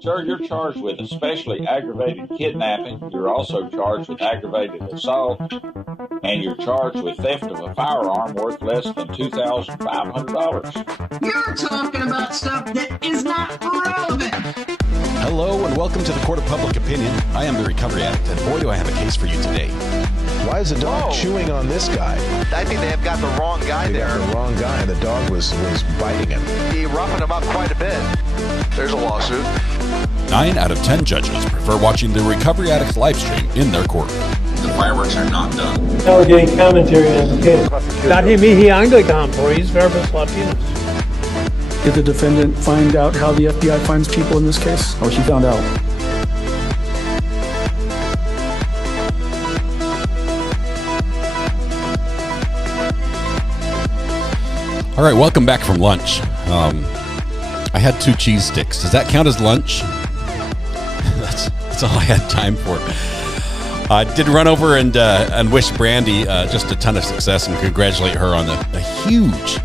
Sir, you're charged with especially aggravated kidnapping. You're also charged with aggravated assault, and you're charged with theft of a firearm worth less than $2,500. You're talking about stuff that is not relevant. Hello and welcome to the Court of Public Opinion. I am the recovery addict, and boy do I have a case for you today. Why is the dog chewing on this guy? I think they have got the wrong guy there. Got the wrong guy, and the dog was biting him. He roughened him up quite a bit. There's a lawsuit. 9 out of 10 judges prefer watching the Recovery Addicts live stream in their court. The fireworks are not done. Now we're getting commentary on the case. Dahil mihi Anglican police versus Latinos. Did the defendant find out how the FBI finds people in this case? Or she found out? All right, welcome back from lunch. I had 2 cheese sticks. Does that count as lunch? That's all I had time for. I did run over and wish Brandy just a ton of success and congratulate her on a huge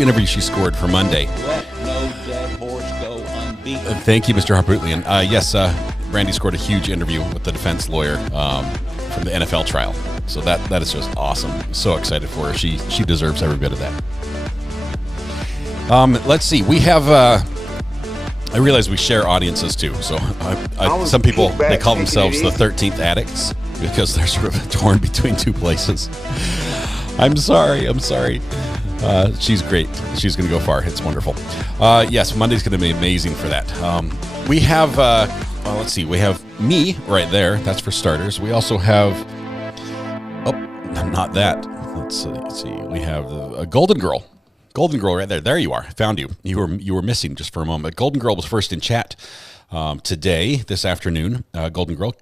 interview she scored for Monday. Let no dead horse go unbeaten. Thank you, Mr. Harpootlian. Yes, Brandy scored a huge interview with the defense lawyer from the NFL trial. So that is just awesome. I'm so excited for her. She deserves every bit of that. Let's see. We have. I realize we share audiences too. So some people they call themselves the 13th addicts because they're sort of torn between 2 places. I'm sorry. She's great. She's going to go far. It's wonderful. Yes, Monday's going to be amazing for that. We have. Let's see. We have me right there. That's for starters. We also have. Oh, not that. Let's see. We have a Golden Girl. Golden Girl right there. There you are. Found you. You were missing just for a moment. Golden Girl was first in chat this afternoon. Golden Girl,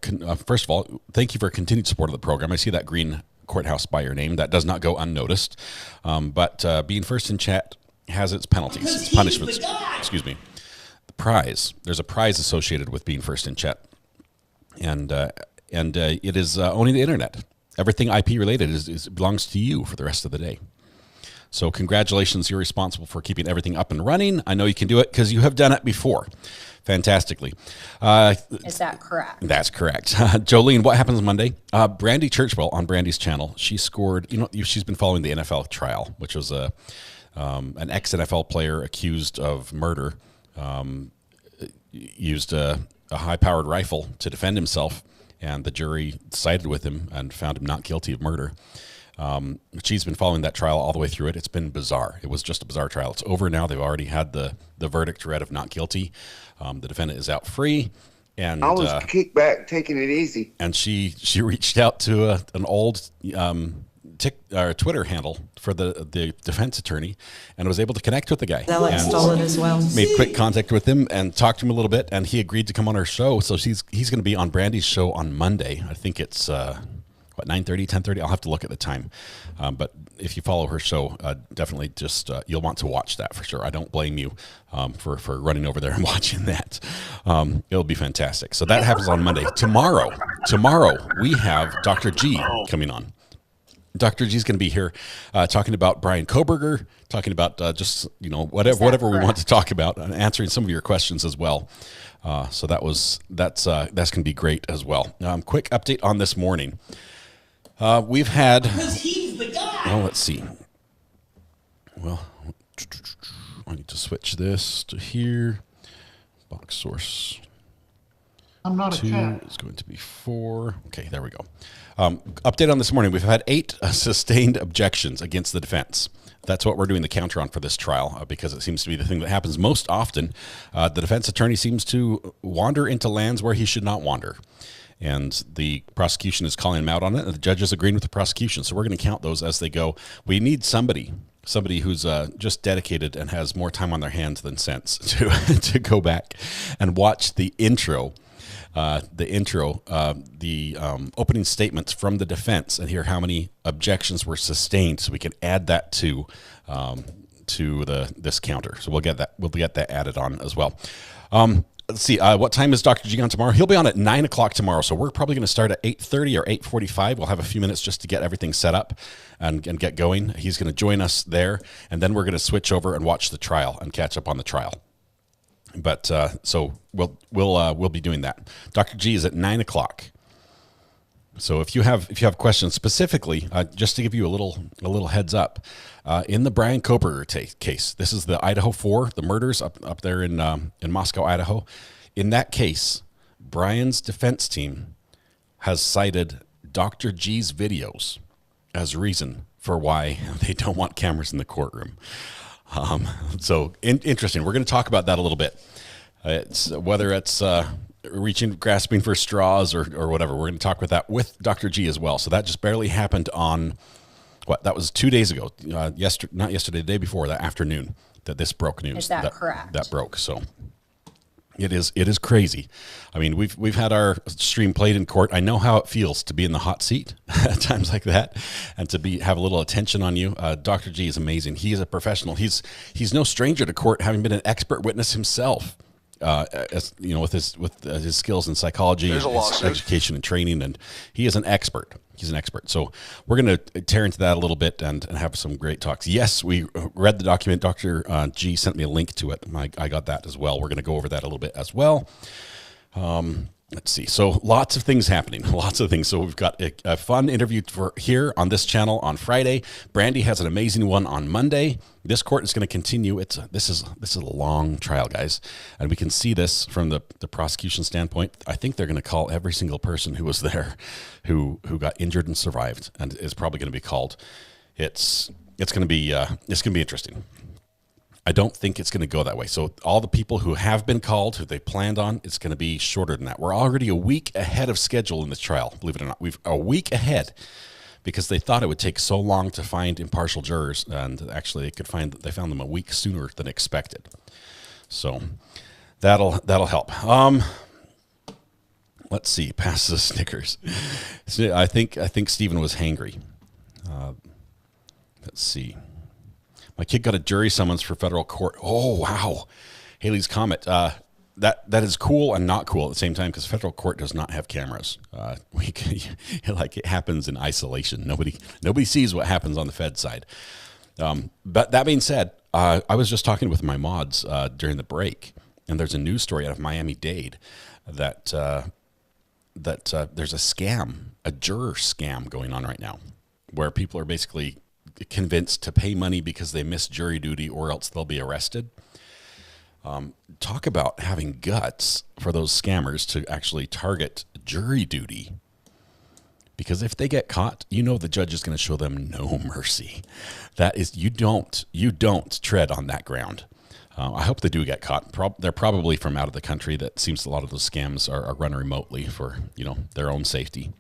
first of all, thank you for continued support of the program. I see that green courthouse by your name. That does not go unnoticed. But being first in chat has its penalties, its punishments. Excuse me. The prize. There's a prize associated with being first in chat. And it is owning the internet. Everything IP related belongs to you for the rest of the day. So congratulations, you're responsible for keeping everything up and running. I know you can do it because you have done it before. Fantastically. Is that correct? That's correct. Jolene, what happens Monday? Brandy Churchwell on Brandy's channel, she scored, she's been following the NFL trial, which was an ex-NFL player accused of murder, used a high-powered rifle to defend himself, and the jury sided with him and found him not guilty of murder. She's been following that trial all the way through it. It's been bizarre. It was just a bizarre trial. It's over now. They've already had the verdict read of not guilty. The defendant is out free. And I was kicked back, taking it easy. And she reached out to an old Twitter handle for the defense attorney and was able to connect with the guy. They'll install it as well. Made quick contact with him and talked to him a little bit, and he agreed to come on our show. So he's going to be on Brandy's show on Monday. I think it's 9:30, 10:30? I'll have to look at the time. But if you follow her show, definitely just you'll want to watch that for sure. I don't blame you for running over there and watching that. It'll be fantastic. So that happens on Monday. Tomorrow, we have Dr. G coming on. Dr. G is going to be here talking about Brian Koberger, talking about just whatever we want to talk about, and answering some of your questions as well. So that's going to be great as well. Quick update on this morning. We've had. Well, let's see. Well, I need to switch this to here. Box source. I'm not 2 a cat. is going to be 4. Okay, there we go. Update on this morning. We've had 8 sustained objections against the defense. That's what we're doing the counter on for this trial because it seems to be the thing that happens most often. The defense attorney seems to wander into lands where he should not wander. And the prosecution is calling him out on it, and the judge is agreeing with the prosecution. So we're going to count those as they go. We need somebody who's just dedicated and has more time on their hands than sense to go back and watch the opening statements from the defense and hear how many objections were sustained, so we can add that to this counter. So we'll get that added on as well. Let's see. What time is Dr. G on tomorrow? He'll be on at 9 o'clock tomorrow. So we're probably going to start at 8:30 or 8:45. We'll have a few minutes just to get everything set up and get going. He's going to join us there, and then we're going to switch over and watch the trial and catch up on the trial. But so we'll be doing that. Dr. G is at 9:00. So if you have questions specifically, just to give you a little heads up, in the Brian Koberger case, this is the Idaho 4, the murders up there in Moscow, Idaho. In that case, Brian's defense team has cited Dr. G's videos as reason for why they don't want cameras in the courtroom. So interesting. We're going to talk about that a little bit. It's whether it's grasping for straws or whatever. We're going to talk with that with Dr. G as well. So that just barely happened on that was 2 days ago. Not yesterday, the day before, that afternoon that this broke news. Is that correct? That broke. So it is crazy. I mean, we've had our stream played in court. I know how it feels to be in the hot seat at times like that, and to have a little attention on you. Dr. G is amazing. He is a professional. He's no stranger to court, having been an expert witness himself. As you know, with his skills in psychology, his education and training, and he is an expert. He's an expert. So we're going to tear into that a little bit and have some great talks. Yes, we read the document. Dr. G sent me a link to it. I got that as well. We're going to go over that a little bit as well. Let's see. So lots of things happening. Lots of things. So we've got a fun interview for here on this channel on Friday. Brandy has an amazing one on Monday. This court is going to continue. This is a long trial, guys, and we can see this from the prosecution standpoint. I think they're going to call every single person who was there, who got injured and survived, and is probably going to be called. It's going to be interesting. I don't think it's going to go that way. So all the people who have been called, who they planned on, it's going to be shorter than that. We're already a week ahead of schedule in this trial, believe it or not. We've a week ahead because they thought it would take so long to find impartial jurors, and actually they found them a week sooner than expected. So that'll help. Let's see, pass the Snickers. I think Stephen was hangry. Let's see. My kid got a jury summons for federal court. Oh, wow. Haley's comment. That is cool and not cool at the same time, because federal court does not have cameras. It happens in isolation. Nobody sees what happens on the Fed side. But that being said, I was just talking with my mods during the break, and there's a news story out of Miami-Dade that there's a juror scam going on right now, where people are basically convinced to pay money because they miss jury duty or else they'll be arrested. Talk about having guts for those scammers to actually target jury duty, because if they get caught, the judge is going to show them no mercy. That is, you don't tread on that ground. I hope they do get caught. They're probably from out of the country. That seems a lot of those scams are run remotely for their own safety.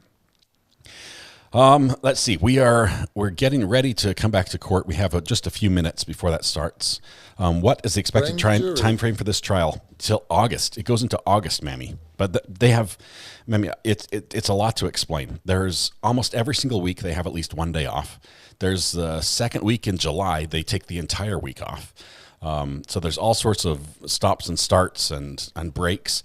Let's see. We're getting ready to come back to court. We have just a few minutes before that starts. What is the expected time frame for this trial? Till August. It goes into August, Mammy. But they have, Mammy. It's a lot to explain. There's almost every single week they have at least one day off. There's the second week in July they take the entire week off. So there's all sorts of stops and starts and breaks.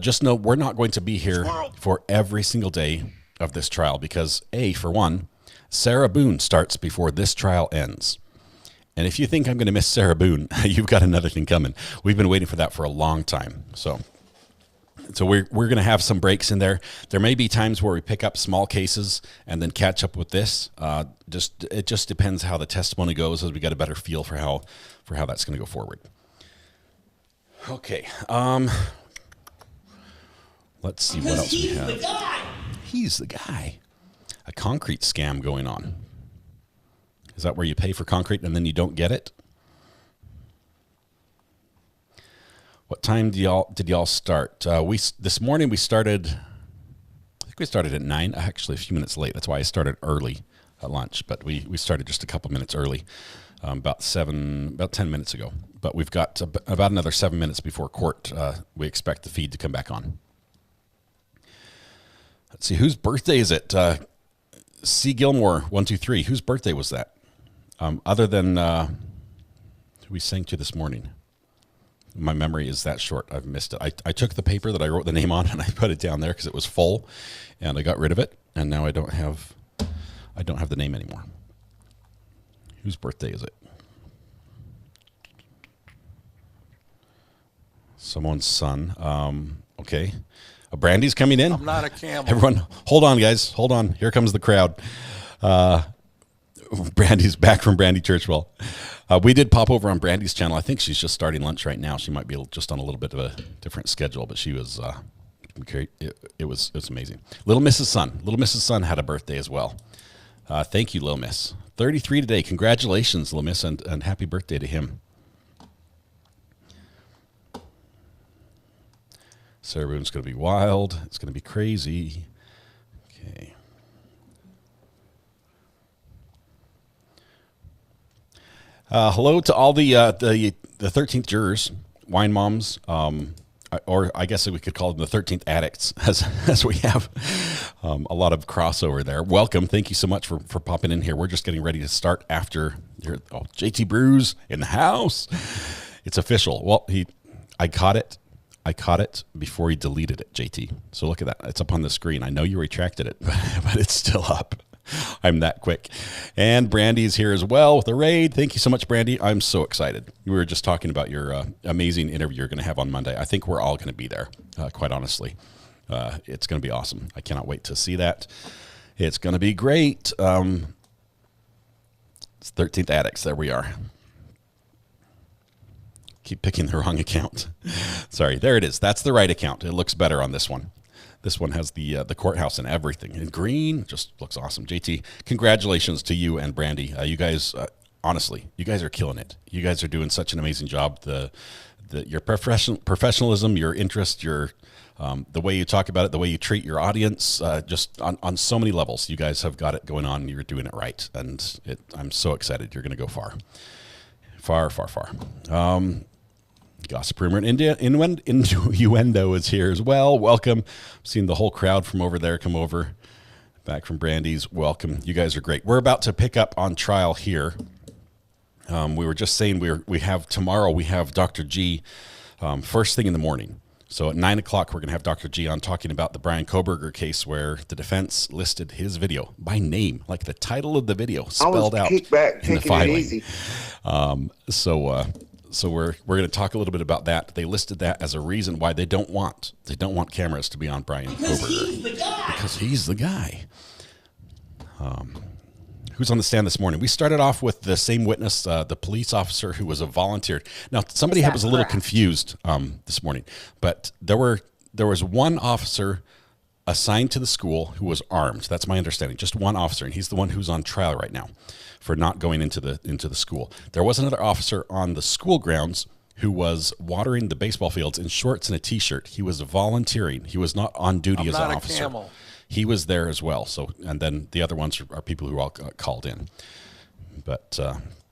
Just know we're not going to be here for every single day of this trial, because for one, Sarah Boone starts before this trial ends. And if you think I'm going to miss Sarah Boone, you've got another thing coming. We've been waiting for that for a long time. So we're going to have some breaks in there. There may be times where we pick up small cases and then catch up with this. It just depends how the testimony goes, as we get a better feel for how that's going to go forward. Okay. Let's see what else we have. He's the guy. A concrete scam going on. Is that where you pay for concrete and then you don't get it? What time did y'all start? This morning we started. I think we started at 9. Actually, a few minutes late. That's why I started early at lunch. But we started just a couple minutes early, about 10 minutes ago. But we've got about another 7 minutes before court. We expect the feed to come back on. Let's see, whose birthday is it? C. Gilmore, 123. Whose birthday was that? Other than who we sang to this morning. My memory is that short. I've missed it. I took the paper that I wrote the name on and I put it down there because it was full, and I got rid of it, and now I don't have the name anymore. Whose birthday is it? Someone's son. Okay. Brandy's coming in. I'm not a camel. Everyone, hold on, guys. Hold on. Here comes the crowd. Brandy's back from Brandy Churchwell. We did pop over on Brandy's channel. I think she's just starting lunch right now. She might be just on a little bit of a different schedule, but she was great. It was amazing. Little Mrs. Sun had a birthday as well. Thank you, Little Miss. 33 today. Congratulations, Little Miss, and happy birthday to him. Sarah Boone's going to be wild. It's going to be crazy. Okay. Hello to all the 13th jurors, wine moms, or I guess we could call them the 13th addicts, as we have a lot of crossover there. Welcome. Thank you so much for popping in here. We're just getting ready to start after JT Brews in the house. It's official. Well, I caught it before he deleted it, JT. So look at that. It's up on the screen. I know you retracted it, but it's still up. I'm that quick. And Brandy's here as well with the raid. Thank you so much, Brandy. I'm so excited. We were just talking about your amazing interview you're going to have on Monday. I think we're all going to be there, quite honestly. It's going to be awesome. I cannot wait to see that. It's going to be great. It's 13th Addicts. There we are. Keep picking the wrong account. Sorry, there it is. That's the right account. It looks better on this one. This one has the courthouse and everything in green. Just looks awesome. JT, congratulations to you and Brandy. You guys, honestly, you guys are killing it. You guys are doing such an amazing job. Your professionalism, your interest, your the way you talk about it, the way you treat your audience, just on so many levels. You guys have got it going on. And you're doing it right, and I'm so excited. You're going to go far, far, far, far. Gossip Rumor and Innuendo is here as well. Welcome. Seeing the whole crowd from over there come over. Back from Brandy's. Welcome. You guys are great. We're about to pick up on trial here. We were just saying we have tomorrow, we have Dr. G first thing in the morning. So at 9 o'clock, we're going to have Dr. G on talking about the Brian Kohberger case where the defense listed his video by name, like the title of the video spelled out in the filing. So we're going to talk a little bit about that. They listed that as a reason why they don't want cameras to be on Brian Kohberger. Because he's the guy. Who's on the stand this morning? We started off with the same witness, the police officer who was a volunteer. Now, somebody was a little confused this morning, but there was one officer assigned to the school who was armed. That's my understanding. Just one officer, and he's the one who's on trial right now for not going into the school. There was another officer on the school grounds who was watering the baseball fields in shorts and a T-shirt. He was volunteering. He was not on duty as an officer. Camel. He was there as well. So, and then the other ones are people who all got called in. But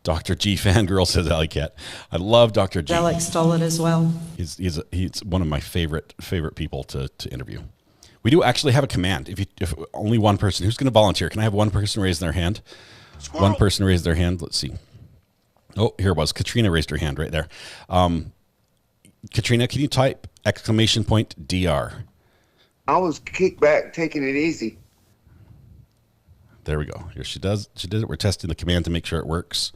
Dr. G fangirl, says Alley Cat. I love Dr. G. Alex stole it as well. He's one of my favorite people to interview. We do actually have a command. If only one person, who's going to volunteer? Can I have one person raise their hand? Squirrel. One person raised their hand. Let's see. Oh, here it was. Katrina raised her hand right there. Katrina, can you type !DR? I was kicked back, taking it easy. There we go. Here she does. She did it. We're testing the command to make sure it works.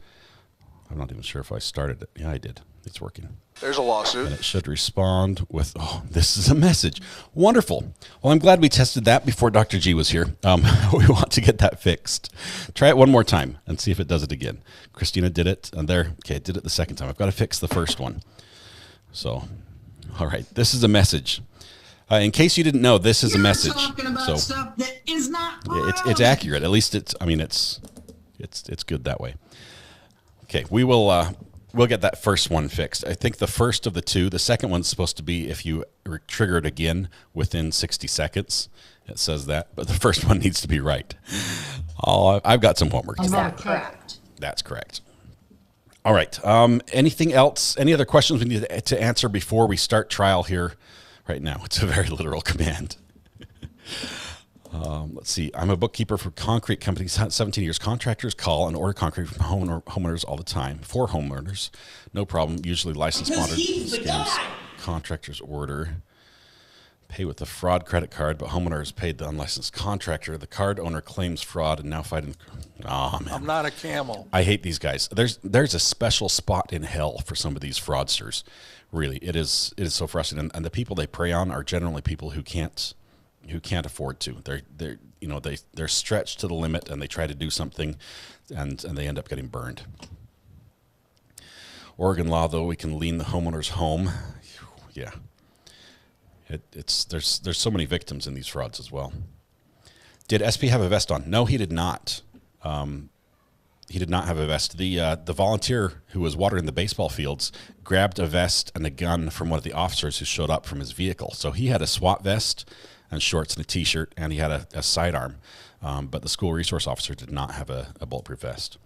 I'm not even sure if I started it. Yeah, I did. It's working. There's a lawsuit. And it should respond with, this is a message. Wonderful. Well, I'm glad we tested that before Dr. G was here. We want to get that fixed. Try it one more time and see if it does it again. Christina did it. And there. Okay, it did it the second time. I've got to fix the first one. So, all right. This is a message. In case you didn't know, this is a message. So stuff that is not it's accurate. At least it's good that way. Okay, we'll get that first one fixed. I think the first of the two, the second one's supposed to be if you trigger it again within 60 seconds. It says that, but the first one needs to be right. I've got some homework. Is that correct? That's correct. All right. Anything else? Any other questions we need to answer before we start trial here? Right now, it's a very literal command. Let's see. I'm a bookkeeper for concrete companies, 17 years. Contractors call and order concrete from homeowners all the time. For homeowners, no problem. Usually licensed monitored scams. Contractors order. Pay with a fraud credit card, but homeowners paid the unlicensed contractor. The card owner claims fraud and now fighting. Oh, man. I'm not a camel. I hate these guys. There's a special spot in hell for some of these fraudsters. Really, it is so frustrating. And the people they prey on are generally people who can't afford to. They're stretched to the limit, and they try to do something, and they end up getting burned. Oregon law, though, we can lien the homeowner's home. Yeah. There's so many victims in these frauds as well. Did SP have a vest on? No, he did not. He did not have a vest. The volunteer who was watering the baseball fields grabbed a vest and a gun from one of the officers who showed up from his vehicle. So he had a SWAT vest and shorts and a T-shirt, and he had a sidearm. But the school resource officer did not have a bulletproof vest.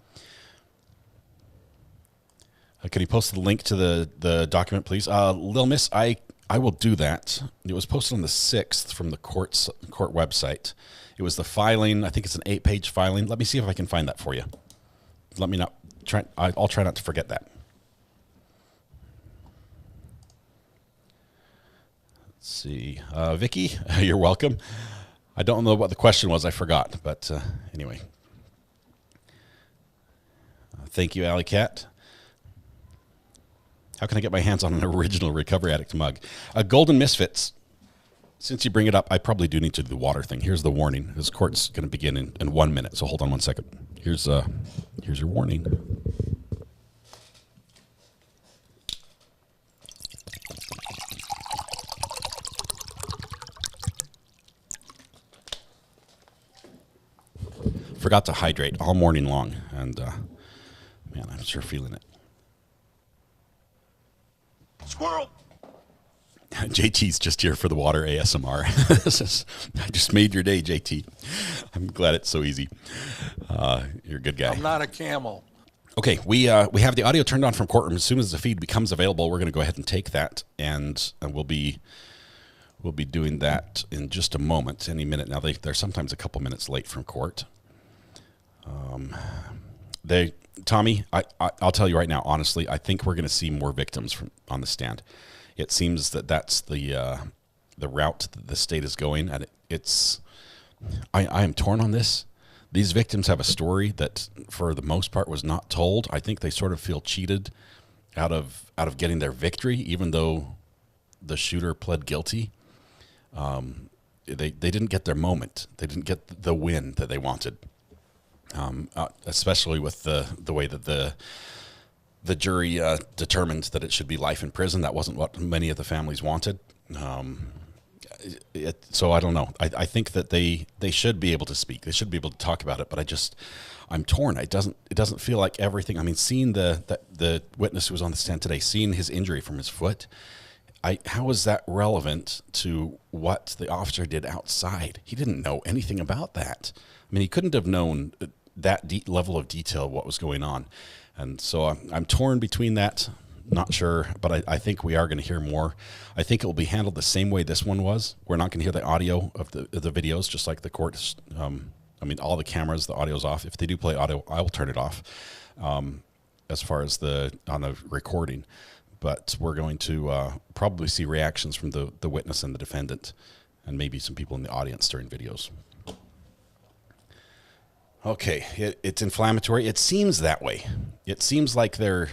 Can you post the link to the document, please? Lil Miss, I will do that. It was posted on the 6th from the court website. It was the filing. I think it's an 8-page filing. Let me see if I can find that for you. Let me not try. I'll try not to forget that. Let's see. Vicky, you're welcome. I don't know what the question was. I forgot. But anyway. Thank you, Alley Cat. How can I get my hands on an original Recovery Addict mug? Golden Misfits. Since you bring it up, I probably do need to do the water thing. Here's the warning. This court's going to begin in 1 minute, so hold on 1 second. Here's your warning. Forgot to hydrate all morning long, and man, I'm sure feeling it. Squirrel. JT's just here for the water ASMR. I just made your day, JT. I'm glad it's so easy. You're a good guy. I'm not a camel. Okay, we have the audio turned on from courtroom. As soon as the feed becomes available, we're going to go ahead and take that, and we'll be doing that in just a moment, any minute. Now they're sometimes a couple minutes late from court. Tommy, I'll tell you right now, honestly, I think we're going to see more victims on the stand. It seems that's the route that the state is going, and I am torn on this. These victims have a story that, for the most part, was not told. I think they sort of feel cheated out of getting their victory, even though the shooter pled guilty. They didn't get their moment. They didn't get the win that they wanted. Especially with the way that the jury determined that it should be life in prison. That wasn't what many of the families wanted. So I don't know. I think that they should be able to speak. They should be able to talk about it. But I'm torn. It doesn't feel like everything. I mean, seeing the witness who was on the stand today, seeing his injury from his foot, how is that relevant to what the officer did outside? He didn't know anything about that. I mean, he couldn't have known that level of detail what was going on. And so I'm torn between that. Not sure, but I think we are going to hear more. I think it will be handled the same way this one was. We're not going to hear the audio of the videos, just like the court. I mean, all the cameras, the audio's off. If they do play audio, I will turn it off as far as on the recording. But we're going to probably see reactions from the witness and the defendant, and maybe some people in the audience during videos. Okay, it's inflammatory. It seems that way. It seems like they're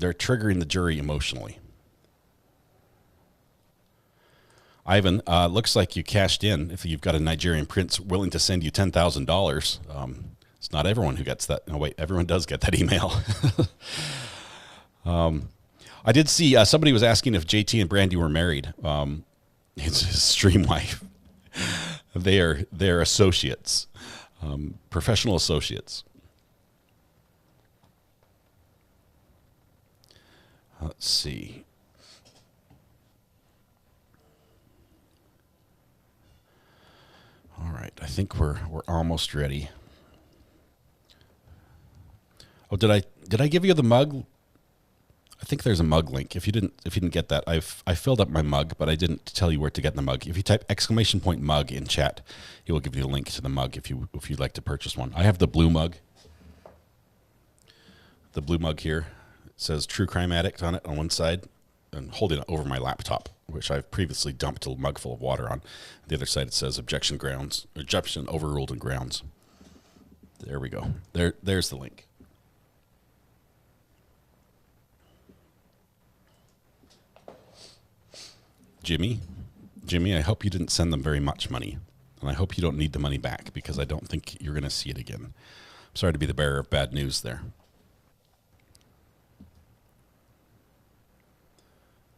triggering the jury emotionally. Ivan, looks like you cashed in. If you've got a Nigerian prince willing to send you $10,000, it's not everyone who gets that. No, wait, everyone does get that email. I did see somebody was asking if JT and Brandy were married. It's his stream wife. They're associates. Professional associates. Let's see. All right, I think we're almost ready. Oh, did I give you the mug? I think there's a mug link. If you didn't get that, I filled up my mug, but I didn't tell you where to get the mug. If you type !mug in chat, he will give you a link to the mug if you'd like to purchase one. I have the blue mug. The blue mug here. It says True Crime Addict on it on one side, and holding it over my laptop. which I've previously dumped a mug full of water on. The other side it says objection overruled and grounds. There we go. There's the link. Jimmy, I hope you didn't send them very much money, and I hope you don't need the money back because I don't think you're going to see it again. I'm sorry to be the bearer of bad news there.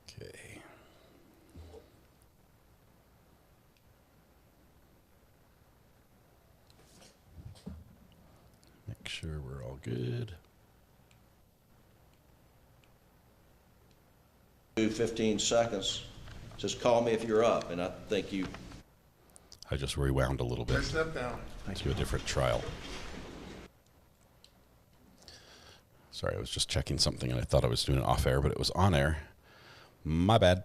Okay. Make sure we're all good. 15 seconds. Just call me if you're up, and I think you... I just rewound a little bit Step down. to a different trial. Sorry, I was just checking something, and I thought I was doing it off air, but it was on air. My bad.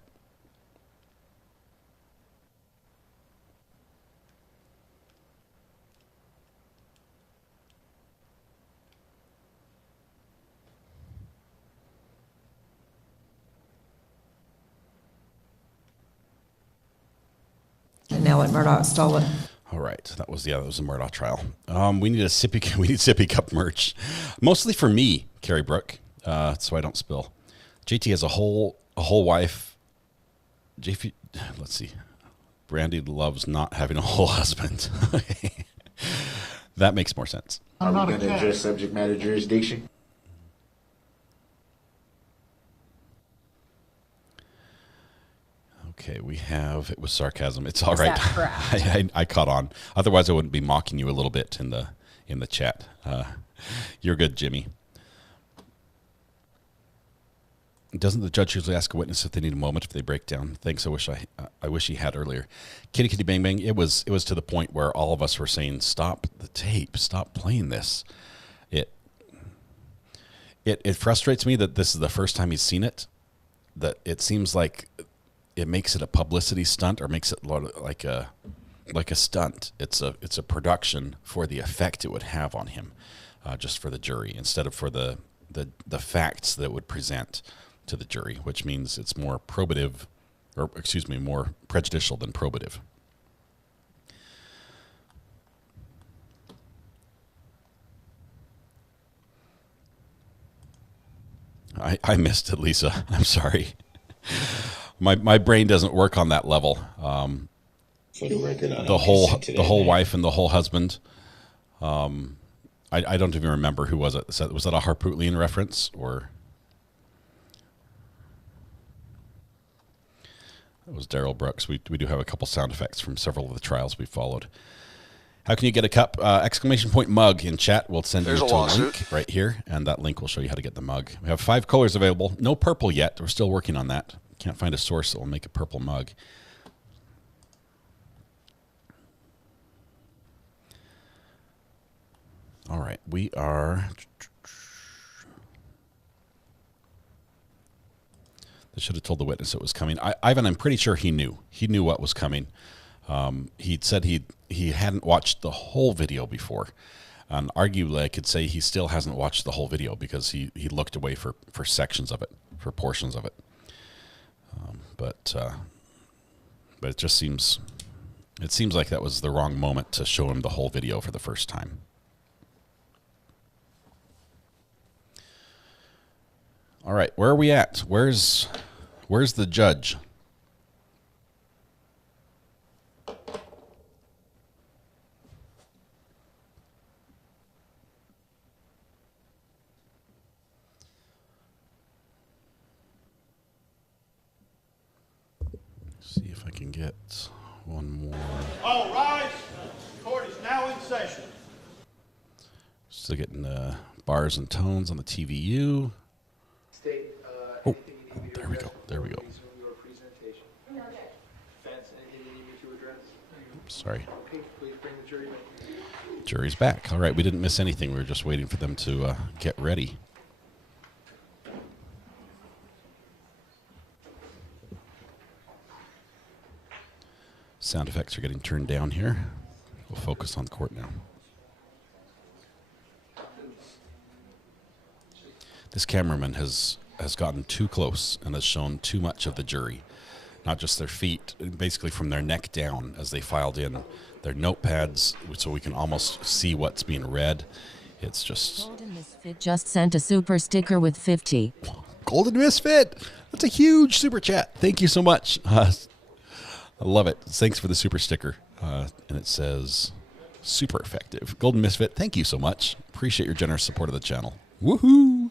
And now what Murdoch stole it. All right, that was a Murdoch trial. We need sippy cup merch, mostly for me, Carrie Brooke, so I don't spill. JT has a whole wife. JP, let's see. Brandy loves not having a whole husband. That makes more sense. Are we going to address subject matter jurisdiction? Okay, it was sarcasm. It's all right. Is that correct? I caught on. Otherwise, I wouldn't be mocking you a little bit in the chat. You're good, Jimmy. Doesn't the judge usually ask a witness if they need a moment if they break down? Thanks. I wish he had earlier. Kitty kitty bang bang. It was to the point where all of us were saying, "Stop the tape. Stop playing this." It frustrates me that this is the first time he's seen it. That it seems like it makes it a publicity stunt, or makes it like a stunt. It's a production for the effect it would have on him, just for the jury, instead of for the facts that it would present to the jury, which means it's more probative, or excuse me, more prejudicial than probative. I missed it, Lisa. I'm sorry. My brain doesn't work on that level. For the record, the whole wife and the whole husband. I don't even remember who was it. Was that a Harpootlian reference, or that was Daryl Brooks? We do have a couple sound effects from several of the trials we followed. How can you get a cup? Exclamation point mug in chat. We'll send you to a link right here, and that link will show you how to get the mug. We have 5 colors available. No purple yet. We're still working on that. Can't find a source that will make a purple mug. All right, we are... They should have told the witness it was coming. Ivan, I'm pretty sure he knew. He knew what was coming. He'd said he hadn't watched the whole video before. And arguably, I could say he still hasn't watched the whole video because he looked away for sections of it, for portions of it. But it just seems like that was the wrong moment to show him the whole video for the first time. All right, where are we at? Where's the judge? See if I can get one more. All rise. Court is now in session. Still getting bars and tones on the TVU. Oh, there we go. There we go. Sorry. Jury's back. All right, we didn't miss anything. We were just waiting for them to get ready. Sound effects are getting turned down here. We'll focus on the court now. This cameraman has gotten too close and has shown too much of the jury. not just their feet, basically from their neck down as they filed in their notepads so we can almost see what's being read. It's just... Golden Misfit just sent a super sticker with 50. Golden Misfit! That's a huge super chat. Thank you so much. I love it. Thanks for the super sticker. And it says, super effective. Golden Misfit, thank you so much. Appreciate your generous support of the channel. Woohoo!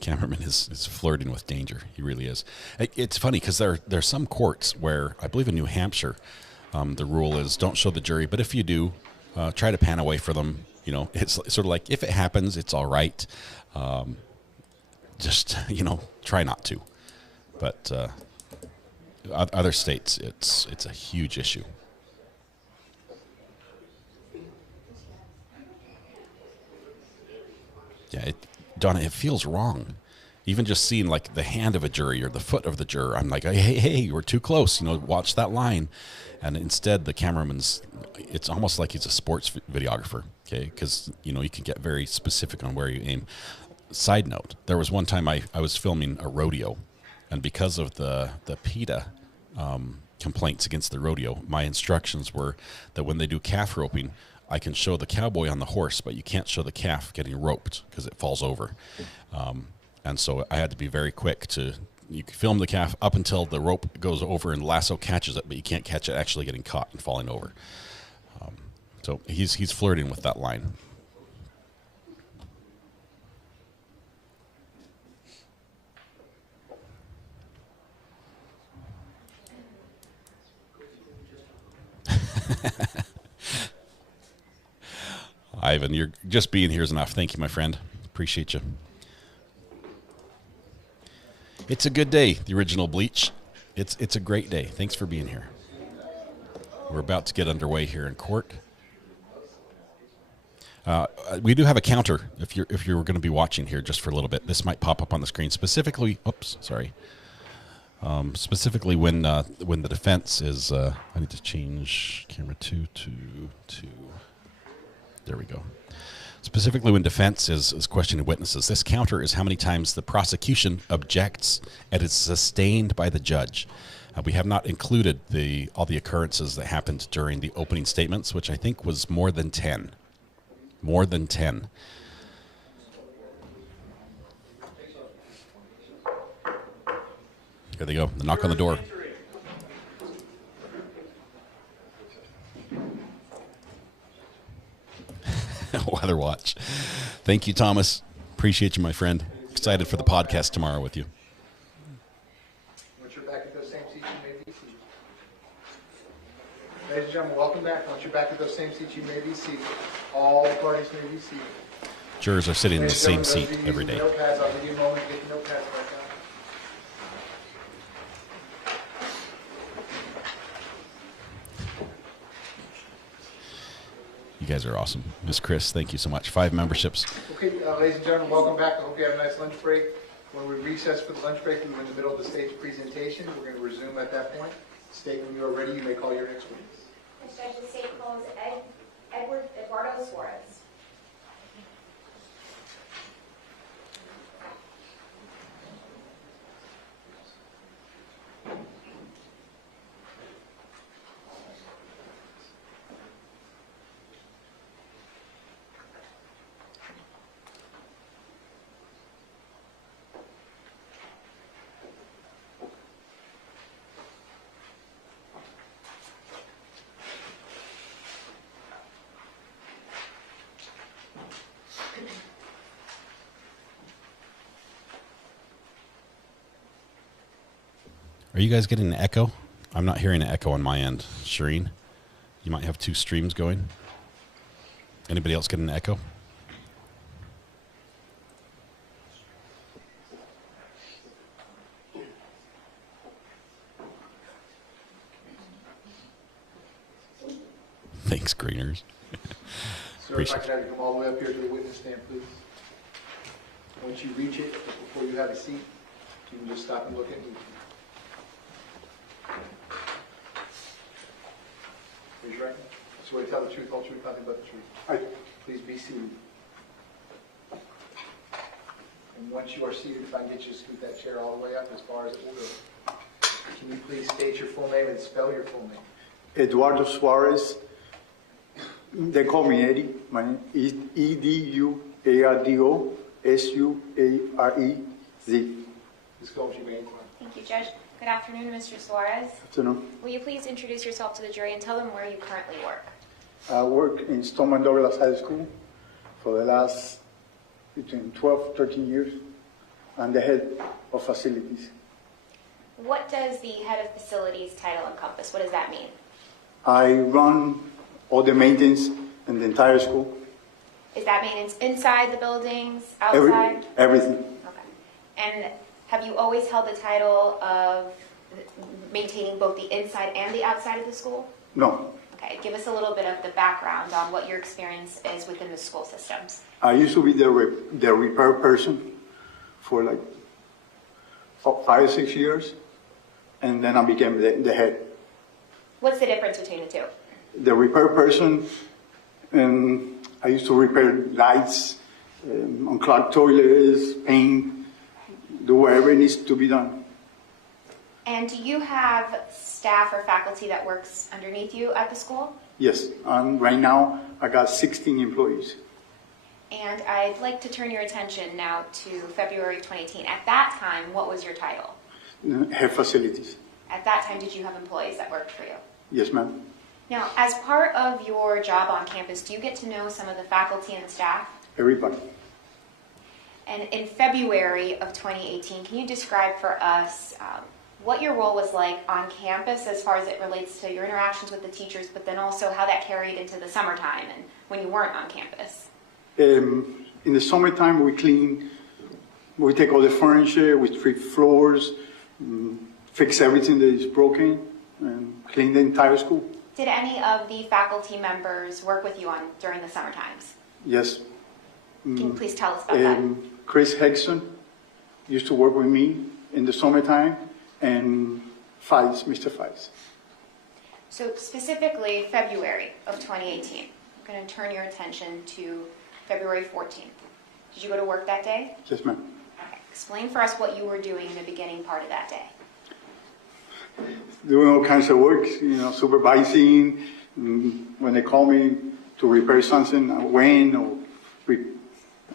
Cameraman is flirting with danger. He really is. It's funny because there are some courts where, I believe in New Hampshire, the rule is don't show the jury, but if you do, try to pan away for them. You know, it's sort of like if it happens, it's all right. Just, you know, try not to. But other states, it's a huge issue. Yeah, Donna, it feels wrong. Even just seeing like the hand of a jury or the foot of the juror, I'm like, hey, we're too close. You know, watch that line. And instead, the cameraman's, it's almost like he's a sports videographer, okay? Because, you know, you can get very specific on where you aim. Side note, there was one time I was filming a rodeo, and because of the PETA complaints against the rodeo, my instructions were that when they do calf roping, I can show the cowboy on the horse, but you can't show the calf getting roped because it falls over. And so I had to be very quick to, you can film the calf up until the rope goes over and lasso catches it, but you can't catch it actually getting caught and falling over. So he's flirting with that line. Ivan, you're just being here is enough. Thank you, my friend. Appreciate you. It's a good day, the original Bleach. It's a great day. Thanks for being here. We're about to get underway here in court. We do have a counter if you're going to be watching here just for a little bit. This might pop up on the screen specifically. Oops, sorry. Specifically when the defense is. I need to change camera 2 to 2. There we go. Specifically when defense is questioning witnesses. This counter is how many times the prosecution objects and is sustained by the judge. We have not included all the occurrences that happened during the opening statements, which I think was more than 10. More than 10. Here they go. The knock on the door. Weather watch. Thank you, Thomas. Appreciate you, my friend. Excited for the podcast tomorrow with you. Once you're back at those same seats, you may be seated. Ladies and gentlemen, welcome back. Once you're back at those same seats, you may be seated. All parties may be seated. Jurors are sitting in the same seat every day. Notepads, I'll give you a moment to get the notepads back out. You guys are awesome. Miss Chris, thank you so much. 5 memberships. Okay, ladies and gentlemen, welcome back. I hope you have a nice lunch break. When we recess for the lunch break, we're in the middle of the stage presentation. We're going to resume at that point. State when you are ready, you may call your next witness. The judge of the state calls Eduardo Suarez. Are you guys getting an echo? I'm not hearing an echo on my end. Shireen, you might have 2 streams going. Anybody else getting an echo? Thanks, Greeners. Sir, if I could have you come all the way up here to the witness stand, please. Once you reach it, before you have a seat, you can just stop and look at me. Raise your right hand. I swear to tell the truth, whole truth, nothing but the truth. Please be seated. And once you are seated, if I can get you to scoot that chair all the way up as far as it will go. Can you please state your full name and spell your full name? Eduardo Suarez. They call me Eddie. My name is Eduardo Suarez. Disclose your name. Thank you, Judge. Good afternoon, Mr. Suarez. Afternoon. Will you please introduce yourself to the jury and tell them where you currently work? I work in Stoneman Douglas High School for the last between 12, 13 years. I'm the head of facilities. What does the head of facilities title encompass? What does that mean? I run all the maintenance in the entire school. Is that maintenance inside the buildings, outside? Everything. Okay. And have you always held the title of maintaining both the inside and the outside of the school? No. Okay, give us a little bit of the background on what your experience is within the school systems. I used to be the repair person for like 5 or 6 years, and then I became the head. What's the difference between the two? The repair person, I used to repair lights, unclogged toilets, paint, do whatever needs to be done. And do you have staff or faculty that works underneath you at the school? Yes, right now I got 16 employees. And I'd like to turn your attention now to February 2018. At that time, what was your title? Head facilities. At that time, did you have employees that worked for you? Yes, ma'am. Now, as part of your job on campus, do you get to know some of the faculty and staff? Everybody. And in February of 2018, can you describe for us what your role was like on campus as far as it relates to your interactions with the teachers, but then also how that carried into the summertime and when you weren't on campus? In the summertime, we take all the furniture, we sweep floors, fix everything that is broken, and clean the entire school. Did any of the faculty members work with you during the summer times? Yes. Can you please tell us about that? Chris Hegson used to work with me in the summertime, and Mr. Fies. So specifically, February of 2018, I'm going to turn your attention to February 14th. Did you go to work that day? Yes, ma'am. Okay. Explain for us what you were doing in the beginning part of that day. Doing all kinds of work, supervising. When they call me to repair something, I went, or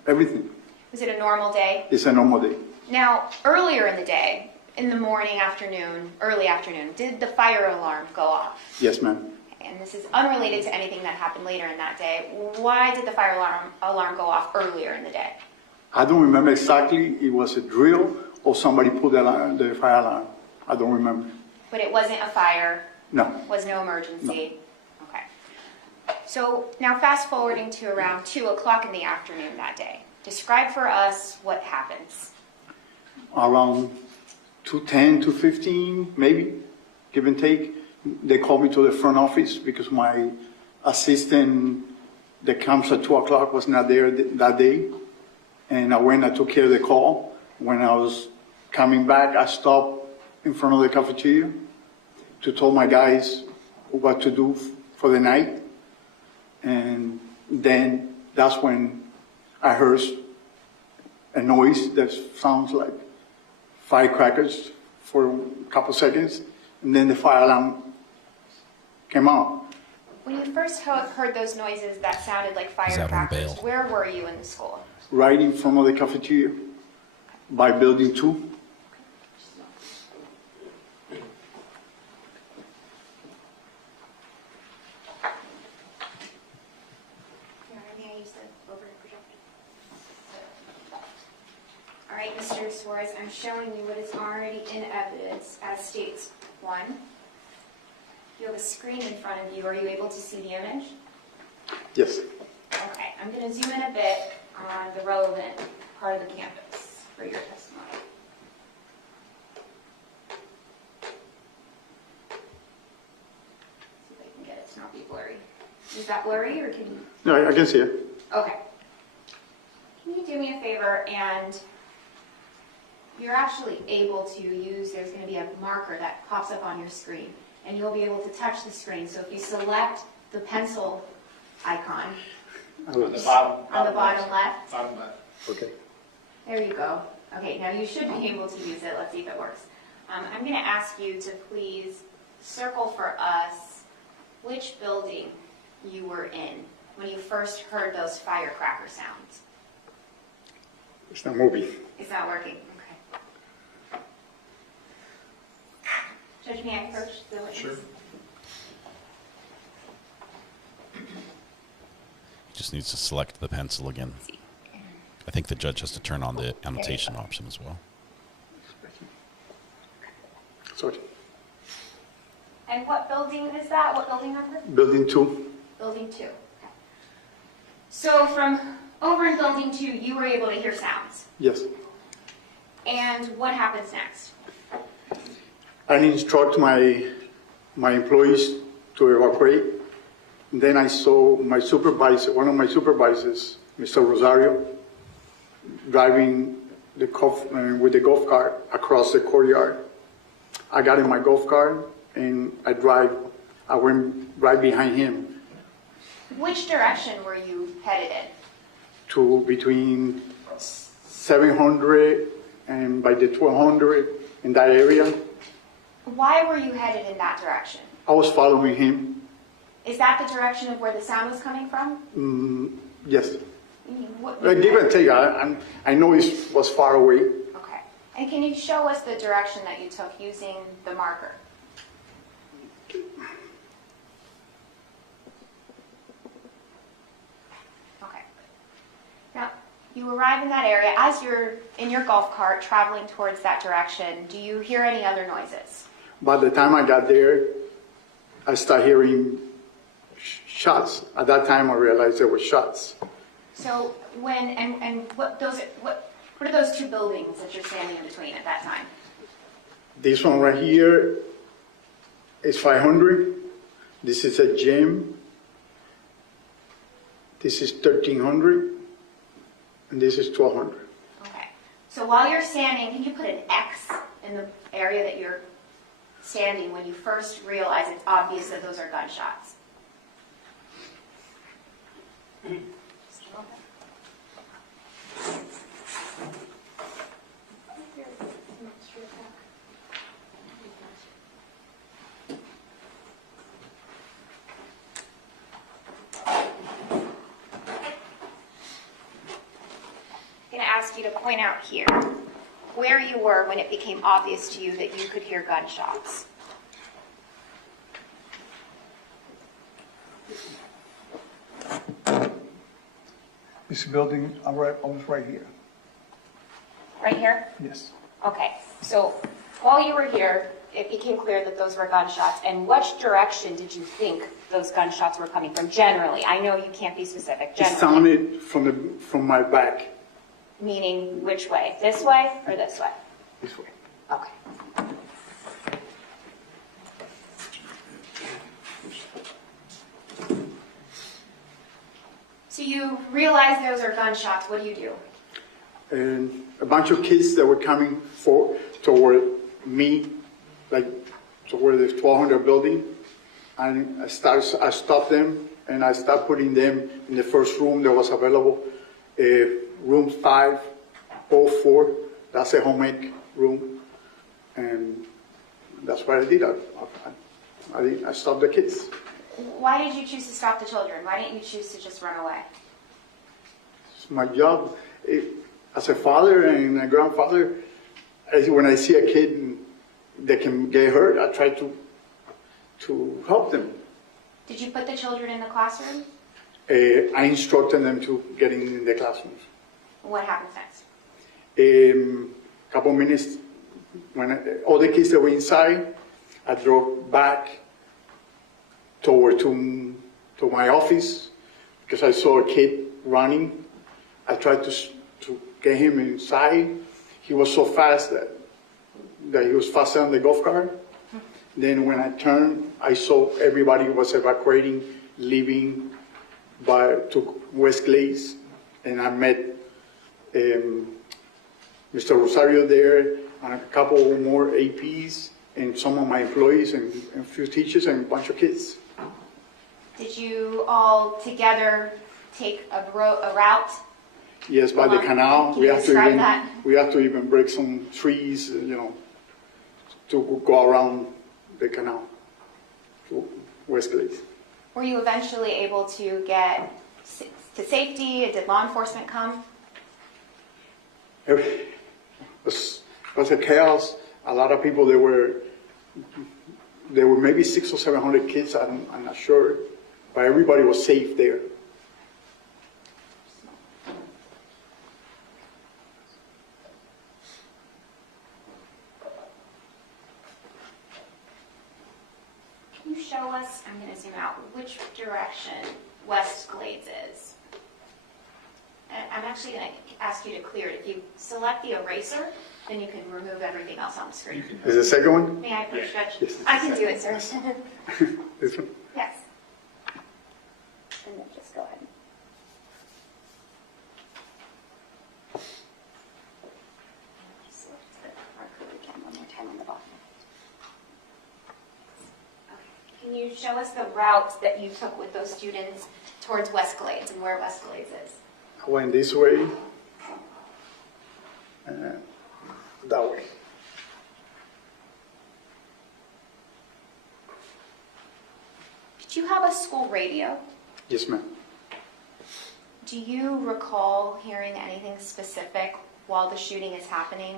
everything. Was it a normal day? It's a normal day. Now, earlier in the day, in the morning, afternoon, early afternoon, did the fire alarm go off? Yes, ma'am. And this is unrelated to anything that happened later in that day. Why did the fire alarm go off earlier in the day? I don't remember exactly. It was a drill or somebody put the fire alarm. I don't remember. But it wasn't a fire? No. Was no emergency? No. Okay. So now fast forwarding to around 2 o'clock in the afternoon that day. Describe for us what happens. Around 2:10, 2:15, maybe, give and take. They called me to the front office because my assistant that comes at 2 o'clock was not there that day. And I went, I took care of the call. When I was coming back, I stopped in front of the cafeteria to tell my guys what to do for the night. And then that's when I heard a noise that sounds like firecrackers for a couple seconds, and then the fire alarm came out. When you first heard those noises that sounded like firecrackers, where were you in the school? Right in front of the cafeteria, by building 2. All right, Mr. Suarez, I'm showing you what is already in evidence as states 1. You have a screen in front of you. Are you able to see the image? Yes. Okay, I'm going to zoom in a bit on the relevant part of the campus for your testimony. See if I can get it to not be blurry. Is that blurry, or can you? No, I can see it. Okay. Can you do me a favor and you're actually able to use, there's going to be a marker that pops up on your screen, and you'll be able to touch the screen. So if you select the pencil icon on the bottom left, Bottom left. Okay. There you go. Okay, now you should be able to use it. Let's see if it works. I'm going to ask you to please circle for us which building you were in when you first heard those firecracker sounds. It's not moving. It's not working. Okay. Judge, may I approach the witness? Sure. Just needs to select the pencil again. I think the judge has to turn on the annotation option as well. Sorry. And what building is that? What building number? Building 2. Building 2. Okay. So from over in Building 2, you were able to hear sounds. Yes. And what happens next? I instruct my employees to evacuate. And then I saw my supervisor, one of my supervisors, Mr. Rosario, driving with the golf cart across the courtyard. I got in my golf cart and I went right behind him. Which direction were you headed in? To between 700 and by the 1200 in that area. Why were you headed in that direction? I was following him. Is that the direction of where the sound was coming from? Yes. Give and take. I know it was far away. Okay. And can you show us the direction that you took using the marker? Okay. Now, you arrive in that area. As you're in your golf cart traveling towards that direction, do you hear any other noises? By the time I got there, I started hearing shots. At that time, I realized there were shots. So what are those two buildings that you're standing in between at that time? This one right here is 500. This is a gym. This is 1300. And this is 1200. Okay. So while you're standing, can you put an X in the area that you're standing when you first realize it's obvious that those are gunshots? I'm going to ask you to point out here where you were when it became obvious to you that you could hear gunshots. This building, I was right here. Right here? Yes. Okay. So while you were here, it became clear that those were gunshots. And which direction did you think those gunshots were coming from? Generally, I know you can't be specific. Generally. It sounded from my back. Meaning which way? This way or this way? This way. Okay. So you realize those are gunshots. What do you do? And a bunch of kids that were coming toward me, like toward the 1200 building. And I stopped them and I started putting them in the first room that was available, room 504. That's a homemade room. And that's what I did. I stopped the kids. Why did you choose to stop the children? Why didn't you choose to just run away? It's my job. As a father and a grandfather, when I see a kid that can get hurt, I try to help them. Did you put the children in the classroom? I instructed them to get in the classrooms. What happens next? A couple minutes, when all the kids that were inside, I drove back to my office because I saw a kid running. I tried to get him inside. He was so fast that he was faster than the golf cart. Then when I turned, I saw everybody was evacuating, leaving to West Glaze, and I met Mr. Rosario there, and a couple more APs, and some of my employees, and a few teachers, and a bunch of kids. Did you all together take a route Yes, by the canal. Can you describe that? We have to even break some trees, to go around the canal to Westglades. Were you eventually able to get to safety? Did law enforcement come? It was a chaos. A lot of people, there were maybe 600 or 700 kids, I'm not sure, but everybody was safe there. Can you show us, I'm going to zoom out, which direction West Glades is? And I'm actually going to ask you to clear it. If you select the eraser, then you can remove everything else on the screen. Is the second one? May I push stretch? Yes. I can do it, sir. This one? Yes. And then just go ahead. Just select the marker again one more time on the bottom. Okay. Can you show us the route that you took with those students towards West Glades and where West Glades is? I went this way, that way. Did you have a school radio? Yes, ma'am. Do you recall hearing anything specific while the shooting is happening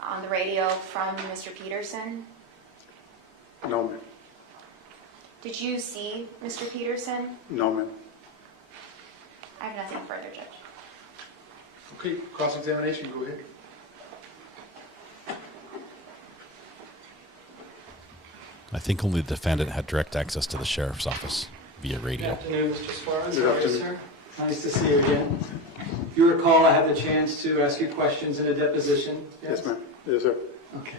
on the radio from Mr. Peterson? No, ma'am. Did you see Mr. Peterson? No, ma'am. I have nothing further, Judge. Okay, cross-examination, go ahead. I think only the defendant had direct access to the sheriff's office via radio. Good afternoon, Mr. Suarez. Good How are you, afternoon. sir? Nice to see you again. If you recall, I had the chance to ask you questions in a deposition. Yes, ma'am. Yes, sir. Okay.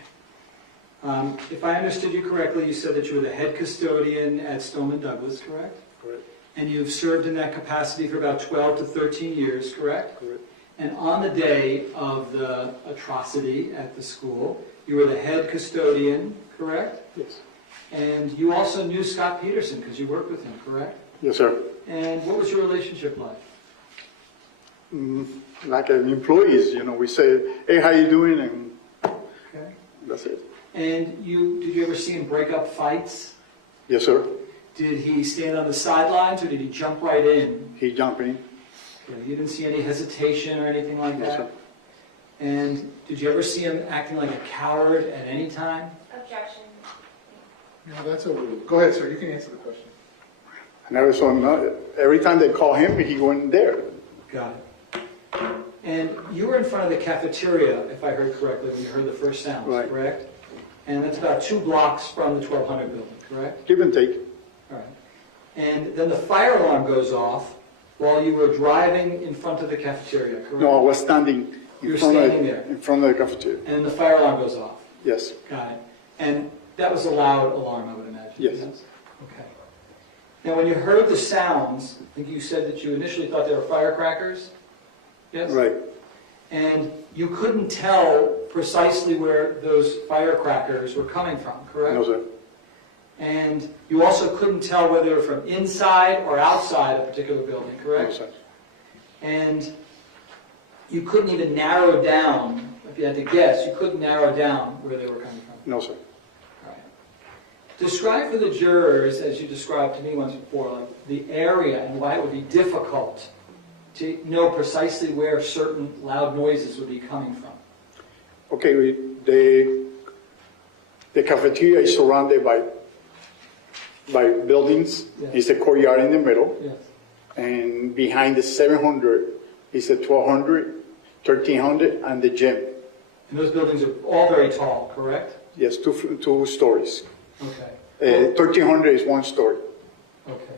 If I understood you correctly, you said that you were the head custodian at Stoneman Douglas, correct? Correct. And you've served in that capacity for about 12 to 13 years, correct? Correct. And on the day of the atrocity at the school, you were the head custodian, correct? Yes. And you also knew Scot Peterson because you worked with him, correct? Yes, sir. And what was your relationship like? Like an employees, we say, hey, how you doing? And Okay. that's it. And did you ever see him break up fights? Yes, sir. Did he stand on the sidelines or did he jump right in? He jumped in. Okay, you didn't see any hesitation or anything like No, that? sir. And did you ever see him acting like a coward at any time? Objection. No, that's overruled. Go ahead, sir, you can answer the question. I never saw him. Every time they call him, he went there. Got it. And you were in front of the cafeteria, if I heard correctly, when you heard the first sounds, Right. correct? And that's about 2 blocks from the 1200 building, correct? Give and take. All right. And then the fire alarm goes off while you were driving in front of the cafeteria, correct? No, I was standing You were standing there. in front of the cafeteria. And then the fire alarm goes off. Yes. Got it. And that was a loud alarm, I would imagine. Yes. Okay. Now, when you heard the sounds, I think you said that you initially thought they were firecrackers? Yes? Right. And you couldn't tell precisely where those firecrackers were coming from, correct? No, sir. And you also couldn't tell whether they were from inside or outside a particular building, correct? No, sir. And you couldn't even narrow down, if you had to guess, you couldn't narrow down where they were coming from. No, sir. All right. Describe for the jurors, as you described to me once before, like the area and why it would be difficult to know precisely where certain loud noises would be coming from. Okay, the cafeteria is surrounded by buildings. Yes. It's a courtyard in the middle. Yes. And behind the 700 is the 1200, 1300, and the gym. And those buildings are all very tall, correct? Yes, two stories. Okay. 1300 is 1 story. Okay.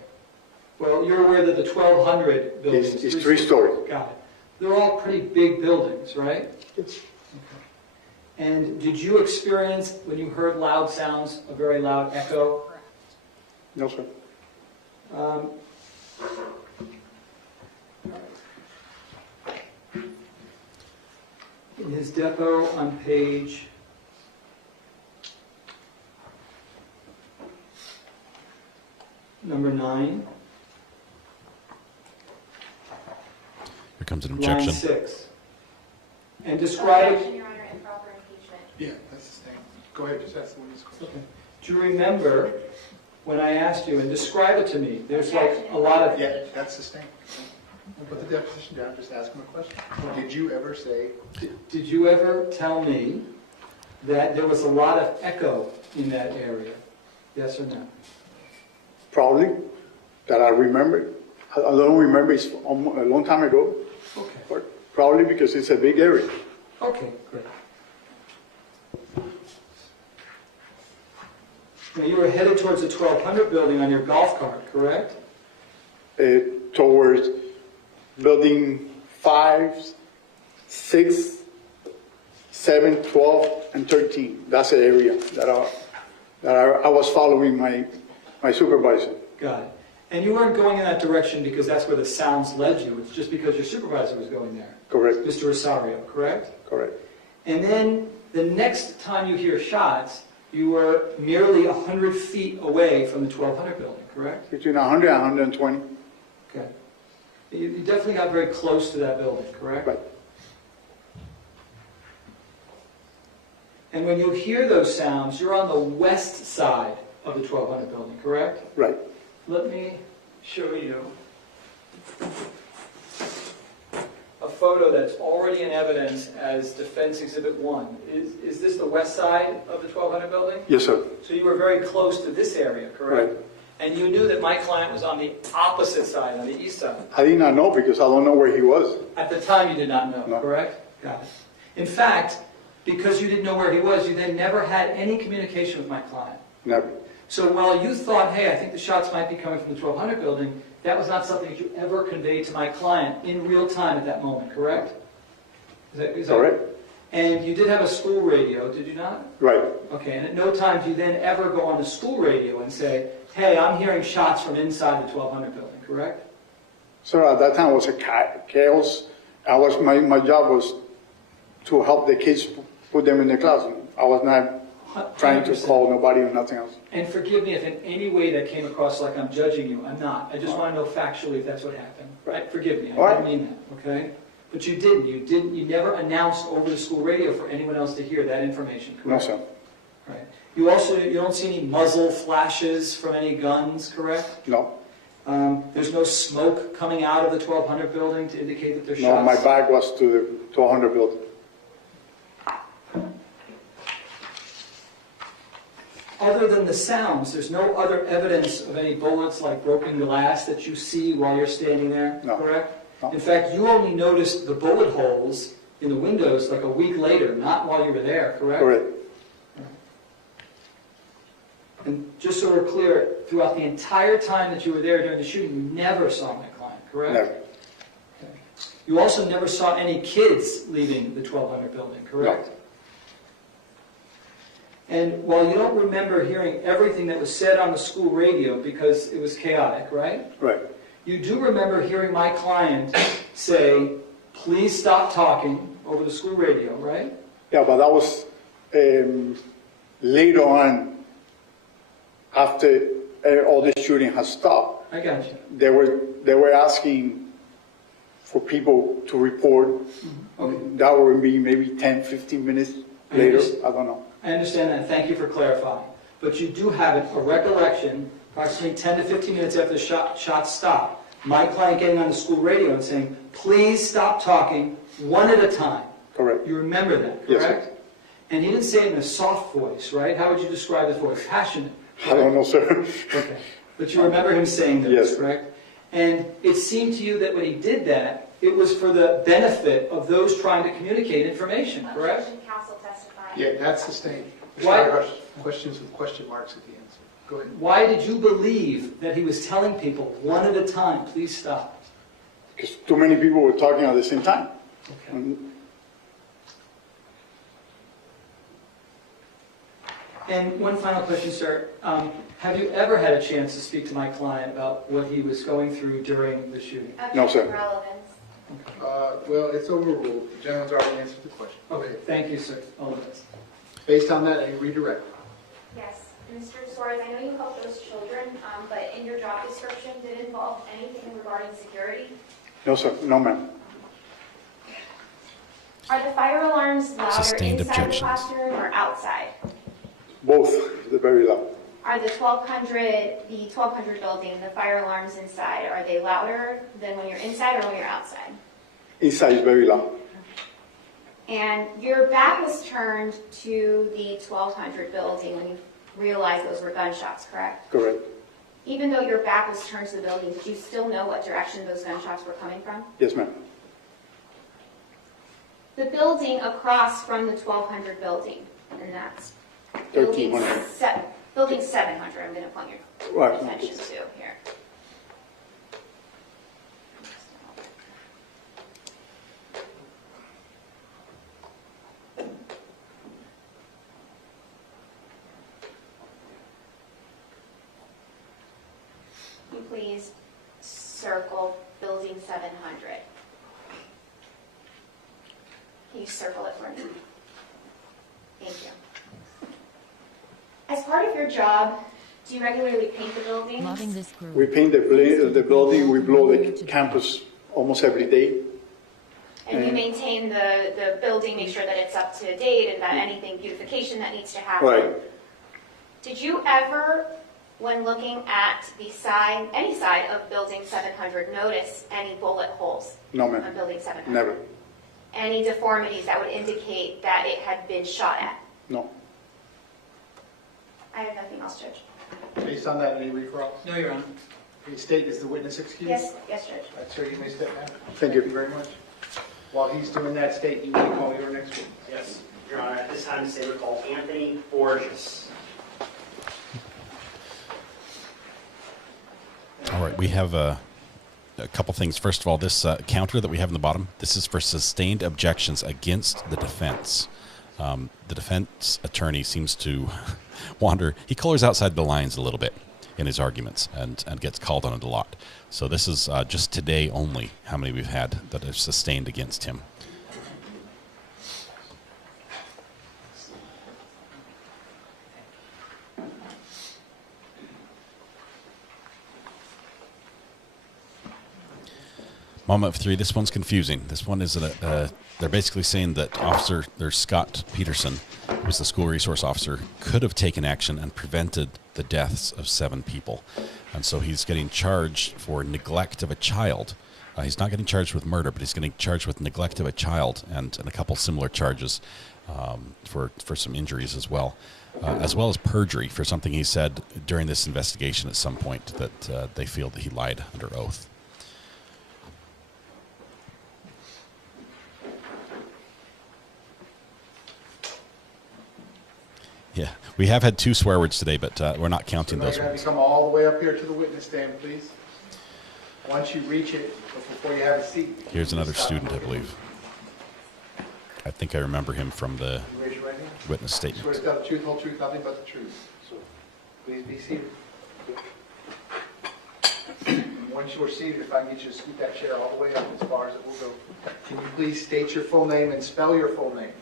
Well, you're aware that the 1200 buildings It's 3 stories. Got it. They're all pretty big buildings, right? Yes. Okay. And did you experience, when you heard loud sounds, a very loud echo? No, sir. In his depo on page number 9. Here becomes an line objection. 6. And describe Objection, it. Your Honor, improper impeachment. Yeah, that's the thing. Go ahead, just ask the witness question. Okay. Do you remember when I asked you, and describe it to me, there's like a lot of... Yeah, that's sustained. Put the deposition down, just ask him a question. Did you ever say... Did you ever tell me that there was a lot of echo in that area? Yes or no? Probably, that I remember. I don't remember, it's a long time ago. Okay. But probably because it's a big area. Okay, great. Now, you were headed towards the 1200 building on your golf cart, correct? Towards building 5, 6, 7, 12, and 13. That's the area that I was following my supervisor. Got it. And you weren't going in that direction because that's where the sounds led you. It's just because your supervisor was going there. Correct. Mr. Rosario, correct? Correct. And then the next time you hear shots, you were merely 100 feet away from the 1200 building, correct? Between 100 and 120. Okay. You definitely got very close to that building, correct? Right. And when you hear those sounds, you're on the west side of the 1200 building, correct? Right. Let me show you a photo that's already in evidence as Defense Exhibit 1. Is this the west side of the 1200 building? Yes, sir. So you were very close to this area, correct? Right. And you knew that my client was on the opposite side, on the east side. I did not know because I don't know where he was. At the time you did not know, No. correct? Got it. In fact, because you didn't know where he was, you then never had any communication with my client. Never. So while you thought, hey, I think the shots might be coming from the 1200 building, that was not something that you ever conveyed to my client in real time at that moment, correct? Is that Correct. And you did have a school radio, did you not? Right. Okay, and at no time do you then ever go on the school radio and say, hey, I'm hearing shots from inside the 1200 building, correct? Sir, at that time was a chaos. My job was to help the kids, put them in the classroom. I was not trying to 100%. call nobody or nothing else. And forgive me if in any way that came across like I'm judging you. I'm not. I just want to know factually if that's what happened. Right? Forgive me. I didn't mean that. Okay? But you didn't. You never announced over the school radio for anyone else to hear that information, correct? No, sir. Right. You don't see any muzzle flashes from any guns, correct? No. There's no smoke coming out of the 1200 building to indicate that there's No, shots? my back was to the 1200 building. Other than the sounds, there's no other evidence of any bullets like broken glass that you see while you're standing there, No. correct? No. In fact, you only noticed the bullet holes in the windows like a week later, not while you were there, correct? Correct. And just so we're clear, throughout the entire time that you were there during the shooting, you never saw my client, correct? Never. Okay. You also never saw any kids leaving the 1200 building, correct? No. And while you don't remember hearing everything that was said on the school radio because it was chaotic, right? Right. You do remember hearing my client say, please stop talking over the school radio, right? Yeah, but that was later on, after all the shooting has stopped. I got you. They were asking for people to report. Okay. That would be maybe 10, 15 minutes later. I don't know. I understand that, and thank you for clarifying. But you do have a recollection, approximately 10 to 15 minutes after the shots stopped, my client getting on the school radio and saying, please stop talking one at a time. Correct. You remember that, correct? Yes, sir. And he didn't say it in a soft voice, right? How would you describe his voice? Passionate. I don't know, sir. Okay. But you remember him saying this, Yes. correct? And it seemed to you that when he did that, it was for the benefit of those trying to communicate information, correct? Objection, counsel testifying. Yeah, that's sustained. Why- Questions with question marks at the end. Go ahead. Why did you believe that he was telling people one at a time, please stop? Because too many people were talking at the same time. Okay. And one final question, sir. Have you ever had a chance to speak to my client about what he was going through during the shooting? No, sir. Objection, relevance. Well, it's overruled. The gentleman's already answered the question. Okay, thank you, sir. All the best. Based on that, I redirect. Yes. Mr. Suarez, I know you helped those children, but in your job description, did it involve anything regarding security? No, sir. No, ma'am. Are the fire alarms louder Sustained inside the objections. classroom or outside? Both, they're very loud. Are the 1200 building, the fire alarms inside, are they louder than when you're inside or when you're outside? Inside is very loud. And your back was turned to the 1200 building when you realized those were gunshots, correct? Correct. Even though your back was turned to the building, did you still know what direction those gunshots were coming from? Yes, ma'am. The building across from the 1200 building, and that's building 1300. Building 700, I'm going to point your Right. attention to here. Can you please circle building 700? Can you circle it for me? Thank you. As part of your job, do you regularly paint the buildings? Loving this group. We paint the building, we blow the campus almost every day. And you maintain the building, make sure that it's up to date and that anything beautification that needs to happen. Right. Did you ever, when looking at the side, any side of building 700, notice any bullet holes? No, ma'am. On building 700? Never. Any deformities that would indicate that it had been shot at? No. I have nothing else, Judge. Based on that, any recall? No, Your Honor. Can you state, is the witness excused? Yes, Judge. All right, sir, you may step down. Thank you. Very much. While he's doing that, state, you may call your next witness. Yes, Your Honor, at this time, the state would call Anthony Borges. All right, we have a couple things. First of all, this counter that we have in the bottom, this is for sustained objections against the defense. The defense attorney seems to wander. He colors outside the lines a little bit in his arguments and gets called on it a lot. So this is just today only how many we've had that are sustained against him. Moment of three. This one's confusing. This one is they're basically saying that there's Scot Peterson, who was the school resource officer, could have taken action and prevented the deaths of 7 people. And so he's getting charged for neglect of a child. He's not getting charged with murder, but he's getting charged with neglect of a child and a couple similar charges for some injuries as well as perjury for something he said during this investigation at some point that they feel that he lied under oath. Yeah, we have had 2 swear words today, but we're not counting those You're going ones. to come all the way up here to the witness stand, please. Once you reach it, before you have a seat. Here's another student, I believe. I think I remember him from the Raise your right hand. witness Swear statement. to tell the truth, whole truth, nothing but the truth. So, please be seated. And once you are seated, if I can get you to scoot that chair all the way up as far as it will go. Can you please state your full name and spell your full name?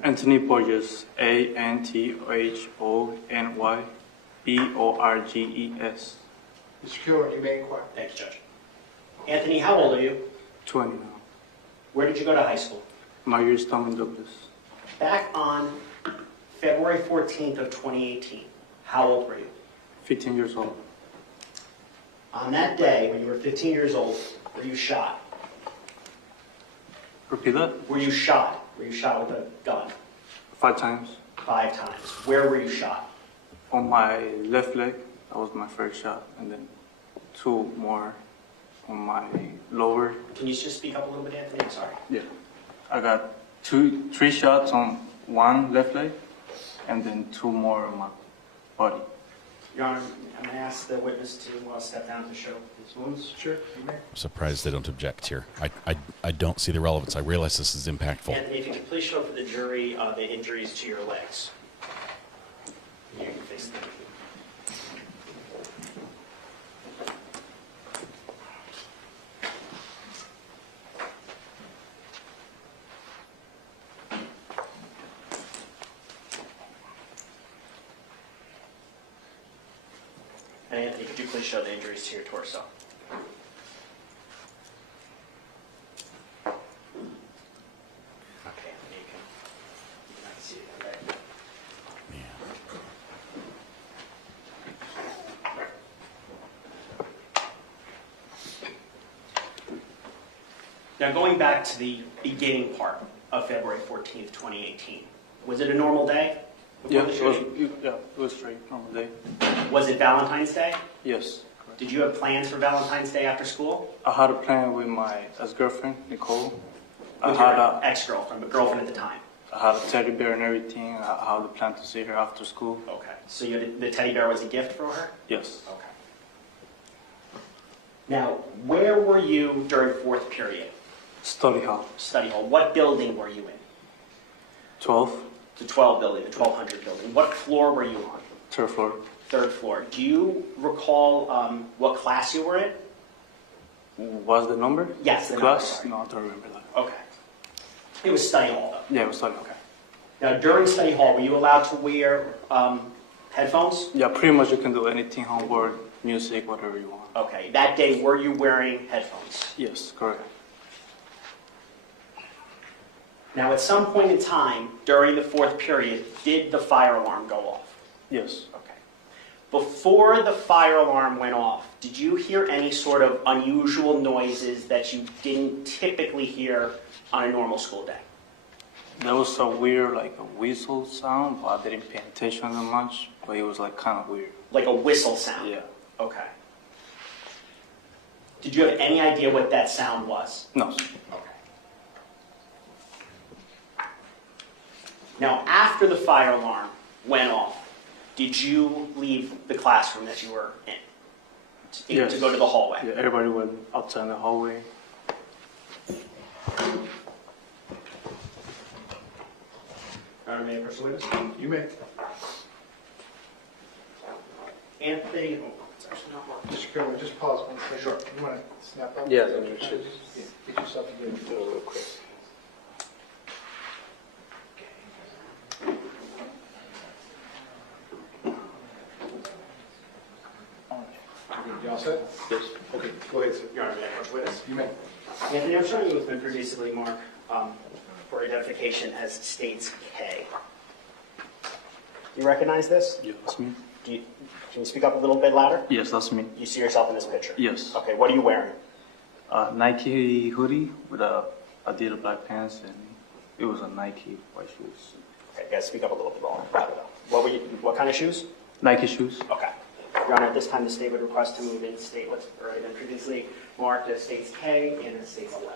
Anthony Borges, ANTHONYBORGES. Mr. Kilroy, you may inquire. Thanks, Judge. Anthony, how old are you? 20 now. Where did you go to high school? Myers, Tom, and Douglas. Back on February 14th of 2018, how old were you? 15 years old. On that day, when you were 15 years old, were you shot? Repeat that? Were you shot? Were you shot with a gun? 5 times. 5 times. Where were you shot? On my left leg, that was my first shot, and then 2 more on my lower. Can you just speak up a little bit, Anthony? I'm sorry. Yeah. I got 3 shots on one left leg, and then 2 more on my body. Your Honor, I'm going to ask the witness to step down to show his wounds. Sure, you may. I'm surprised they don't object here. I don't see the relevance. I realize this is impactful. Anthony, if you could please show for the jury the injuries to your legs. You can face the And Anthony, could you please show the injuries to your torso? Now, going back to the beginning part of February 14th, 2018, was it a normal day? Yeah, it was straight, normal day. Was it Valentine's Day? Yes. Did you have plans for Valentine's Day after school? I had a plan with my ex-girlfriend, Nicole. With your ex-girlfriend, but girlfriend at the time? I had a teddy bear and everything. I had a plan to see her after school. Okay. So the teddy bear was a gift for her? Yes. Okay. Now, where were you during fourth period? Study hall. Study hall. What building were you in? 12. The 12 building, the 1200 building. What floor were you on? Third floor. Third floor. Do you recall what class you were in? What's the number? Yes, the class? number. No, I don't remember that. Okay. It was study hall, though. Yeah, it was study hall. Okay. Now, during study hall, were you allowed to wear headphones? Yeah, pretty much you can do anything, homework, music, whatever you want. Okay. That day, were you wearing headphones? Yes, correct. Now, at some point in time during the fourth period, did the fire alarm go off? Yes. Okay. Before the fire alarm went off, did you hear any sort of unusual noises that you didn't typically hear on a normal school day? There was a weird, like a whistle sound, but I didn't pay attention that much, but it was like kind of weird. Like a whistle sound? Yeah. Okay. Did you have any idea what that sound was? No. Okay. Now, after the fire alarm went off, did you leave the classroom that you were in Yes. to go to the hallway? Yeah, everybody went outside in the hallway. May I pursue witness? You may. Anthony, oh, it's actually not working. Mr. Kerwin, just pause 1 second. Sure. You want to snap up? Yeah, let me just Get yourself together. Do it real quick. You all set? Yes. Okay, go ahead, sir. Your Honor, may I pursue witness? You may. Anthony, I'm showing you what's been previously marked for identification as States K. You recognize this? Yeah, that's me. Can you speak up a little bit louder? Yes, that's me. You see yourself in this picture? Yes. Okay, what are you wearing? Nike hoodie with a Adidas black pants, and it was a Nike white shoes. Okay, guys, speak up a little bit louder though. What kind of shoes? Nike shoes. Okay. Your Honor, at this time, the state would request to move in state what's been previously marked as States K and as States 11.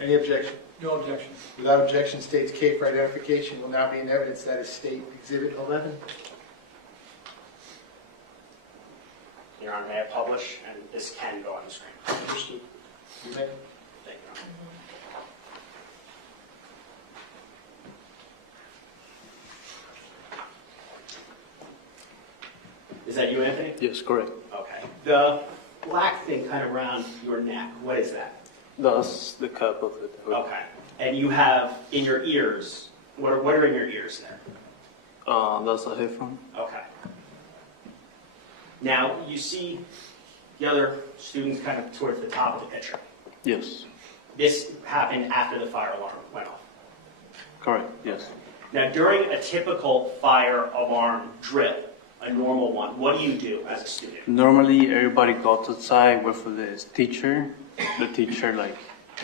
Any objection? No objection. Without objection, States K for identification will now be in evidence. That is State Exhibit 11. Your Honor, may I publish? And this can go on the screen. Understood. You may. Thank you, Your Honor. Is that you, Anthony? Yes, correct. Okay. The black thing kind of around your neck, what is that? That's the cup of it. Okay. And you have in your ears, what are in your ears there? That's a headphone. Okay. Now, you see the other students kind of towards the top of the picture. Yes. This happened after the fire alarm went off. Correct, yes. Now, during a typical fire alarm drill, a normal one, what do you do as a student? Normally, everybody goes outside, wait for the teacher. The teacher, like,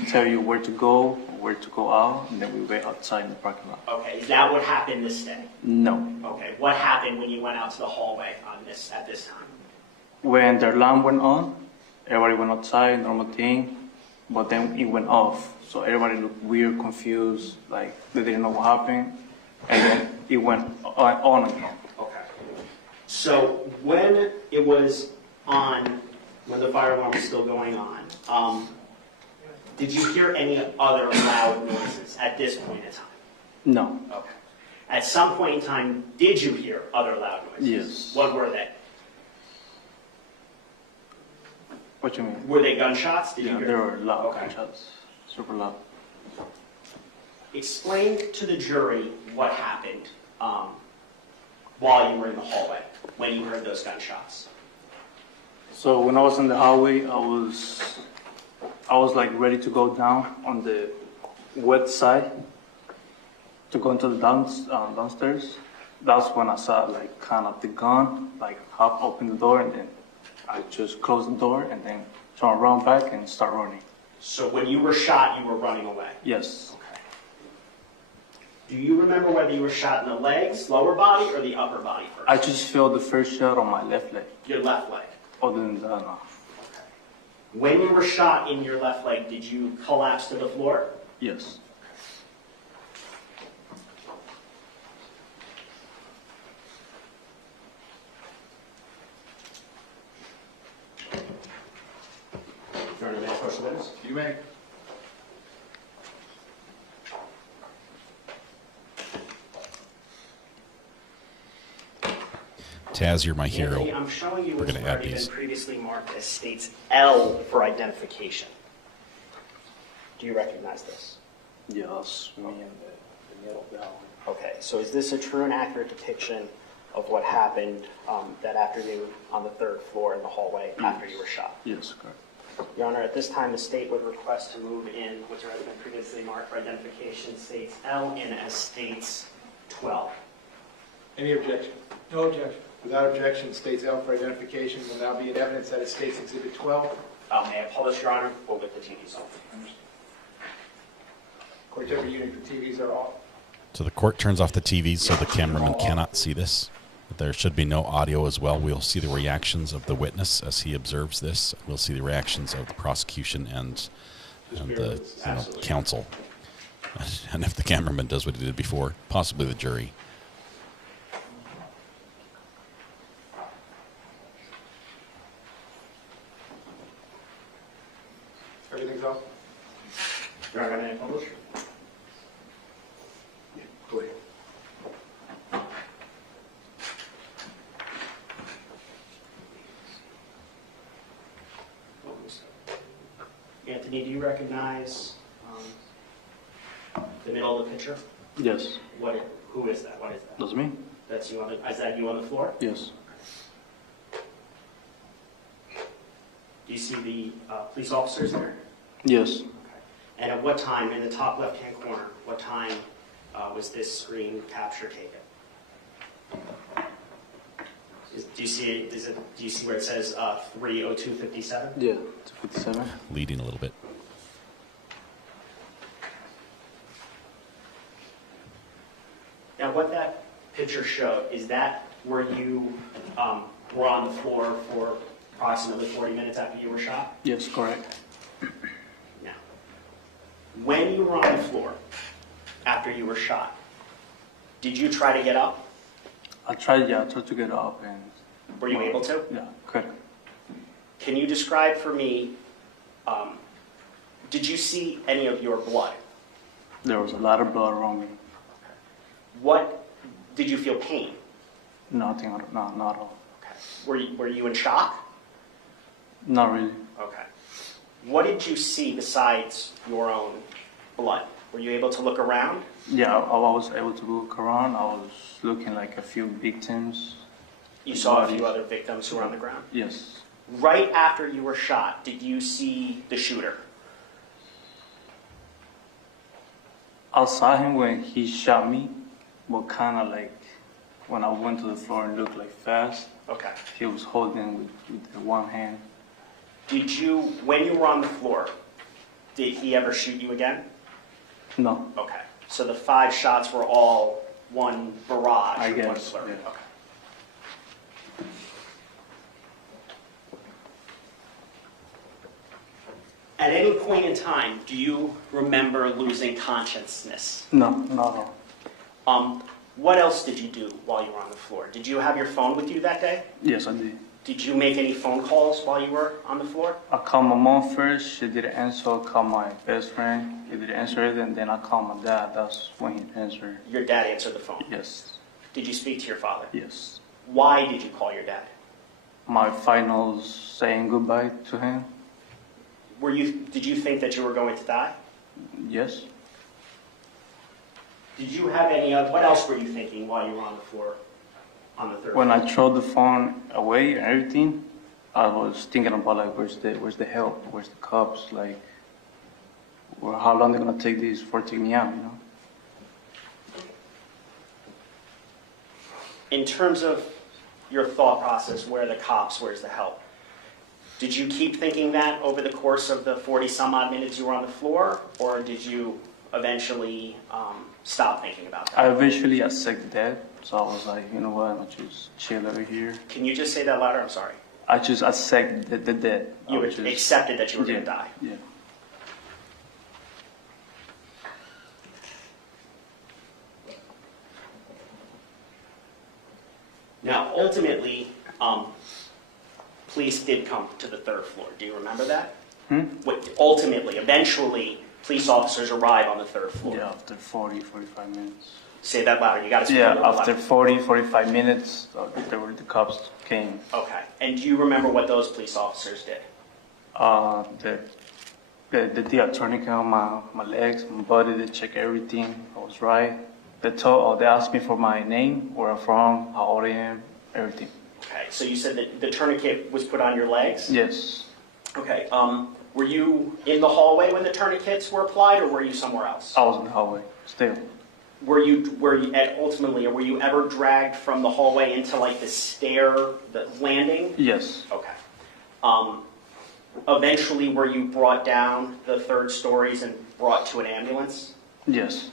tell you where to go, where to go out, and then we wait outside in the parking lot. Okay, is that what happened this day? No. Okay, what happened when you went out to the hallway at this time? When the alarm went on, everybody went outside, normal thing, but then it went off. So everybody looked weird, confused, like they didn't know what happened, and then it went on again. Okay. So when it was on, when the fire alarm was still going on, did you hear any other loud noises at this point in time? No. Okay. At some point in time, did you hear other loud noises? Yes. What were they? What you mean? Were they gunshots? Did you Yeah, hear? they were loud Okay. gunshots, super loud. Explain to the jury what happened while you were in the hallway when you heard those gunshots. So when I was in the hallway, I was like ready to go down on the west side to go into the downstairs. That's when I saw like kind of the gun, like open the door, and then I just closed the door and then turn around back and start running. So when you were shot, you were running away? Yes. Okay. Do you remember whether you were shot in the legs, lower body, or the upper body first? I just felt the first shot on my left leg. Your left leg? Other than that, no. Okay. When you were shot in your left leg, did you collapse to the floor? Yes. You may. Taz, you're my hero. Anthony, I'm showing you We're what's going to add already these. been previously marked as states L for identification. Do you recognize this? Yes, me and the middle down. Okay, so is this a true and accurate depiction of what happened that afternoon on the 3rd floor in the hallway after you were shot? Yes, correct. Your Honor, at this time, the state would request to move in what's already been previously marked for identification, states L in as states 12. Any objection? No objection. Without objection, states L for identification will now be in evidence that it states Exhibit 12. May I publish, Your Honor, or with the TVs off? Whichever unit for TVs are off. So the court turns off the TVs so the cameraman cannot see this. There should be no audio as well. We'll see the reactions of the witness as he observes this. We'll see the reactions of the prosecution and the counsel. And if the cameraman does what he did before, possibly the jury. Everything's off? Your Honor, may I publish? Yeah, go ahead. Anthony, do you recognize the middle of the picture? Yes. Who is that? What is that? That's me? That's you on the. Is that you on the floor? Yes. Do you see the police officers there? Yes. Okay. And at what time, in the top left-hand corner, what time was this screen capture taken? Do you see it? Do you see where it says 3:02:57? Yeah, 2:57. Leading a little bit. Now, what that picture showed is that where you were on the floor for approximately 40 minutes after you were shot? Yes, correct. Now, when you were on the floor after you were shot, did you try to get up? I tried to get up and... Were you able to? Yeah, correct. Can you describe for me, did you see any of your blood? There was a lot of blood around me. What, did you feel pain? Nothing, not at all. Okay. Were you in shock? Not really. Okay. What did you see besides your own blood? Were you able to look around? Yeah, I was able to look around. I was looking like a few victims. You saw a few other victims who were on the ground? Yes. Right after you were shot, did you see the shooter? I saw him when he shot me, but kind of like when I went to the floor and looked like fast. Okay. He was holding with the one hand. Did you, when you were on the floor, did he ever shoot you again? No. Okay. So the 5 shots were all one barrage? I guess, one flurry. yeah. Okay. At any point in time, do you remember losing consciousness? No, not at all. What else did you do while you were on the floor? Did you have your phone with you that day? Yes, I did. Did you make any phone calls while you were on the floor? I called my mom first. She didn't answer. I called my best friend. He didn't answer it. And then I called my dad. That's when he answered. Your dad answered the phone? Yes. Did you speak to your father? Yes. Why did you call your dad? My finals saying goodbye to him. Did you think that you were going to die? Yes. Did you have any what else were you thinking while you were on the floor on the 3rd? When I threw the phone away and everything, I was thinking about like where's the help, where's the cops, like how long they're gonna take this for taking me out, you know? In terms of your thought process, where are the cops, where's the help? Did you keep thinking that over the course of the 40 some odd minutes you were on the floor, or did you eventually stop thinking about that? I eventually accepted that, so I was like, you know what, I'm just chill over here. Can you just say that louder? I'm sorry. I just accepted the death. You accepted that you were going to die. Yeah. Now, ultimately, police did come to the third floor. Do you remember that? Ultimately, eventually, police officers arrive on the third floor. Yeah, after 40, 45 minutes. Say that louder. You got to speak Yeah, a little after louder. 40, 45 minutes, the cops came. Okay. And do you remember what those police officers did? They did a tourniquet on my legs, my body. They checked everything. I was right. They asked me for my name, where I'm from, how old I am, everything. Okay. So you said that the tourniquet was put on your legs? Yes. Okay. Were you in the hallway when the tourniquets were applied, or were you somewhere else? I was in the hallway, still. Were you ultimately, or were you ever dragged from the hallway into like the stair, the landing? Yes. Okay. Eventually, were you brought down the third stories and brought to an ambulance? Yes.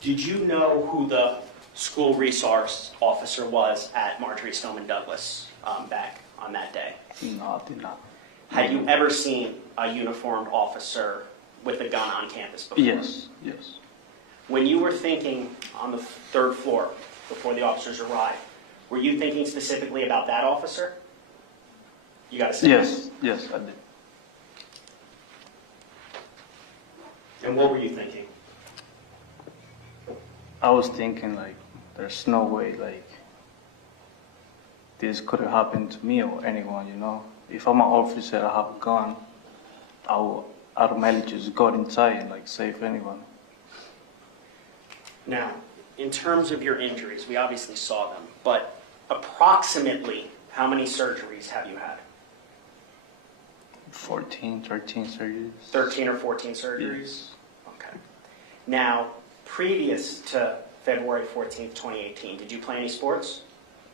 Did you know who the school resource officer was at Marjorie Stoneman Douglas back on that day? No, I did not. Had you ever seen a uniformed officer with a gun on campus before? Yes, yes. When you were thinking on the third floor before the officers arrived, were you thinking specifically about that officer? You got to say Yes, yes, I did. And what were you thinking? I was thinking, like, there's no way, like, this could have happened to me or anyone, you know? If I'm an officer, I have a gun, I will automatically just go inside and, like, save anyone. Now, in terms of your injuries, we obviously saw them, but approximately how many surgeries have you had? 14, 13 surgeries. 13 or 14 surgeries? Yes. Okay. Now, previous to February 14th, 2018, did you play any sports?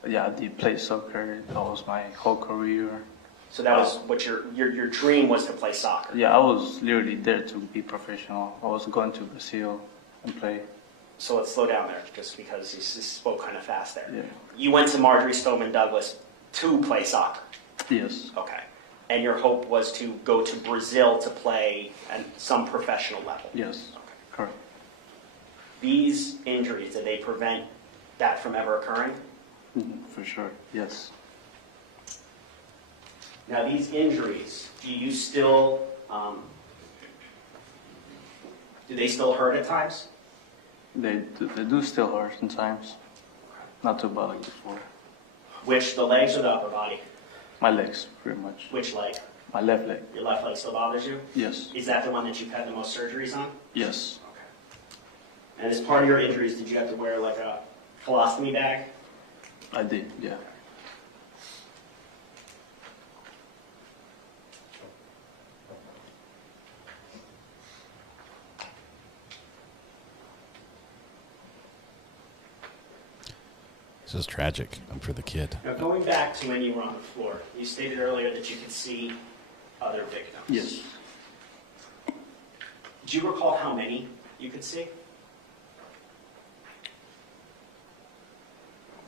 Yeah, I did play soccer. That was my whole career. So that was what your dream was, to play soccer? Yeah, I was literally there to be professional. I was going to Brazil and play. So let's slow down there, just because you spoke kind of fast there. Yeah. You went to Marjorie Stoneman Douglas to play soccer? Yes. Okay. And your hope was to go to Brazil to play at some professional level? Yes, okay. Correct. These injuries, did they prevent that from ever occurring? For sure, yes. Now, these injuries, do you still, do they still hurt at times? They do still hurt sometimes. Not too bad like before. Which, the legs or the upper body? My legs, pretty much. Which leg? My left leg. Your left leg still bothers you? Yes. Is that the one that you've had the most surgeries on? Yes. Okay. And as part of your injuries, did you have to wear like a colostomy bag? I did, yeah. This is tragic for the kid. Now, going back to when you were on the floor, you stated earlier that you could see other victims. Yes. Do you recall how many you could see?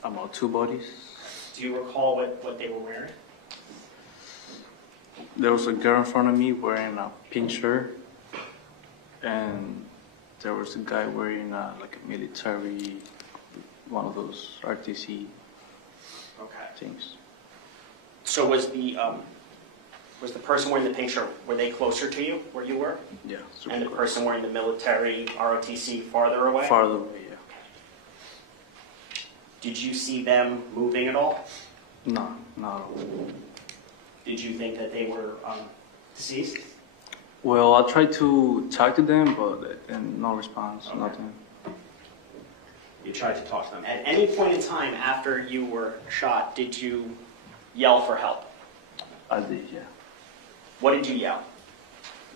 About 2 bodies. Do you recall what they were wearing? There was a girl in front of me wearing a pink shirt, and there was a guy wearing like a military, one of those RTC things. So was the person wearing the pink shirt, were they closer to you where you were? Yeah. And the person wearing the military ROTC farther away? Farther away, yeah. Did you see them moving at all? No, not at all. Did you think that they were deceased? Well, I tried to talk to them, but and no response, nothing. You tried to talk to them. At any point in time after you were shot, did you yell for help? I did, yeah. What did you yell?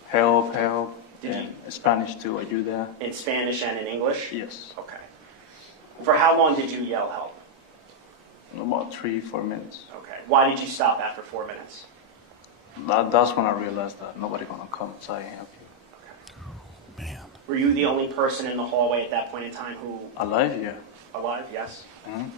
Help, help. Did in Spanish too, ayuda. In Spanish and in English? Yes. Okay. For how long did you yell help? About 3-4 minutes. Okay. Why did you stop after 4 minutes? That's when I realized that nobody gonna come inside and help you. Man. Were you the only person in the hallway at that point in time who... Alive, yeah. Alive, yes. Mm-hmm.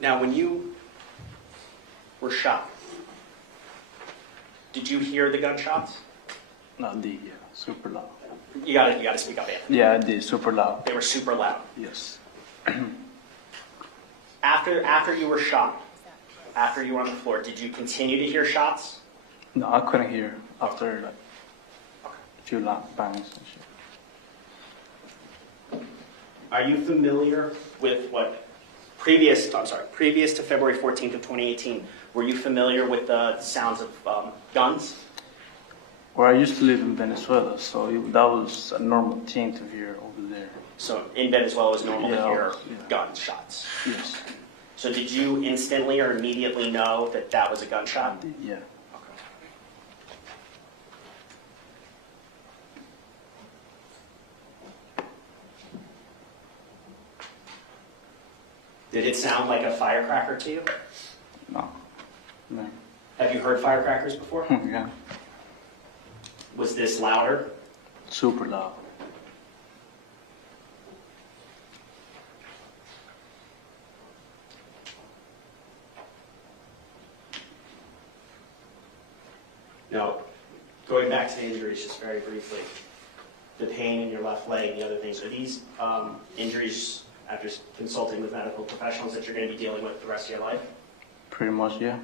Now, when you were shot, did you hear the gunshots? No, I did, yeah. Super loud. You gotta speak up, Anthony. Yeah, I did. Super loud. They were super loud. Yes. After you were shot, after you were on the floor, did you continue to hear shots? No, I couldn't hear after like a few loud bangs and shit. Are you familiar with what previous to February 14th of 2018, were you familiar with the sounds of guns? Well, I used to live in Venezuela, so that was a normal thing to hear over there. So in Venezuela it was normal to hear Yeah. gunshots? Yes. So did you instantly or immediately know that that was a gunshot? Yeah. Did it sound like a firecracker to you? No. No. Have you heard firecrackers before? Yeah. Was this louder? Super loud. Now, going back to the injuries just very briefly, the pain in your left leg, the other things, are these injuries, after consulting with medical professionals, that you're going to be dealing with the rest of your life? Pretty much, yeah.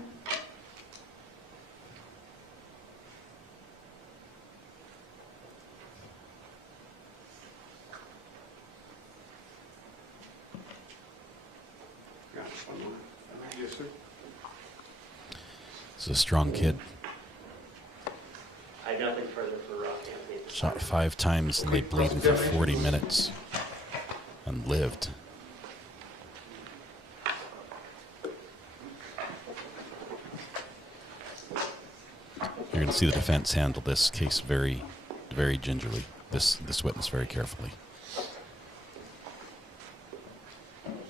Just one more. Yes, sir. He's a strong kid. I have nothing further for Anthony. Shot 5 times and lay bleeding for 40 minutes and lived. You're going to see the defense handle this case very, very gingerly. This witness very carefully.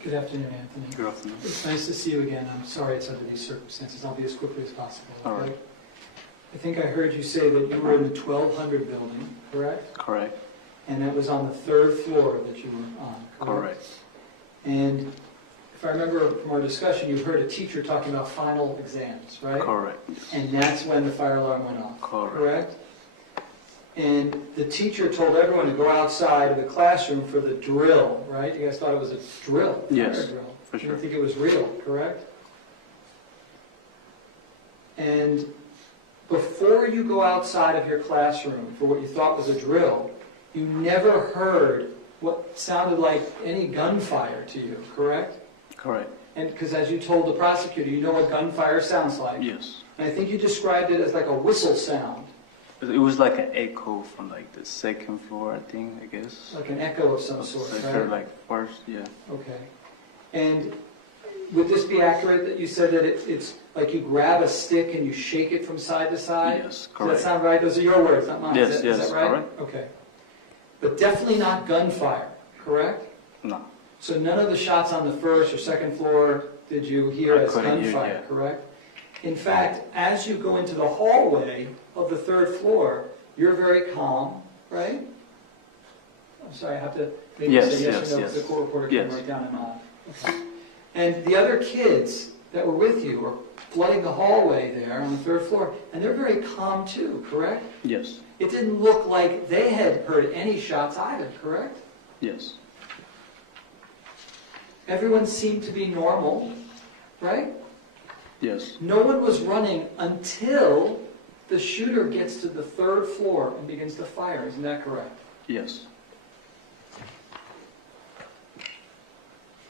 Good afternoon, Anthony. Good afternoon. It's nice to see you again. I'm sorry it's under these circumstances. I'll be as quickly as possible. All Okay? right. I think I heard you say that you were in the 1200 building, correct? Correct. And that was on the 3rd floor that you were on, correct? Correct. And if I remember from our discussion, you heard a teacher talking about final exams, right? Correct. And that's when the fire alarm went off, Correct. And the teacher told everyone to go outside of the classroom for the drill, right? You guys thought it was a drill, Yes, fire drill. for You sure. didn't think it was real, correct? And before you go outside of your classroom for what you thought was a drill, you never heard what sounded like any gunfire to you, correct? Correct. And because as you told the prosecutor, you know what gunfire sounds like. Yes. And I think you described it as like a whistle sound. It was like an echo from like the 2nd floor, I think, I guess. Like an echo of some sort, Like, right? like first, yeah. Okay. And would this be accurate that you said that it's like you grab a stick and you shake it from side to side? Yes, Does correct. that sound right? Those are your words, not mine. Yes, Is yes, that right? correct. Okay. But definitely not gunfire, correct? No. So none of the shots on the 1st or 2nd floor did you hear I as couldn't hear, gunfire, yeah. correct? In fact, as you go into the hallway of the 3rd floor, you're very calm, right? I'm sorry, I have to maybe Yes, say yes yes, or no, yes. because the court reporter can Yes. write down and nod. Okay. And the other kids that were with you were flooding the hallway there on the 3rd floor, and they're very calm too, correct? Yes. It didn't look like they had heard any shots either, correct? Yes. Everyone seemed to be normal, right? Yes. No one was running until the shooter gets to the 3rd floor and begins to fire. Isn't that correct? Yes.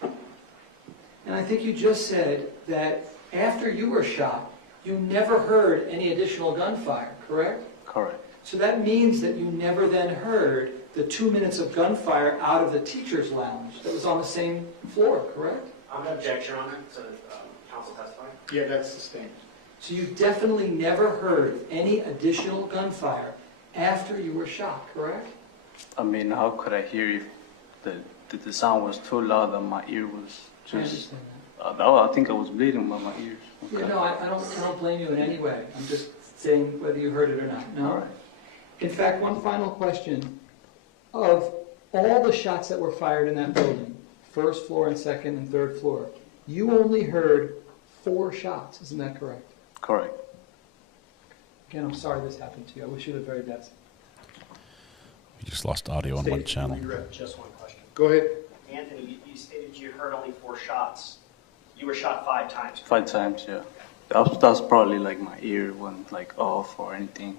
And I think you just said that after you were shot, you never heard any additional gunfire, correct? Correct. So that means that you never then heard the 2 minutes of gunfire out of the teacher's lounge that was on the same floor, correct? I'm going to object, Your Honor, to counsel testifying. Yeah, that's sustained. So you definitely never heard any additional gunfire after you were shot, correct? I mean, how could I hear if the sound was too loud and my ear was I just... understand I think I was bleeding by my ears. that. Yeah, no, I don't blame you in any way. I'm just saying whether you heard it or not. No? All right. In fact, one final question. Of all the shots that were fired in that building, first floor and second and third floor, you only heard 4 shots. Isn't that correct? Correct. Again, I'm sorry this happened to you. I wish you the very best. We just lost audio on one channel. Just one question. Go ahead. Anthony, you stated you heard only 4 shots. You were shot 5 times. 5 times, yeah. That's probably like my ear wasn't like off or anything.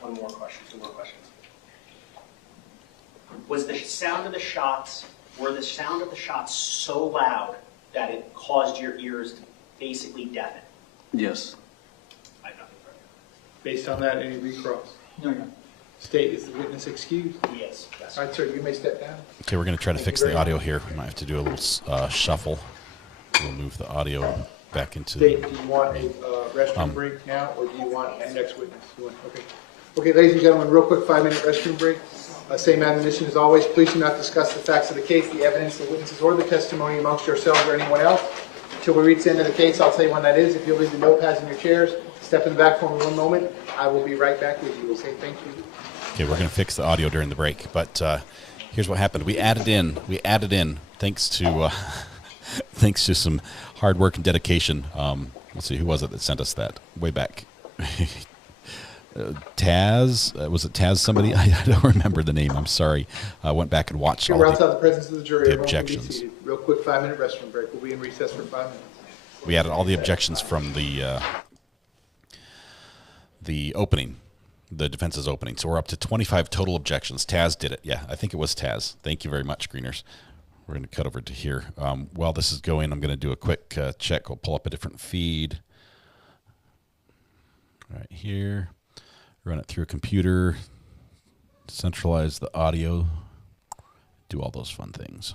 One more question, 2 more questions. Was the sound of the shots, were the sound of the shots so loud that it caused your ears to basically deafen? Yes. I have nothing further. Based on that, any recross? No. State, is the witness excused? Yes. Yes. All right, sir, you may step down. Okay, we're going to try to Thank fix you the very audio much. here. We might have to do a little shuffle. We'll move the audio back into State, do you want a restroom break now, or do you want the next witness? Okay. Okay, ladies and gentlemen, real quick 5-minute restroom break. Same admonition as always. Please do not discuss the facts of the case, the evidence, the witnesses, or the testimony amongst yourselves or anyone else. Until we reach the end of the case, I'll tell you when that is. If you'll leave the notepads in your chairs, step in the back for me 1 moment. I will be right back with you. We'll say thank you. Okay, we're going to fix the audio during the break, but here's what happened. We added in, thanks to thanks to some hard work and dedication. Let's see, who was it that sent us that way back? Taz, was it Taz somebody? I don't remember the name. I'm sorry. I went back and watched all We're outside the presence of the jury. the Everyone can be objections. seated. Real quick 5-minute restroom break. We'll be in recess for 5 minutes. We added all the objections from the opening, the defense's opening. So we're up to 25 total objections. Taz did it. Yeah, I think it was Taz. Thank you very much, Greeners. We're going to cut over to here. While this is going, I'm going to do a quick check. We'll pull up a different feed right here. Run it through a computer, centralize the audio, do all those fun things.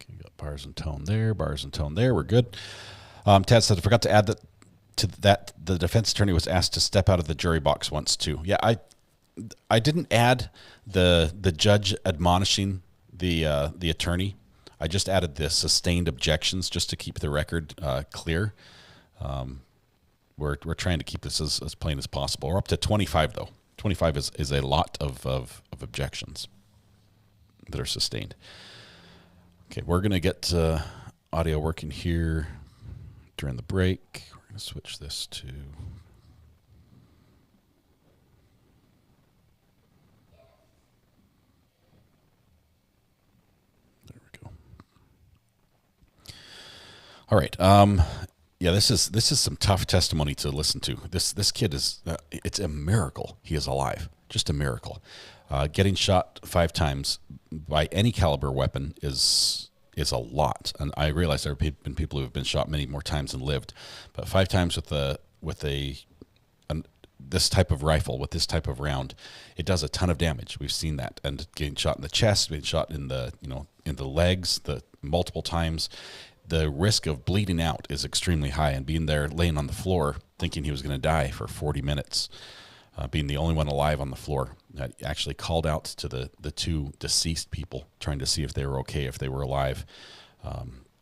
Okay, got bars and tone there, bars and tone there. We're good. Tad said, I forgot to add that the defense attorney was asked to step out of the jury box once too. Yeah, I didn't add the judge admonishing the attorney. I just added the sustained objections just to keep the record clear. We're trying to keep this as plain as possible. We're up to 25 though. 25 is a lot of objections that are sustained. Okay, we're gonna get audio working here during the break. We're gonna switch this to. There we go. All right. Yeah, this is some tough testimony to listen to. This kid is it's a miracle he is alive, just a miracle. Getting shot 5 times by any caliber weapon is a lot, and I realize there have been people who have been shot many more times and lived, but 5 times with this type of rifle with this type of round, it does a ton of damage. We've seen that, and getting shot in the chest, being shot in the legs, multiple times. The risk of bleeding out is extremely high, and being there laying on the floor thinking he was going to die for 40 minutes, being the only one alive on the floor. I actually called out to the 2 deceased people, trying to see if they were okay, if they were alive.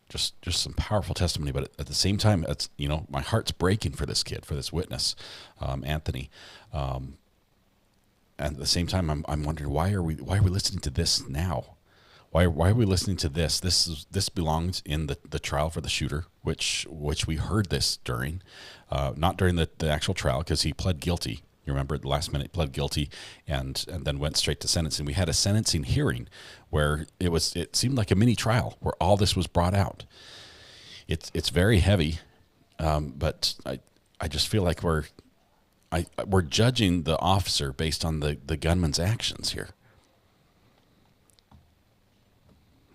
Just some powerful testimony, but at the same time, it's my heart's breaking for this kid, for this witness, Anthony. And at the same time, I'm wondering why are we listening to this now? Why are we listening to this? This belongs in the trial for the shooter, which we heard this during, not during the actual trial, because he pled guilty. You remember at the last minute, pled guilty, and then went straight to sentencing. We had a sentencing hearing where it seemed like a mini trial where all this was brought out. It's very heavy, but I just feel like we're judging the officer based on the gunman's actions here.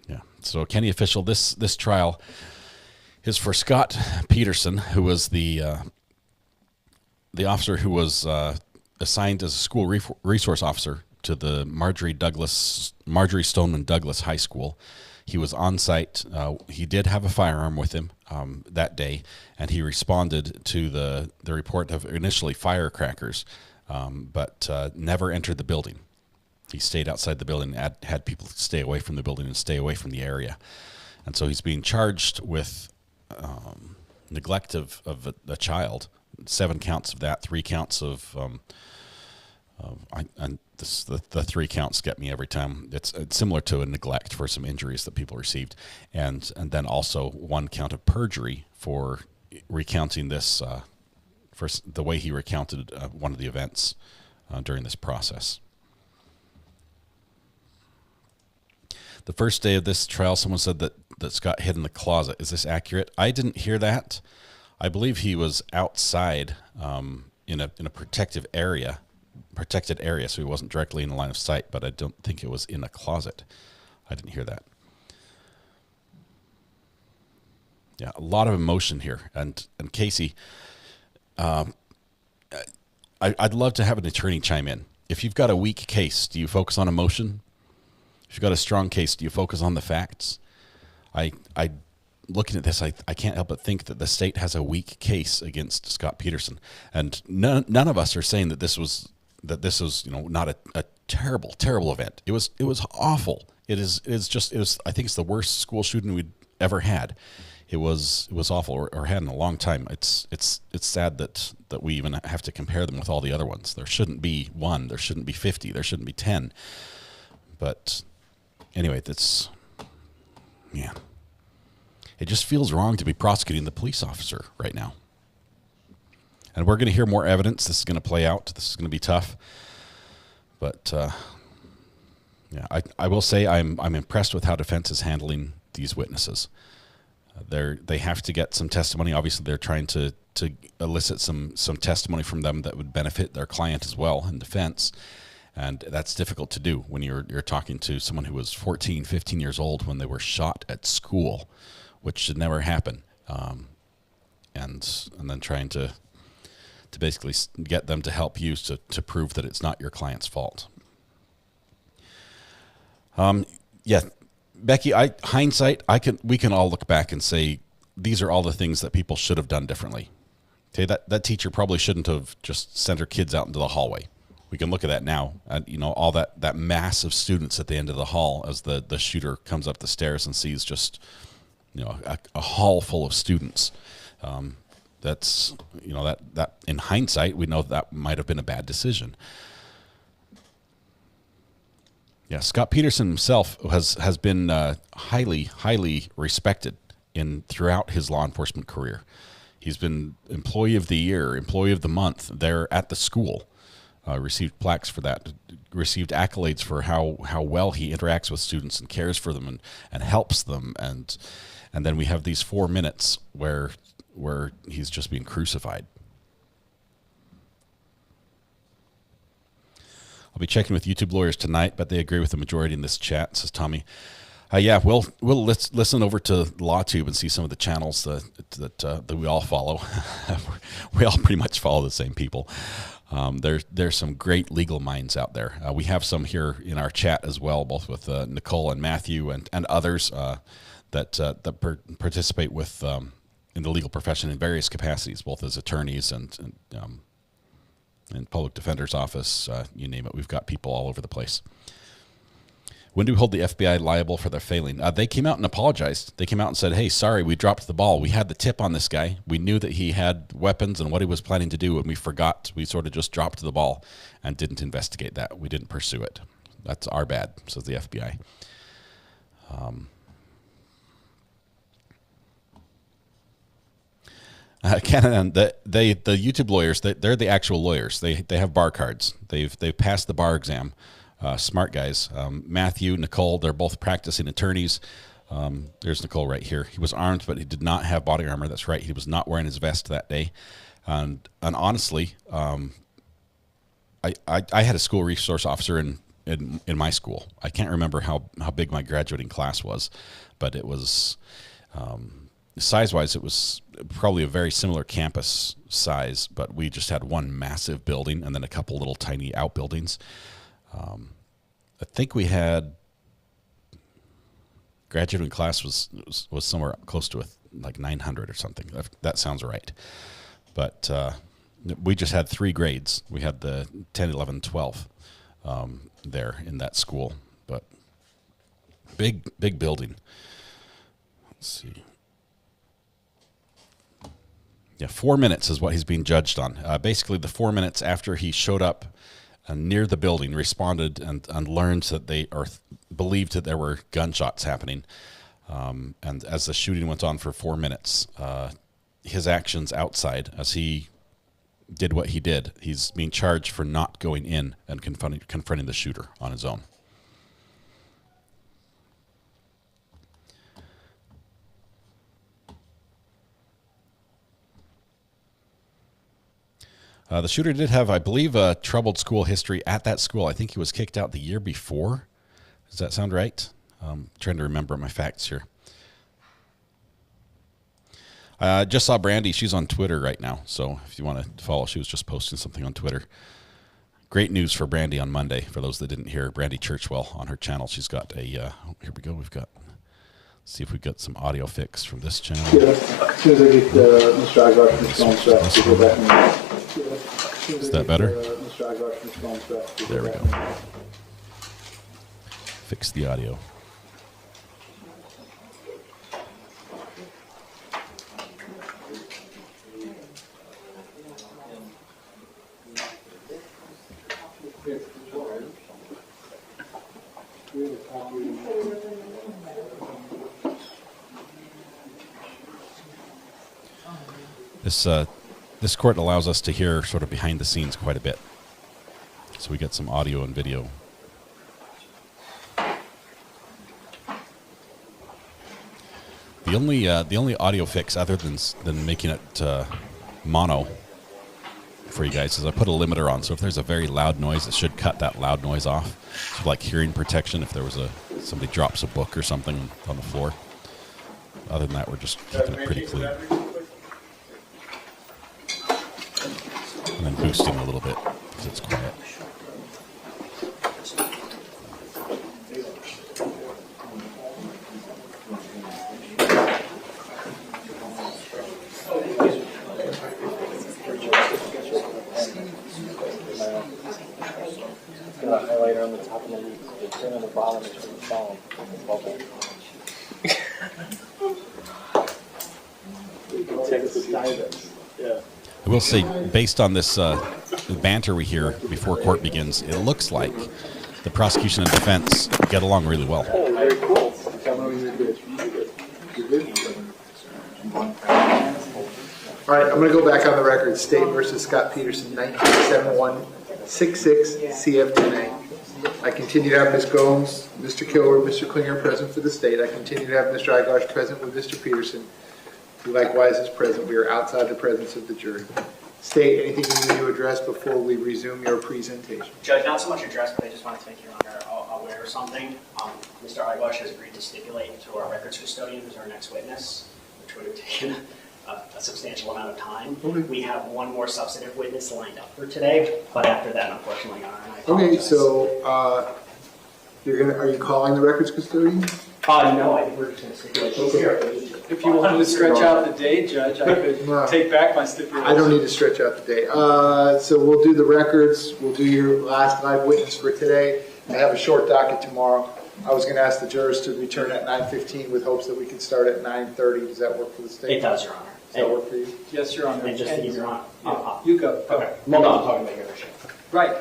Yeah. So, Kenny Official, this trial is for Scot Peterson, who was the the officer who was assigned as a school resource officer to the Marjorie Stoneman Douglas High School. He was on site. He did have a firearm with him that day, and he responded to the report of initially firecrackers, but never entered the building. He stayed outside the building, had people stay away from the building and stay away from the area. And so he's being charged with neglect of a child. 7 counts of that, 3 counts of the 3 counts get me every time. It's similar to a neglect for some injuries that people received, and then also 1 count of perjury for recounting this, for the way he recounted one of the events during this process. The first day of this trial, someone said that Scott hid in the closet. Is this accurate? I didn't hear that. I believe he was outside in a protected area, so he wasn't directly in the line of sight, but I don't think it was in a closet. I didn't hear that. Yeah, a lot of emotion here. And Casey, I'd love to have an attorney chime in. If you've got a weak case, do you focus on emotion? If you've got a strong case, do you focus on the facts? Looking at this, I can't help but think that the state has a weak case against Scot Peterson, and none of us are saying that this was not a terrible event. It was awful. It was. I think it's the worst school shooting we'd ever had. It was awful, or had in a long time. It's sad that we even have to compare them with all the other ones. There shouldn't be 1. There shouldn't be 50. There shouldn't be 10. But anyway, yeah. It just feels wrong to be prosecuting the police officer right now. And we're going to hear more evidence. This is going to play out. This is going to be tough. But yeah, I will say I'm impressed with how defense is handling these witnesses. They have to get some testimony. Obviously, they're trying to elicit some testimony from them that would benefit their client as well in defense. And that's difficult to do when you're talking to someone who was 14, 15 years old when they were shot at school, which should never happen. And then trying to basically get them to help you to prove that it's not your client's fault. Yeah, Becky, hindsight, we can all look back and say these are all the things that people should have done differently. Okay, that teacher probably shouldn't have just sent her kids out into the hallway. We can look at that now, and all that mass of students at the end of the hall as the shooter comes up the stairs and sees just a hall full of students. That's that in hindsight we know that might have been a bad decision. Yeah, Scot Peterson himself has been highly respected throughout his law enforcement career. He's been Employee of the Year, Employee of the Month there at the school. Received plaques for that, received accolades for how well he interacts with students and cares for them and helps them. And then we have these 4 minutes where he's just being crucified. I'll be checking with YouTube lawyers tonight, but they agree with the majority in this chat, says Tommy. Yeah, we'll listen over to LawTube and see some of the channels that we all follow. We all pretty much follow the same people. There's some great legal minds out there. We have some here in our chat as well, both with Nicole and Matthew and others that participate with in the legal profession in various capacities, both as attorneys and public defender's office, you name it. We've got people all over the place. When do we hold the FBI liable for their failing? They came out and apologized. They came out and said, hey, sorry, we dropped the ball. We had the tip on this guy. We knew that he had weapons and what he was planning to do, and we forgot. We sort of just dropped the ball and didn't investigate that. We didn't pursue it. That's our bad, says the FBI. Canon, the YouTube lawyers, they're the actual lawyers. They have bar cards. They've passed the bar exam. Smart guys. Matthew, Nicole, they're both practicing attorneys. There's Nicole right here. He was armed, but he did not have body armor. That's right. He was not wearing his vest that day. And honestly, I had a school resource officer in my school. I can't remember how big my graduating class was, but it was size-wise, it was probably a very similar campus size, but we just had one massive building and then a couple little tiny outbuildings. I think we had graduating class was somewhere close to like 900 or something. That sounds right. But we just had 3 grades. We had the 10, 11, 12 there in that school. But big building. Let's see. Yeah, 4 minutes is what he's being judged on. Basically, the 4 minutes after he showed up near the building, responded and learned that believed that there were gunshots happening. And as the shooting went on for 4 minutes, his actions outside, as he did what he did, he's being charged for not going in and confronting the shooter on his own. The shooter did have, I believe, a troubled school history at that school. I think he was kicked out the year before. Does that sound right? I'm trying to remember my facts here. I just saw Brandy. She's on Twitter right now. So if you want to follow, she was just posting something on Twitter. Great news for Brandy on Monday. For those that didn't hear, Brandy Churchwell on her channel. She's got a, here we go. Let's see if we've got some audio fix from this channel. Yeah, as soon as I get Mr. Agard to go back and... Is that better? There we go. Fix the audio. This court allows us to hear sort of behind the scenes quite a bit. So we get some audio and video. The only audio fix other than making it mono for you guys is I put a limiter on. So if there's a very loud noise, it should cut that loud noise off. So like hearing protection if there was somebody drops a book or something on the floor. Other than that, we're just keeping it pretty clean. And then boosting a little bit because it's quiet. Got a highlighter on the top and then you turn on the bottom and turn the phone. Yeah. I will say, based on this banter we hear before court begins, it looks like the prosecution and defense get along really well. Oh, very cool. All right, I'm going to go back on the record. State versus Scot Peterson, 1971-66 CF10A. I continue to have Ms. Gomes, Mr. Kilroy, Mr. Klinger present for the state. I continue to have Mr. Igosh present with Mr. Peterson, who likewise is present. We are outside the presence of the jury. State, anything you need to address before we resume your presentation? Judge, not so much address, but I just wanted to make Your Honor aware of something. Mr. Igosh has agreed to stipulate to our records custodian, who's our next witness, which would have taken a substantial amount of time. Okay. We have one more substantive witness lined up for today, but after that, unfortunately, Your Honor, I apologize. Okay, so are you calling the records custodian? No, I think we're just going to stipulate. Okay. If you wanted to stretch out the day, Judge, I could take back my stipulation. I don't need to stretch out the day. So we'll do the records. We'll do your last live witness for today. I have a short docket tomorrow. I was going to ask the jurors to return at 9:15 with hopes that we could start at 9:30. Does that work for the state? It does, Your Honor. Does that work for you? Yes, Your Honor. And just to give Your Honor. You go. Okay. Well, no, I'm talking about your issue. Right.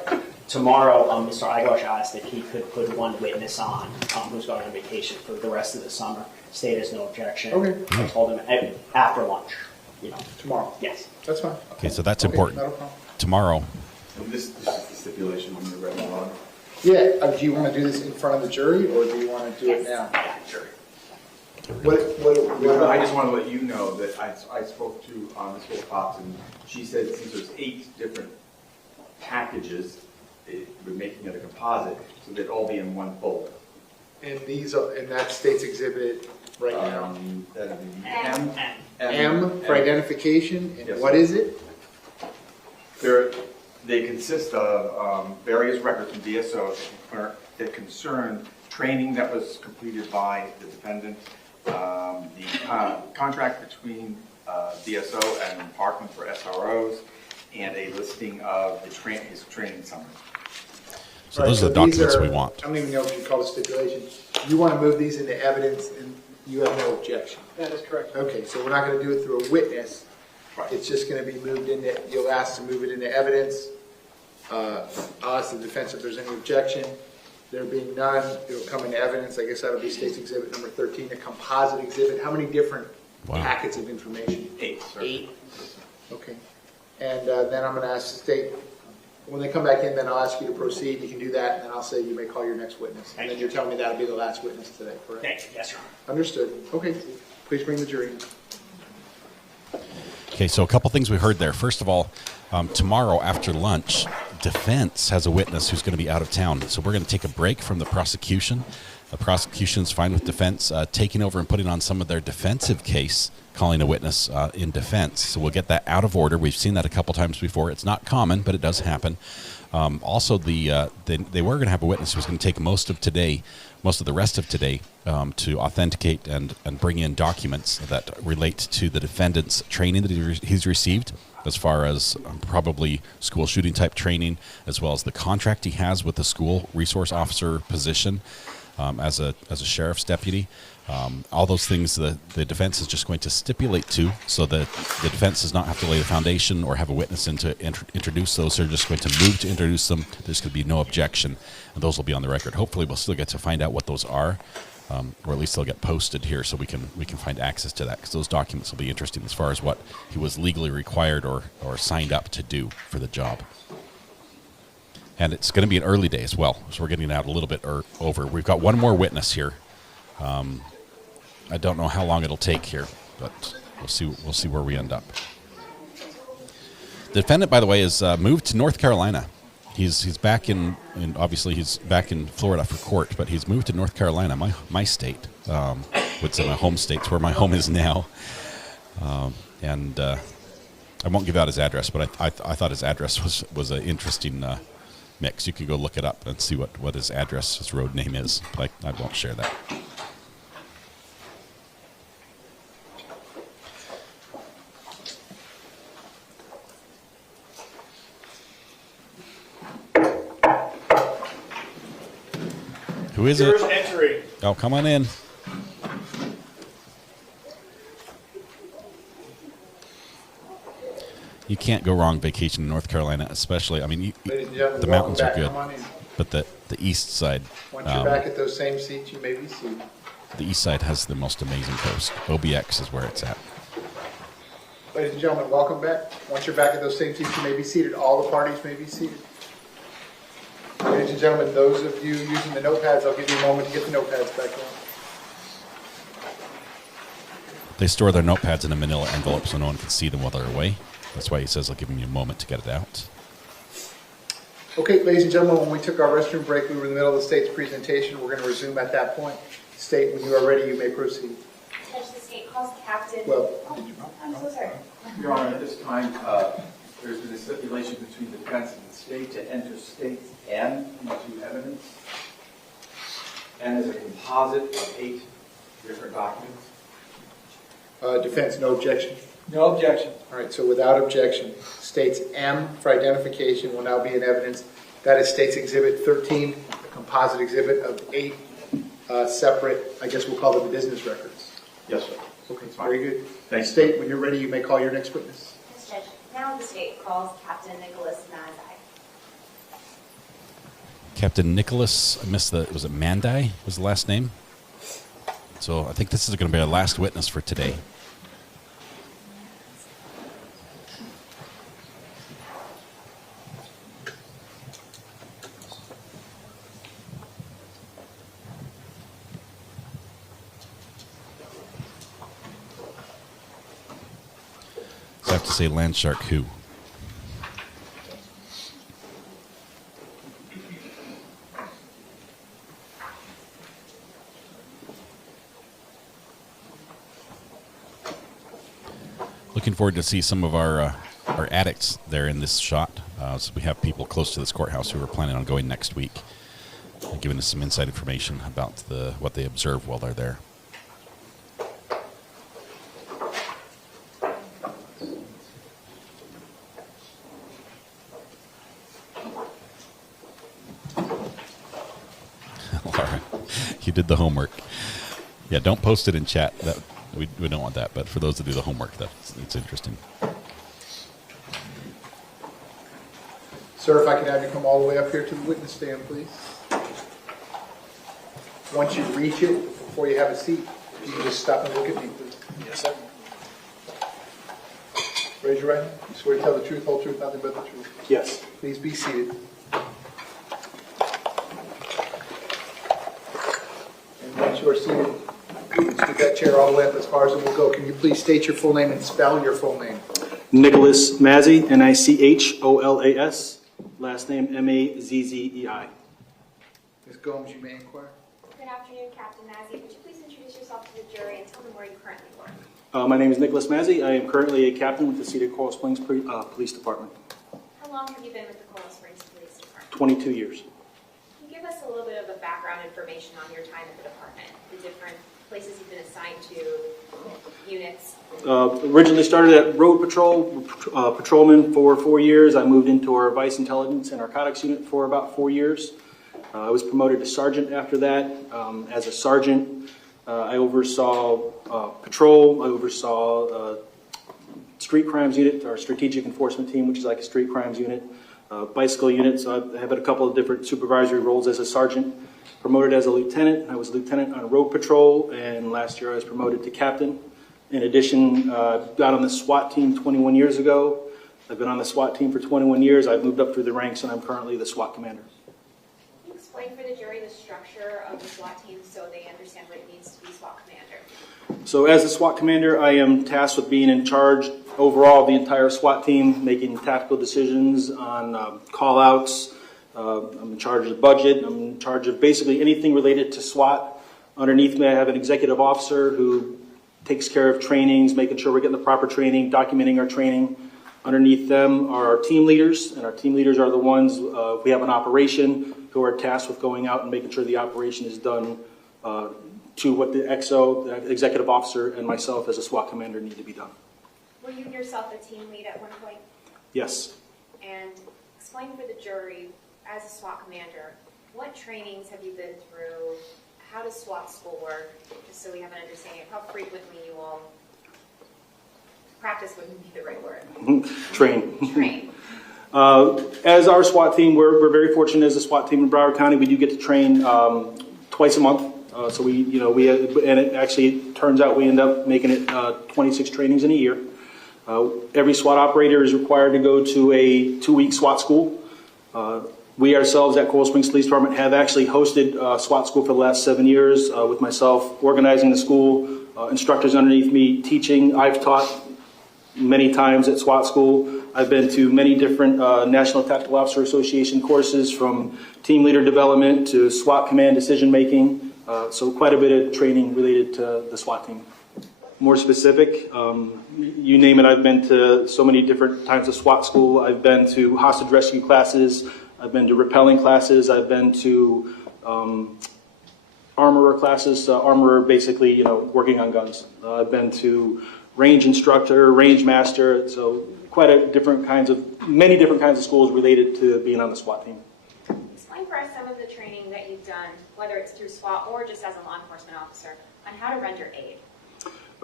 Tomorrow, Mr. Igosh asked if he could put one witness on who's going on vacation for the rest of the summer. State has no objection. Okay. I told him after lunch. Tomorrow? Yes. That's fine. Okay, so that's important. Not a problem. Tomorrow. This is the stipulation when you're ready on. Yeah. Do you want to do this in front of the jury, or do you want to do it now? Yeah, jury. I just want to let you know that I spoke to Ms. Wilcox, and she said since there's 8 different packages, we're making it a composite, so they'd all be in one folder. And these are, and that state's exhibit right now? That'd be M. M for identification, and Yes. what is it? They consist of various records from DSO that concern training that was completed by the defendant, the contract between DSO and Parkland for SROs, and a listing of his training summary. So those are the documents we want. I don't even know if you call it stipulation. You want to move these into evidence, and you have no objection. That is correct. Okay, so we're not going to do it through a witness. Right. It's just going to be moved into, you'll ask to move it into evidence. I'll ask the defense if there's any objection. There being none, it'll come into evidence. I guess that'll be state's exhibit number 13, a composite exhibit. How many different packets of information? 8. Sir. 8? Okay. And then I'm going to ask the state, when they come back in, then I'll ask you to proceed. You can do that, and then I'll say you may call your next witness. And then you're telling me that'll be the last witness today, correct? Thank you. Yes, sir. Understood. Okay. Please bring the jury in. Okay, so a couple things we heard there. First of all, tomorrow after lunch, defense has a witness who's going to be out of town. So we're going to take a break from the prosecution. The prosecution's fine with defense taking over and putting on some of their defensive case, calling a witness in defense. So we'll get that out of order. We've seen that a couple times before. It's not common, but it does happen. Also, they were going to have a witness who was going to take most of the rest of today to authenticate and bring in documents that relate to the defendant's training that he's received, as far as probably school shooting type training, as well as the contract he has with the school resource officer position as a sheriff's deputy. All those things the defense is just going to stipulate to, so that the defense does not have to lay the foundation or have a witness in to introduce those. They're just going to move to introduce them. There's going to be no objection, and those will be on the record. Hopefully we'll still get to find out what those are, or at least they'll get posted here so we can find access to that, because those documents will be interesting as far as what he was legally required or signed up to do for the job. And it's going to be an early day as well, so we're getting out a little bit over. We've got one more witness here. I don't know how long it'll take here, but we'll see where we end up. The defendant, by the way, is moved to North Carolina. He's back in obviously he's back in Florida for court, but he's moved to North Carolina, my state, would say my home state. It's where my home is now. And I won't give out his address, but I thought his address was an interesting mix. You could go look it up and see what his address, his road name is. But I won't share that. Who is it? Entry. Oh, come on in. You can't go wrong vacation in North Carolina, especially. I mean, the mountains are good, but the east side. Once you're back at those same seats, you may be seated. The east side has the most amazing coast. OBX is where it's at. Ladies and gentlemen, welcome back. Once you're back at those same seats, you may be seated. All the parties may be seated. Ladies and gentlemen, those of you using the notepads, I'll give you a moment to get the notepads back on. They store their notepads in a manila envelope so no one can see them while they're away. That's why he says I'll give him a moment to get it out. Okay, ladies and gentlemen, when we took our restroom break, we were in the middle of the state's presentation. We're going to resume at that point. State, when you are ready, you may proceed. Judge, the state calls Captain. Well, I'm so sorry. Your Honor, at this time, there's been a stipulation between the defense and the state to enter state's M into evidence, and as a composite of 8 different documents. Defense, no objection. No objection. All right, so without objection, state's M for identification will now be in evidence. That is state's exhibit 13, a composite exhibit of 8 separate, I guess we'll call them business records. Yes, sir. Okay, very good. Thanks. State, when you're ready, you may call your next witness. Yes, Judge. Now the state calls Captain Nicholas Mazai. Captain Nicholas, I missed was it Mandai was the last name? So I think this is going to be our last witness for today. So I have to say Landshark who? Looking forward to see some of our addicts there in this shot. So we have people close to this courthouse who are planning on going next week, giving us some inside information about what they observe while they're there. Laura, you did the homework. Yeah, don't post it in chat. We don't want that, but for those that do the homework, it's interesting. Sir, if I could have you come all the way up here to the witness stand, please. Once you reach it, before you have a seat, you can just stop and look at me, please. Yes, sir. Raise your right hand. You swear to tell the truth, whole truth, nothing but the truth. Yes. Please be seated. And once you are seated, please scoot that chair all the way up as far as it will go. Can you please state your full name and spell your full name? Nicholas Mazzi, Nicholas. Last name Mazzei. Ms. Gomes, you may inquire. Good afternoon, Captain Mazzi. Would you please introduce yourself to the jury and tell them where you currently work? My name is Nicholas Mazzi. I am currently a captain with the City of Coral Springs Police Department. How long have you been with the Coral Springs Police Department? 22 years. Can you give us a little bit of a background information on your time at the department, the different places you've been assigned to, units? Originally started at Road Patrol, patrolman for 4 years. I moved into our Vice Intelligence and Narcotics Unit for about 4 years. I was promoted to sergeant after that. As a sergeant, I oversaw patrol. I oversaw street crimes unit, our strategic enforcement team, which is like a street crimes unit, bicycle unit. So I have had a couple of different supervisory roles as a sergeant. Promoted as a lieutenant. I was a lieutenant on road patrol, and last year I was promoted to captain. In addition, got on the SWAT team 21 years ago. I've been on the SWAT team for 21 years. I've moved up through the ranks, and I'm currently the SWAT commander. Can you explain for the jury the structure of the SWAT team so they understand what it means to be SWAT commander? So as a SWAT commander, I am tasked with being in charge overall of the entire SWAT team, making tactical decisions on call-outs. I'm in charge of the budget. I'm in charge of basically anything related to SWAT. Underneath me, I have an executive officer who takes care of trainings, making sure we're getting the proper training, documenting our training. Underneath them are our team leaders, and our team leaders are the ones, we have an operation, who are tasked with going out and making sure the operation is done to what the XO, the executive officer, and myself as a SWAT commander need to be done. Were you yourself a team lead at one point? Yes. And explain for the jury, as a SWAT commander, what trainings have you been through? How does SWAT school work? Just so we have an understanding of how frequently you all practice wouldn't be the right word. Train. As our SWAT team, we're very fortunate as a SWAT team in Broward County. We do get to train twice a month. So and it actually turns out we end up making it 26 trainings in a year. Every SWAT operator is required to go to a 2-week SWAT school. We ourselves at Coral Springs Police Department have actually hosted SWAT school for the last 7 years with myself organizing the school, instructors underneath me teaching. I've taught many times at SWAT school. I've been to many different National Tactical Officer Association courses, from team leader development to SWAT command decision making. So quite a bit of training related to the SWAT team. More specific, you name it, I've been to so many different types of SWAT school. I've been to hostage rescue classes. I've been to rappelling classes. I've been to armorer classes. Armorer, basically, working on guns. I've been to range instructor, range master. So quite many different kinds of schools related to being on the SWAT team. Explain for us some of the training that you've done, whether it's through SWAT or just as a law enforcement officer, on how to render aid.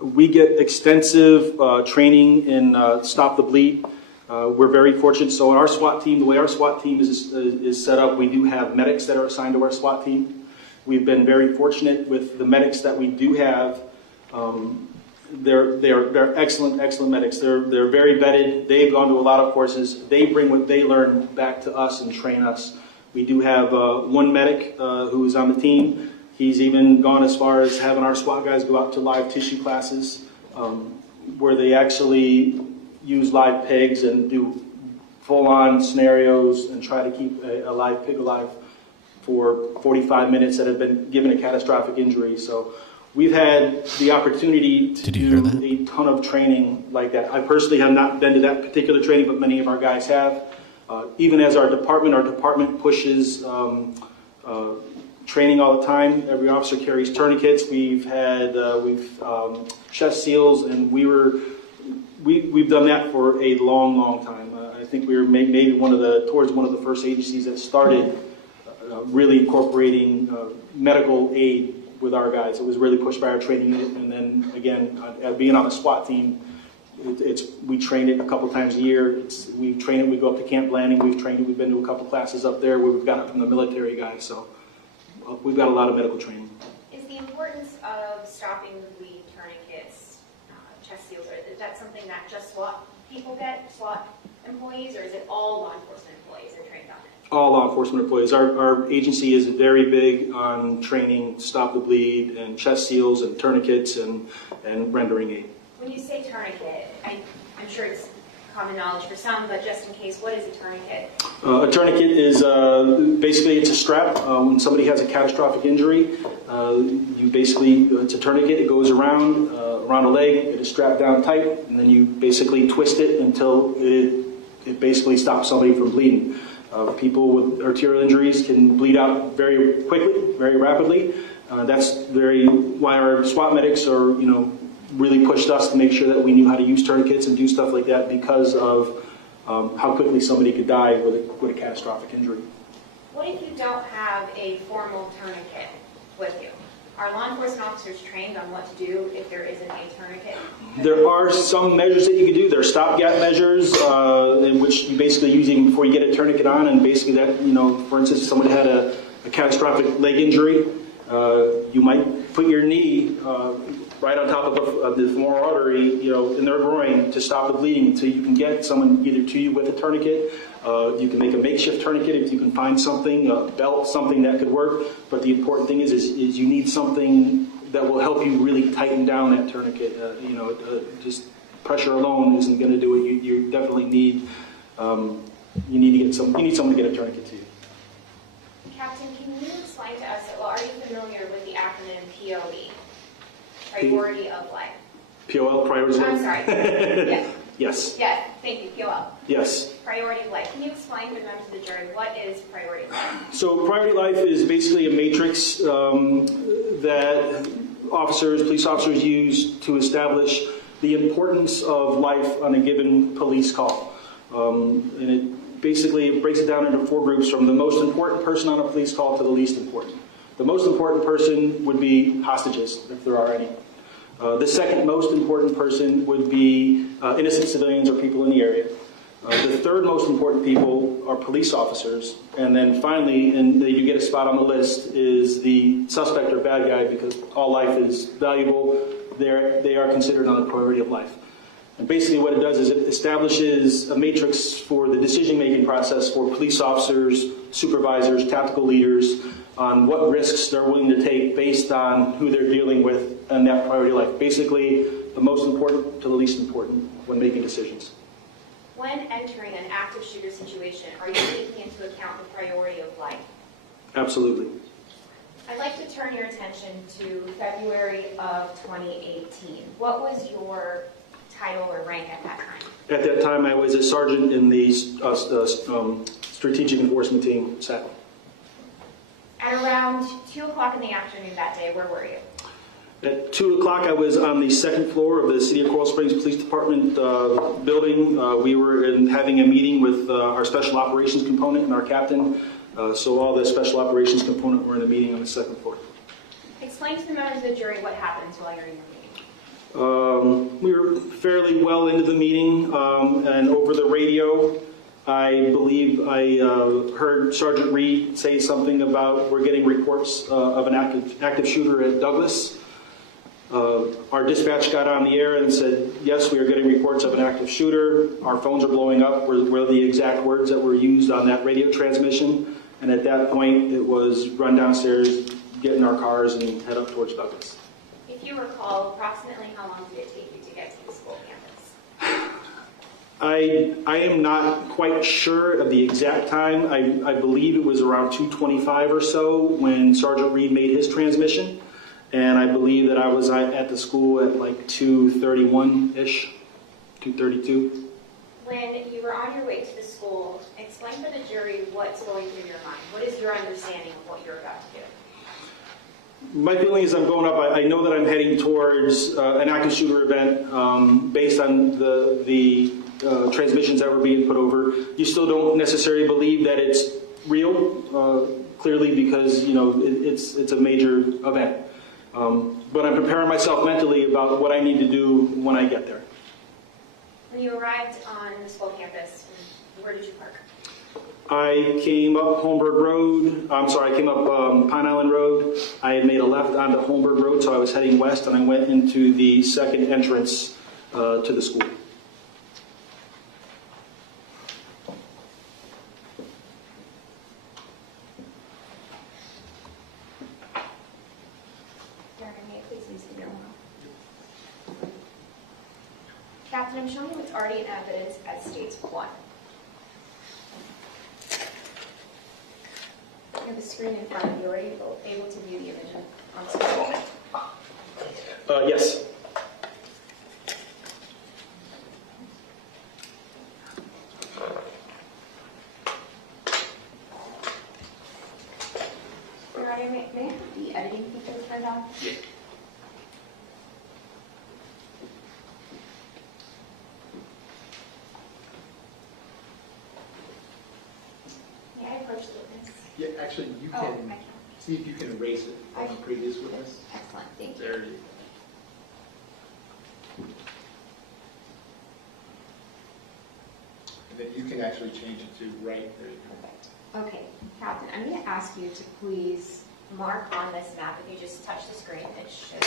We get extensive training in Stop the Bleed. We're very fortunate. So in our SWAT team, the way our SWAT team is set up, we do have medics that are assigned to our SWAT team. We've been very fortunate with the medics that we do have. They're excellent medics. They're very vetted. They've gone to a lot of courses. They bring what they learn back to us and train us. We do have one medic who is on the team. He's even gone as far as having our SWAT guys go out to live tissue classes where they actually use live pigs and do full-on scenarios and try to keep a live pig alive for 45 minutes that have been given a catastrophic injury. So We've had the opportunity to do a ton of training like that. I personally have not been to that particular training, but many of our guys have. Even as our department pushes training all the time. Every officer carries tourniquets. We've had chest seals, and we've done that for a long time. I think we were maybe towards one of the first agencies that started really incorporating medical aid with our guys. It was really pushed by our training unit, and then again, being on the SWAT team, we train it a couple times a year. We train it. We go up to Camp Landing. We've trained it. We've been to a couple classes up there where we've got it from the military guys. So we've got a lot of medical training. Is the importance of stopping the bleed, tourniquets, chest seals, is that something that just SWAT people get, SWAT employees, or is it all law enforcement employees are trained on it? All law enforcement employees. Our agency is very big on training, stop the bleed, and chest seals, and tourniquets, and rendering aid. When you say tourniquet, I'm sure it's common knowledge for some, but just in case, what is a tourniquet? A tourniquet is basically it's a strap. When somebody has a catastrophic injury, it's a tourniquet. It goes around a leg. It is strapped down tight, and then you basically twist it until it basically stops somebody from bleeding. People with arterial injuries can bleed out very quickly, very rapidly. That's why our SWAT medics are, really pushed us to make sure that we knew how to use tourniquets and do stuff like that because of how quickly somebody could die with a catastrophic injury. What if you don't have a formal tourniquet with you? Are law enforcement officers trained on what to do if there isn't a tourniquet? There are some measures that you can do. There are stopgap measures in which you basically use even before you get a tourniquet on, and basically that, for instance, if somebody had a catastrophic leg injury, you might put your knee right on top of the femoral artery, in their groin to stop the bleeding until you can get someone either to you with a tourniquet. You can make a makeshift tourniquet if you can find something, a belt, something that could work. But the important thing is you need something that will help you really tighten down that tourniquet. Just pressure alone isn't going to do it. You definitely need you need someone to get a tourniquet to you. Captain, can you explain to us? Well, are you familiar with the acronym POE? Priority of life. POL, priority of life? I'm sorry. Yes. Yes. Yes, thank you, POL. Yes. Priority of life. Can you explain to members of the jury what is priority of life? So priority of life is basically a matrix that police officers use to establish the importance of life on a given police call. And it basically breaks it down into 4 groups, from the most important person on a police call to the least important. The most important person would be hostages, if there are any. The second most important person would be innocent civilians or people in the area. The third most important people are police officers. And then finally, and you get a spot on the list, is the suspect or bad guy, because all life is valuable. They are considered on the priority of life. And basically what it does is it establishes a matrix for the decision-making process for police officers, supervisors, tactical leaders, on what risks they're willing to take based on who they're dealing with and that priority of life. Basically, the most important to the least important when making decisions. When entering an active shooter situation, are you taking into account the priority of life? Absolutely. I'd like to turn your attention to February of 2018. What was your title or rank at that time? At that time, I was a sergeant in the strategic enforcement team, SAT. At around 2 o'clock in the afternoon that day, where were you? At 2 o'clock, I was on the second floor of the City of Coral Springs Police Department building. We were having a meeting with our Special Operations component and our captain. So all the Special Operations component were in a meeting on the second floor. Explain to the members of the jury what happens while you're in your meeting. We were fairly well into the meeting, and over the radio, I believe I heard Sergeant Reed say something about we're getting reports of an active shooter at Douglas. Our dispatch got on the air and said, yes, we are getting reports of an active shooter. Our phones are blowing up, were the exact words that were used on that radio transmission. And at that point, it was run downstairs, get in our cars, and head up towards Douglas. If you recall, approximately how long did it take you to get to the school campus? I am not quite sure of the exact time. I believe it was around 2:25 or so when Sergeant Reed made his transmission. And I believe that I was at the school at like 2:31-ish, 2:32. When you were on your way to the school, explain for the jury what's going through your mind. What is your understanding of what you're about to do? My feeling is I'm going up. I know that I'm heading towards an active shooter event based on the transmissions that were being put over. You still don't necessarily believe that it's real, clearly, because it's a major event. But I'm preparing myself mentally about what I need to do when I get there. When you arrived on the school campus, where did you park? I came up Holmberg Road. I came up Pine Island Road. I had made a left onto Holmberg Road, so I was heading west, and I went into the second entrance to the school. Captain, I'm showing you what's already in evidence as states 1. You have a screen in front of you. Are you able to view the image on screen? Yes. Your Honor, may I have the editing feature turned on? Yeah. May I approach the witness? Yeah, actually, you Oh, can I can. see if you can erase it from the previous witness. Excellent, thank you. There you go. And then you can actually change it to right. There you go. Okay, Captain, I'm going to ask you to please mark on this map. If you just touch the screen, it should.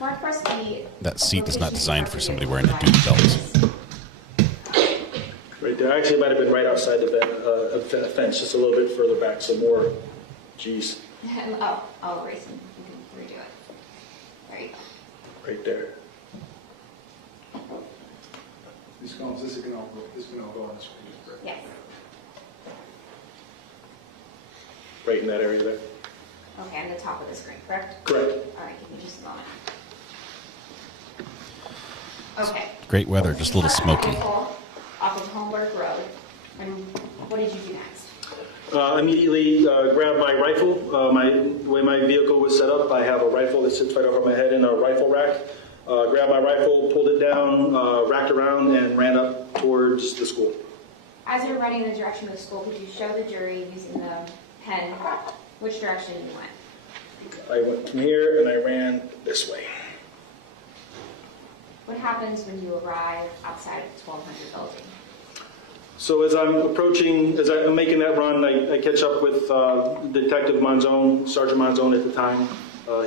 Mark for us That seat is not designed for somebody wearing a duty belt. Right there. Actually, it might have been right outside the fence, just a little bit further back, so more, geez. I'll erase them. You can redo it. There you go. Right there. This can all go on the screen. Yes. Right in that area there. Okay, on the top of the screen, correct? Correct. All right, give me just a moment. Okay. Great weather, just a little smoky. Off of Holmberg Road. And what did you do next? Immediately grabbed my rifle. The way my vehicle was set up, I have a rifle that sits right over my head in a rifle rack. Grabbed my rifle, pulled it down, racked around, and ran up towards the school. As you're running in the direction of the school, could you show the jury using the pen which direction you went? I went from here and I ran this way. What happens when you arrive outside of the 1200 building? So as I'm approaching, as I'm making that run, I catch up with Detective Monzone, Sergeant Monzone at the time.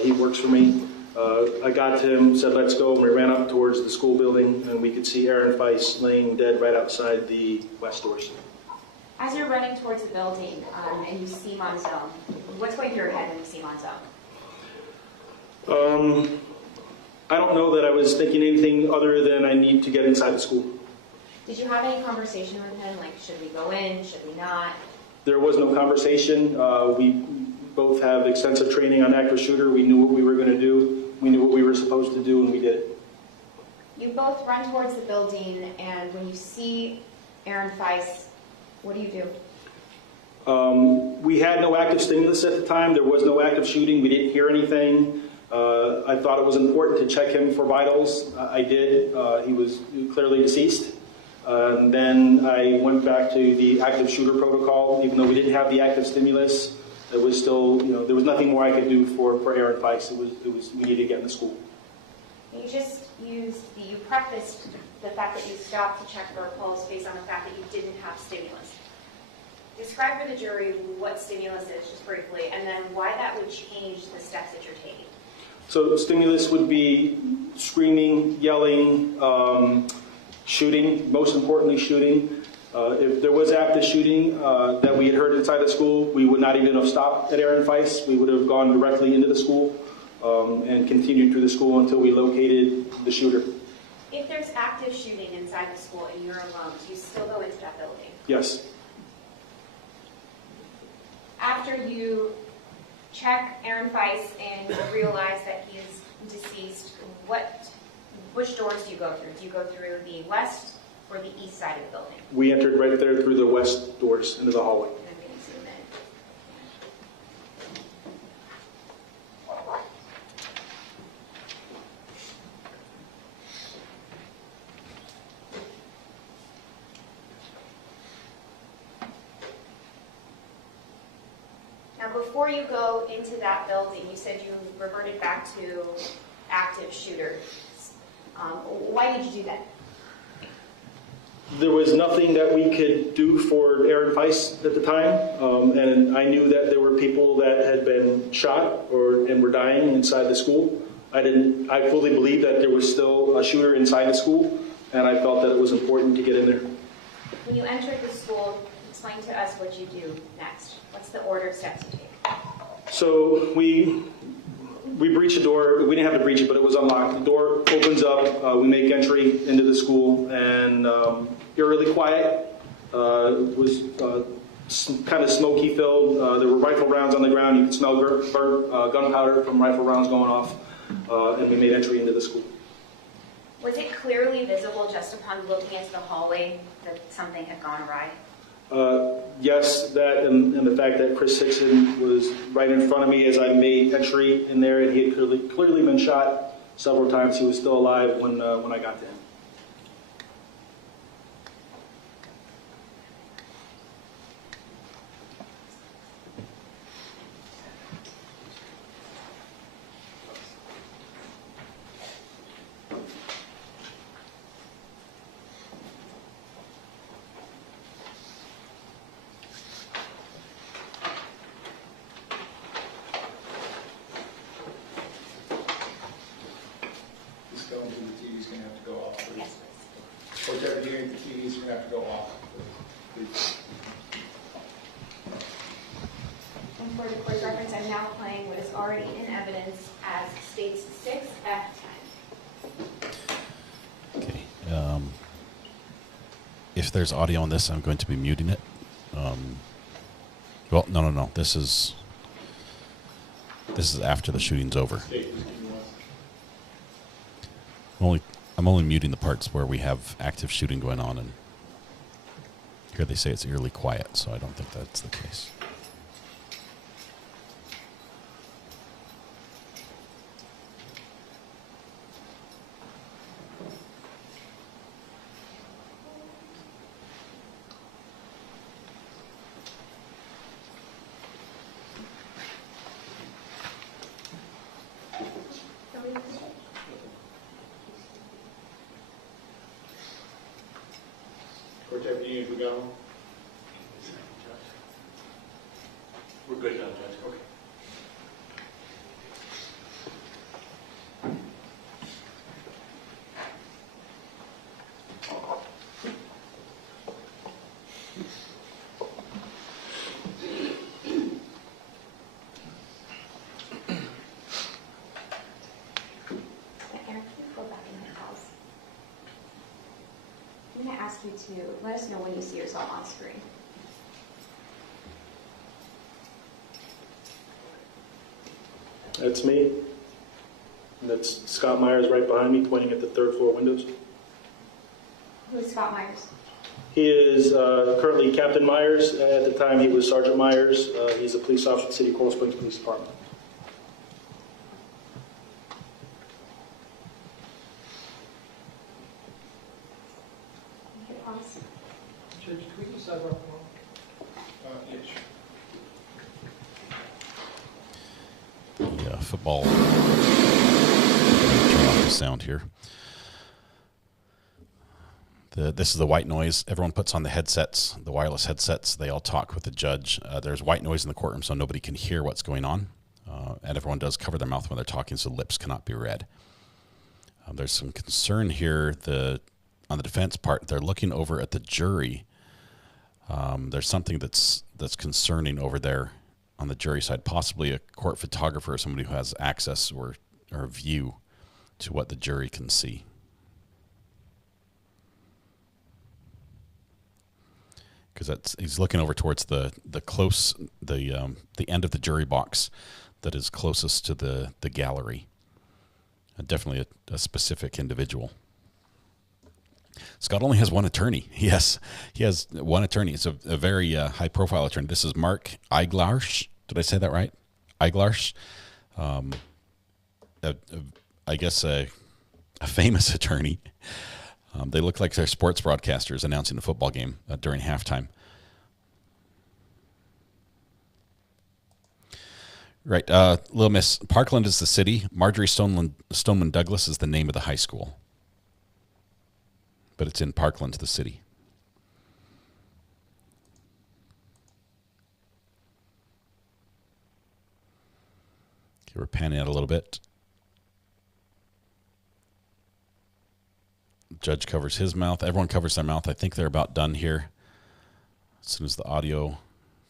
He works for me. I got to him, said let's go, and we ran up towards the school building, and we could see Aaron Feiss laying dead right outside the west doors. As you're running towards the building and you see Monzone, what's going through your head when you see Monzone? I don't know that I was thinking anything other than I need to get inside the school. Did you have any conversation with him, like should we go in, should we not? There was no conversation. We both have extensive training on active shooter. We knew what we were going to do. We knew what we were supposed to do, and we did it. You both run towards the building, and when you see Aaron Feiss, what do you do? We had no active stimulus at the time. There was no active shooting. We didn't hear anything. I thought it was important to check him for vitals. I did. He was clearly deceased. Then I went back to the active shooter protocol. Even though we didn't have the active stimulus, it was still, there was nothing more I could do for Aaron Feiss. We needed to get in the school. You just you prefaced the fact that you stopped to check for a pulse based on the fact that you didn't have stimulus. Describe for the jury what stimulus is, just briefly, and then why that would change the steps that you're taking. So stimulus would be screaming, yelling, shooting, most importantly shooting. If there was active shooting that we had heard inside the school, we would not even have stopped at Aaron Feiss. We would have gone directly into the school and continued through the school until we located the shooter. If there's active shooting inside the school and you're alone, do you still go into that building? Yes. after you check Aaron Feiss and realize that he is deceased, which doors do you go through? Do you go through the west or the east side of the building? We entered right there through the west doors into the hallway. Now, before you go into that building, you said you reverted back to active shooter. Why did you do that? There was nothing that we could do for Aaron Feiss at the time, and I knew that there were people that had been shot and were dying inside the school. I fully believed that there was still a shooter inside the school, and I felt that it was important to get in there. When you entered the school, explain to us what you do next. What's the order of steps you take? So we breached the door. We didn't have to breach it, but it was unlocked. The door opens up. We make entry into the school, and eerily quiet. It was kind of smoky filled. There were rifle rounds on the ground. You could smell burnt gunpowder from rifle rounds going off, and we made entry into the school. Was it clearly visible just upon looking into the hallway that something had gone awry? Yes, that and the fact that Chris Hickson was right in front of me as I made entry in there, and he had clearly been shot several times. He was still alive when I got to him. Going to the TV's going to have to go off, please. Yes, please. Whatever hearing, the TV's going to have to go off, please. And for the court's reference, I'm now playing what is already in evidence as states 6F10. Okay. If there's audio on this, I'm going to be muting it. Well, no. This is after the shooting's over. I'm only muting the parts where we have active shooting going on, and here they say it's eerily quiet, so I don't think that's the case. If we go. We're good now, Judge. Okay. I'm going to ask you to let us know when you see yourself on screen. That's me. And that's Scott Myers right behind me, pointing at the third floor windows. Who is Scott Myers? He is currently Captain Myers. At the time, he was Sergeant Myers. He's a police officer at the City of Coral Springs Police Department. Judge, can we just have our Yes. The football. Turn off the sound here. This is the white noise. Everyone puts on the headsets, the wireless headsets. They all talk with the judge. There's white noise in the courtroom, so nobody can hear what's going on. And everyone does cover their mouth when they're talking, so lips cannot be read. There's some concern here. On the defense part, they're looking over at the jury. There's something that's concerning over there on the jury side, possibly a court photographer or somebody who has access or view to what the jury can see. Because he's looking over towards the the end of the jury box that is closest to the gallery. Definitely a specific individual. Scott only has one attorney. Yes, he has one attorney. It's a very high-profile attorney. This is Mark Eiglarsh. Did I say that right? Eiglarsh. I guess a famous attorney. They look like they're sports broadcasters announcing a football game during halftime. Right. Little Miss, Parkland is the city. Marjorie Stoneman Douglas is the name of the high school. But it's in Parkland, the city. Okay, we're panning out a little bit. Judge covers his mouth. Everyone covers their mouth. I think they're about done here. As soon as the audio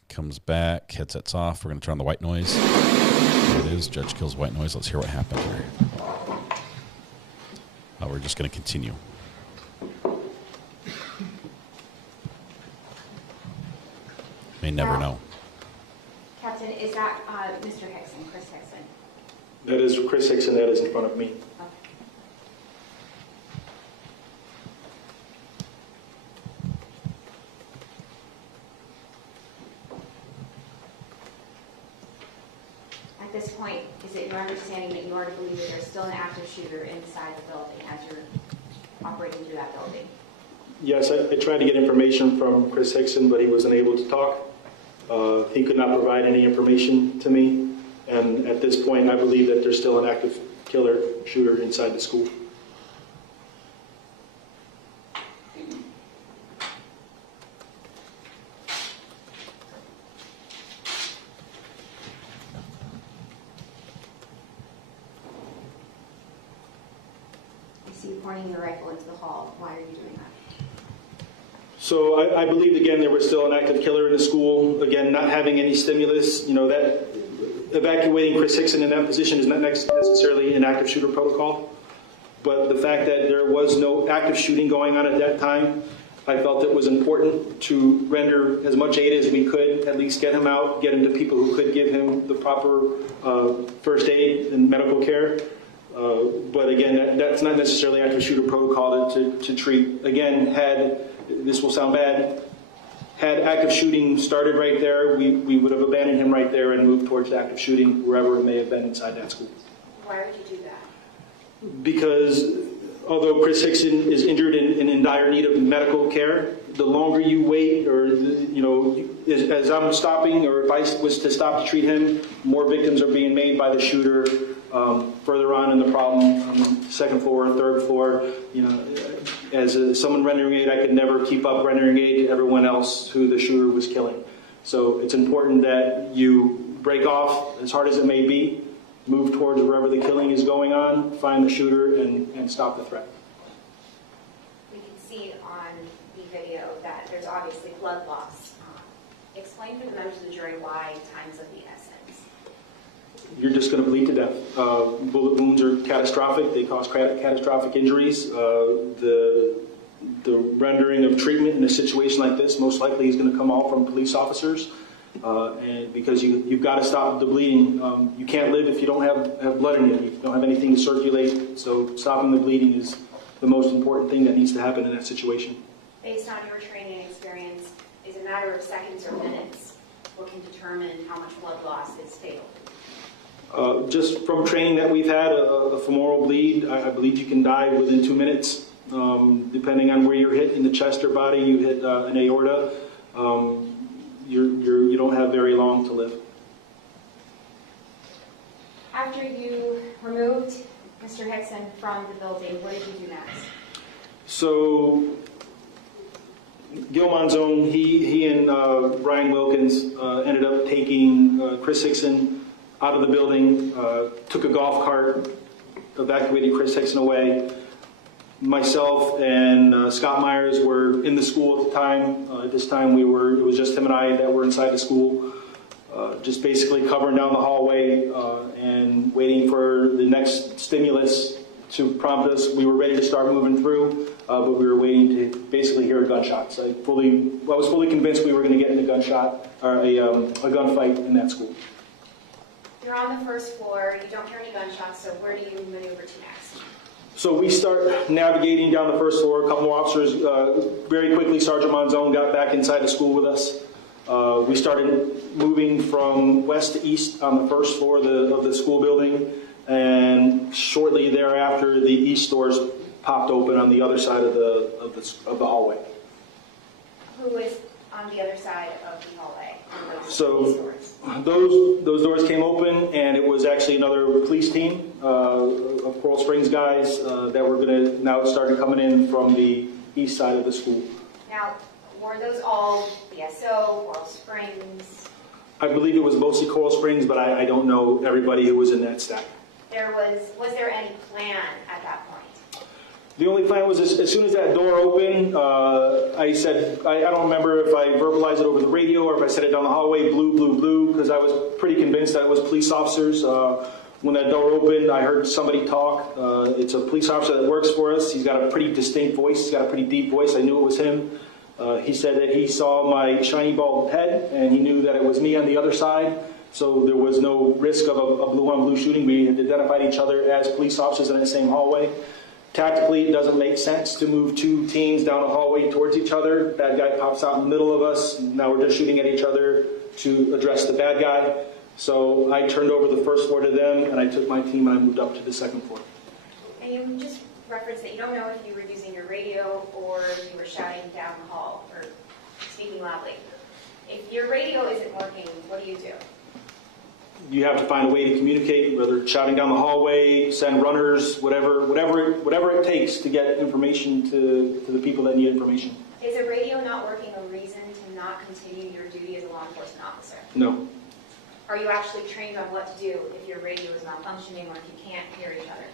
comes back, headsets off, we're going to turn on the white noise. There it is. Judge kills white noise. Let's hear what happened here. We're just going to continue. May never know. Captain, is that Mr. Hickson, Chris Hickson? That is Chris Hickson. That is in front of me. At this point, is it your understanding that you are to believe that there's still an active shooter inside the building as you're operating through that building? Yes, I tried to get information from Chris Hickson, but he wasn't able to talk. He could not provide any information to me. And at this point, I believe that there's still an active killer shooter inside the school. Pointing your rifle into the hall. Why are you doing that? So I believe, again, there was still an active killer in the school. Again, not having any stimulus, that evacuating Chris Hickson in that position is not necessarily an active shooter protocol. But the fact that there was no active shooting going on at that time, I felt it was important to render as much aid as we could, at least get him out, get him to people who could give him the proper first aid and medical care. But again, that's not necessarily active shooter protocol to treat. Again, this will sound bad, had active shooting started right there, we would have abandoned him right there and moved towards active shooting wherever it may have been inside that school. Why would you do that? Because although Chris Hickson is injured and in dire need of medical care, the longer you wait, or as I'm stopping, or if I was to stop to treat him, more victims are being made by the shooter. Further on in the problem, second floor and third floor, as someone rendering aid, I could never keep up rendering aid to everyone else who the shooter was killing. So it's important that you break off, as hard as it may be, move towards wherever the killing is going on, find the shooter, and stop the threat. We can see on the video that there's obviously blood loss. Explain to the members of the jury why time's of the essence. You're just going to bleed to death. Bullet wounds are catastrophic. They cause catastrophic injuries. The rendering of treatment in a situation like this most likely is going to come all from police officers, and because you've got to stop the bleeding. You can't live if you don't have blood in you. You don't have anything to circulate. So stopping the bleeding is the most important thing that needs to happen in that situation. Based on your training and experience, is it a matter of seconds or minutes what can determine how much blood loss is fatal? Just from training that we've had, a femoral bleed, I believe you can die within 2 minutes. Depending on where you're hit in the chest or body, you hit an aorta, you don't have very long to live. After you removed Mr. Hickson from the building, what did you do next? So, Gil Monzon, he and Brian Wilkins ended up taking Chris Hickson out of the building, took a golf cart, evacuated Chris Hickson away. Myself and Scott Myers were in the school at the time. At this time, it was just him and I that were inside the school, just basically covering down the hallway and waiting for the next stimulus to prompt us. We were ready to start moving through, but we were waiting to basically hear gunshots. I was fully convinced we were going to get in a gunshot. gunfight in that school. You're on the first floor, you don't hear any gunshots, so where do you maneuver to next? So we start navigating down the first floor. A couple more officers, very quickly, Sergeant Monzone got back inside the school with us. We started moving from west to east on the first floor of the school building, and shortly thereafter, the east doors popped open on the other side of the hallway. Who was on the other side of the hallway? So those doors came open, and it was actually another police team of Coral Springs guys that were going to now started coming in from the east side of the school. Now, were those all BSO, Coral Springs? I believe it was mostly Coral Springs, but I don't know everybody who was in that stack. Was there any plan at that point? The only plan was as soon as that door opened, I said, I don't remember if I verbalized it over the radio or if I said it down the hallway, blue, blue, blue, because I was pretty convinced that it was police officers. When that door opened, I heard somebody talk. It's a police officer that works for us. He's got a pretty distinct voice. He's got a pretty deep voice. I knew it was him. He said that he saw my shiny bald head, and he knew that it was me on the other side. So there was no risk of a blue-on-blue shooting. We had identified each other as police officers in the same hallway. Tactically, it doesn't make sense to move two teams down a hallway towards each other. Bad guy pops out in the middle of us. Now we're just shooting at each other to address the bad guy. So I turned over the first floor to them, and I took my team and I moved up to the second floor. And you just referenced that you don't know if you were using your radio or if you were shouting down the hall or speaking loudly. If your radio isn't working, what do you do? You have to find a way to communicate, whether it's shouting down the hallway, send runners, whatever it takes to get information to the people that need information. Is a radio not working a reason to not continue your duty as a law enforcement officer? No. Are you actually trained on what to do if your radio is not functioning or if you can't hear each other?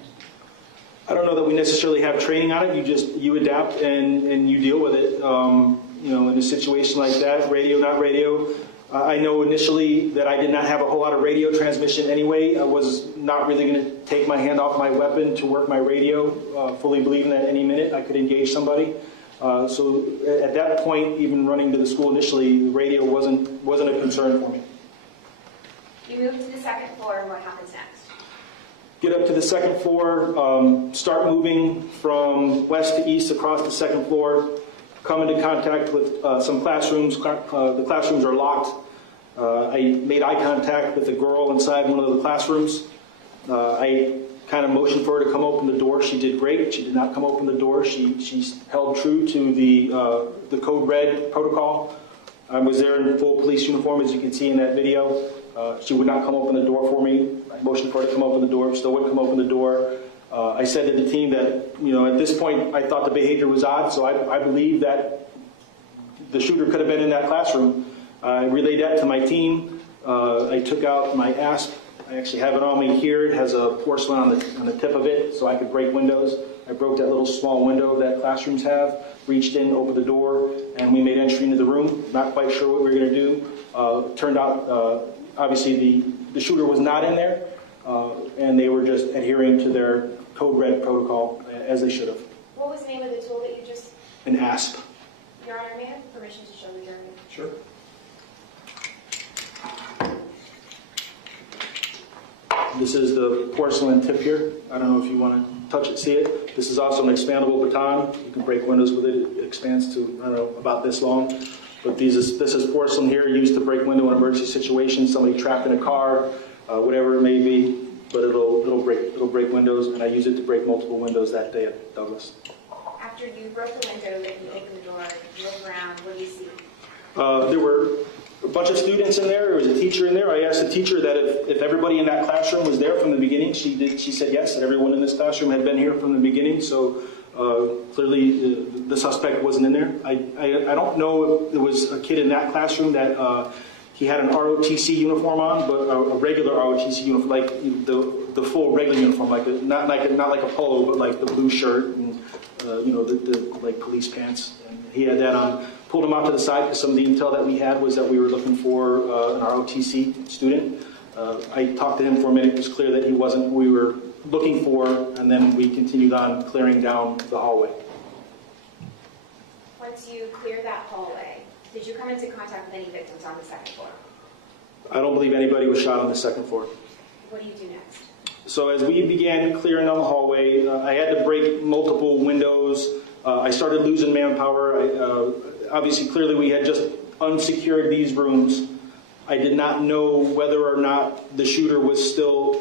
I don't know that we necessarily have training on it. You adapt and you deal with it. In a situation like that, radio, not radio. I know initially that I did not have a whole lot of radio transmission anyway. I was not really going to take my hand off my weapon to work my radio, fully believing that any minute I could engage somebody. So at that point, even running to the school initially, the radio wasn't a concern for me. You move to the second floor, and what happens next? Get up to the second floor, start moving from west to east across the second floor, come into contact with some classrooms. The classrooms are locked. I made eye contact with a girl inside one of the classrooms. I kind of motioned for her to come open the door. She did great. She did not come open the door. She held true to the code red protocol. I was there in full police uniform, as you can see in that video. She would not come open the door for me. I motioned for her to come open the door. Still wouldn't come open the door. I said to the team that, at this point, I thought the behavior was odd, so I believe that the shooter could have been in that classroom. I relayed that to my team. I took out my ASP. I actually have it on me here. It has a porcelain on the tip of it, so I could break windows. I broke that little small window that classrooms have, reached in, opened the door, and we made entry into the room. Not quite sure what we were going to do. Turned out, obviously, the shooter was not in there, and they were just adhering to their code red protocol as they should have. What was the name of the tool that you just... An ASP. Your Honor, may I have permission to show the jury? Sure. This is the porcelain tip here. I don't know if you want to touch it, see it. This is also an expandable baton. You can break windows with it. It expands to, I don't know, about this long. But this is porcelain here used to break window in emergency situations, somebody trapped in a car, whatever it may be. But it'll break windows, and I use it to break multiple windows that day at Douglas. After you broke the window and you opened the door, you look around, what do you see? There were a bunch of students in there. There was a teacher in there. I asked the teacher that if everybody in that classroom was there from the beginning. She said yes, that everyone in this classroom had been here from the beginning. So clearly the suspect wasn't in there. I don't know if there was a kid in that classroom that he had an ROTC uniform on, but a regular ROTC uniform, like the full regular uniform, not like a polo, but like the blue shirt and the like police pants. And he had that on. Pulled him out to the side because some of the intel that we had was that we were looking for an ROTC student. I talked to him for a minute. It was clear that he wasn't who we were looking for, and then we continued on clearing down the hallway. Once you clear that hallway, Did you come into contact with any victims on the second floor? I don't believe anybody was shot on the second floor. What do you do next? So as we began clearing down the hallway, I had to break multiple windows. I started losing manpower. Obviously, clearly, we had just unsecured these rooms. I did not know whether or not the shooter was still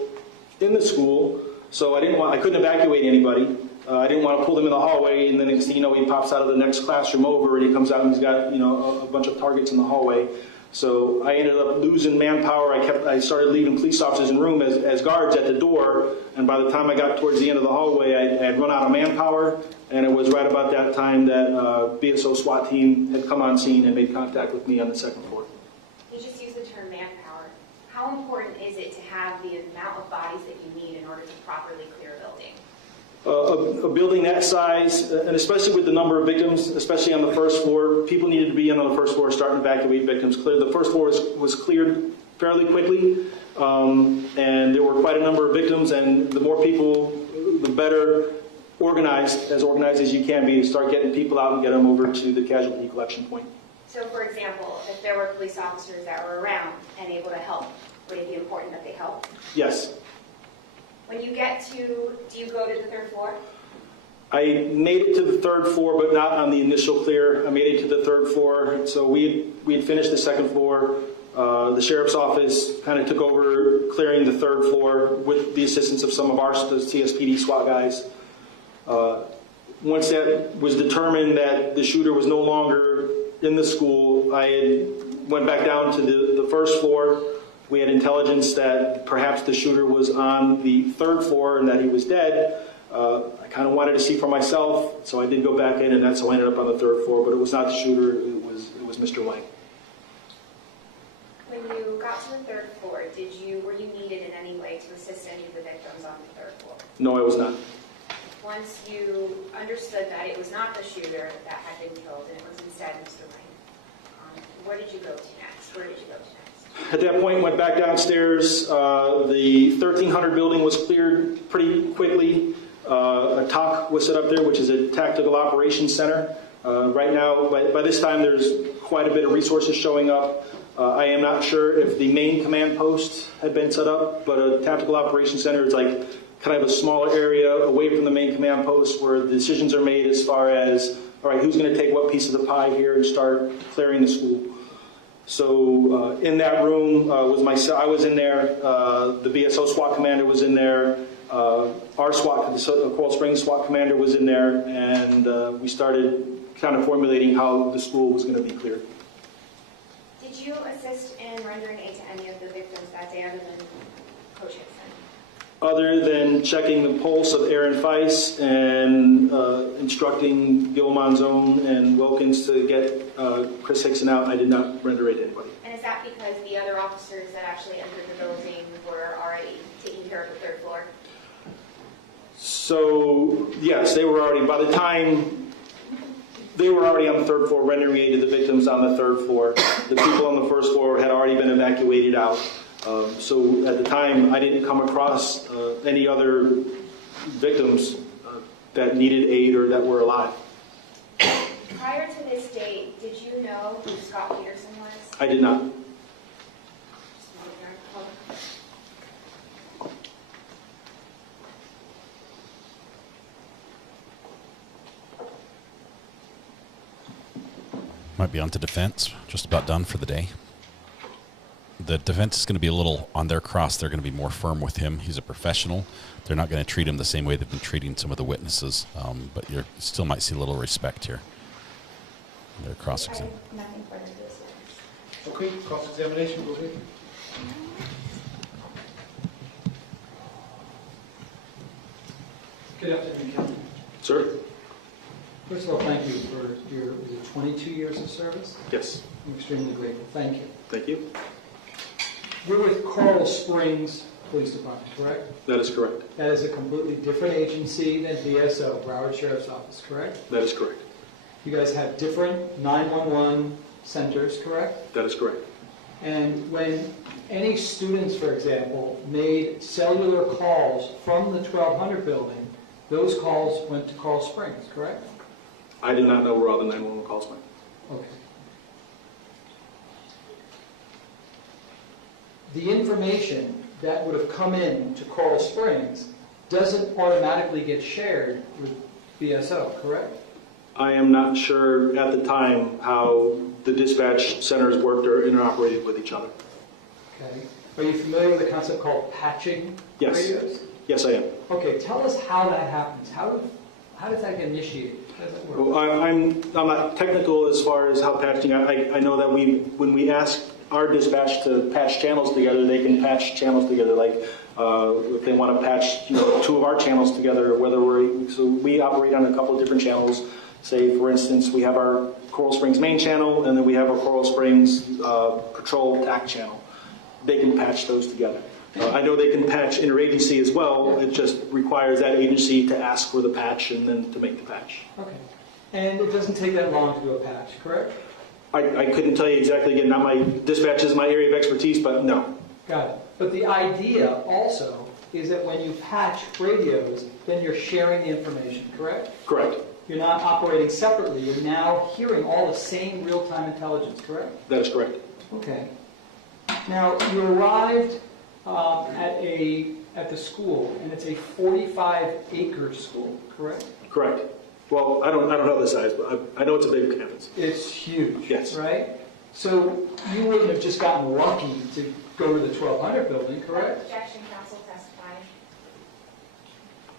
in the school, so I couldn't evacuate anybody. I didn't want to pull them in the hallway, and then next thing you know, he pops out of the next classroom over, and he comes out and he's got a bunch of targets in the hallway. So I ended up losing manpower. I started leaving police officers in room as guards at the door, and by the time I got towards the end of the hallway, I had run out of manpower, and it was right about that time that BSO SWAT team had come on scene and made contact with me on the second floor. You just used the term manpower. How important is it to have the amount of bodies that you need in order to properly clear a building? A building that size, and especially with the number of victims, especially on the first floor, people needed to be in on the first floor starting to evacuate victims. The first floor was cleared fairly quickly, and there were quite a number of victims, and the more people, the better organized as you can be to start getting people out and get them over to the casualty collection point. So, for example, if there were police officers that were around and able to help, would it be important that they help? Yes. When you get to, do you go to the third floor? I made it to the third floor, but not on the initial clear. I made it to the third floor. So we had finished the second floor. The sheriff's office kind of took over clearing the third floor with the assistance of some of the CSPD SWAT guys. Once that was determined that the shooter was no longer in the school, I went back down to the first floor. We had intelligence that perhaps the shooter was on the third floor and that he was dead. I kind of wanted to see for myself, so I did go back in, and that's how I ended up on the third floor. But it was not the shooter; it was Mr. Wang. When you got to the third floor, were you needed in any way to assist any of the victims on the third floor? No, I was not. Once you understood that it was not the shooter that had been killed and it was instead Mr. Wang, where did you go to next? Where did you go to next? At that point, went back downstairs. The 1300 building was cleared pretty quickly. A TOC was set up there, which is a Tactical Operations Center. Right now, by this time, there's quite a bit of resources showing up. I am not sure if the main command post had been set up, but a Tactical Operations Center is like kind of a smaller area away from the main command post where the decisions are made as far as, all right, who's going to take what piece of the pie here and start clearing the school. So in that room was myself. I was in there. The BSO SWAT commander was in there. Our SWAT, the Coral Springs SWAT commander was in there, and we started kind of formulating how the school was going to be cleared. Did you assist in rendering aid to any of the victims that day other than Coach Hickson? Other than checking the pulse of Aaron Feiss and instructing Gil Monzon and Wilkins to get Chris Hickson out, I did not render aid to anybody. And is that because the other officers that actually entered the building were already taking care of the third floor? So, yes, they were already, by the time, they were already on the third floor rendering aid to the victims on the third floor. The people on the first floor had already been evacuated out. So at the time, I didn't come across any other victims that needed aid or that were alive. Prior to this date, did you know who Scot Peterson was? I did not. Might be on to defense. Just about done for the day. The defense is going to be a little on their cross. They're going to be more firm with him. He's a professional. They're not going to treat him the same way they've been treating some of the witnesses. But you still might see a little respect here. They're cross-examined. Nothing further to this. Okay, cross-examination, go ahead. Good afternoon, Captain. Sir? First of all, thank you for your 22 years of service. Yes. I'm extremely grateful. Thank you. Thank you. We're with Coral Springs Police Department, correct? That is correct. That is a completely different agency than BSO, Broward Sheriff's Office, correct? That is correct. You guys have different 911 centers, correct? That is correct. And when any students, for example, made cellular calls from the 1200 building, those calls went to Coral Springs, correct? I do not know where all the 911 calls went. Okay. the information that would have come in to Coral Springs doesn't automatically get shared with BSO, correct? I am not sure at the time how the dispatch centers worked or interoperated with each other. Okay. Are you familiar with a concept called patching radios? Yes, I am. Okay, tell us how that happens. How does that get initiated? How does that work? Well, I'm not technical as far as how patching. I know that when we ask our dispatch to patch channels together, they can patch channels together. Like if they want to patch, two of our channels together, so we operate on a couple of different channels. Say, for instance, we have our Coral Springs main channel, and then we have our Coral Springs patrol TAC channel. They can patch those together. I know they can patch interagency as well. It just requires that agency to ask for the patch and then to make the patch. Okay. And it doesn't take that long to do a patch, correct? I couldn't tell you exactly. Again, not my dispatch is my area of expertise, but no. Got it. But the idea also is that when you patch radios, then you're sharing the information, correct? Correct. You're not operating separately. You're now hearing all the same real-time intelligence, correct? That is correct. Okay. Now, you arrived at the school, and it's a 45-acre school, correct? Correct. Well, I don't know the size, but I know it's a big campus. It's huge. Yes. Right? So you wouldn't have just gotten lucky to go to the 1200 building, correct? Objection, counsel testifying.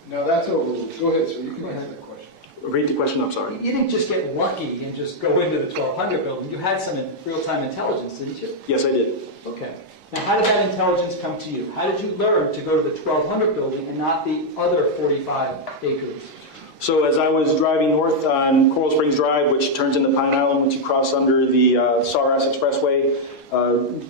No, that's overruled. Go ahead, sir. You can answer that question. Repeat the question, I'm sorry. You didn't just get lucky and just go into the 1200 building. You had some real-time intelligence, didn't you? Yes, I did. Okay. Now, how did that intelligence come to you? How did you learn to go to the 1200 building and not the other 45 acres? So as I was driving north on Coral Springs Drive, which turns into Pine Island once you cross under the Sawgrass Expressway,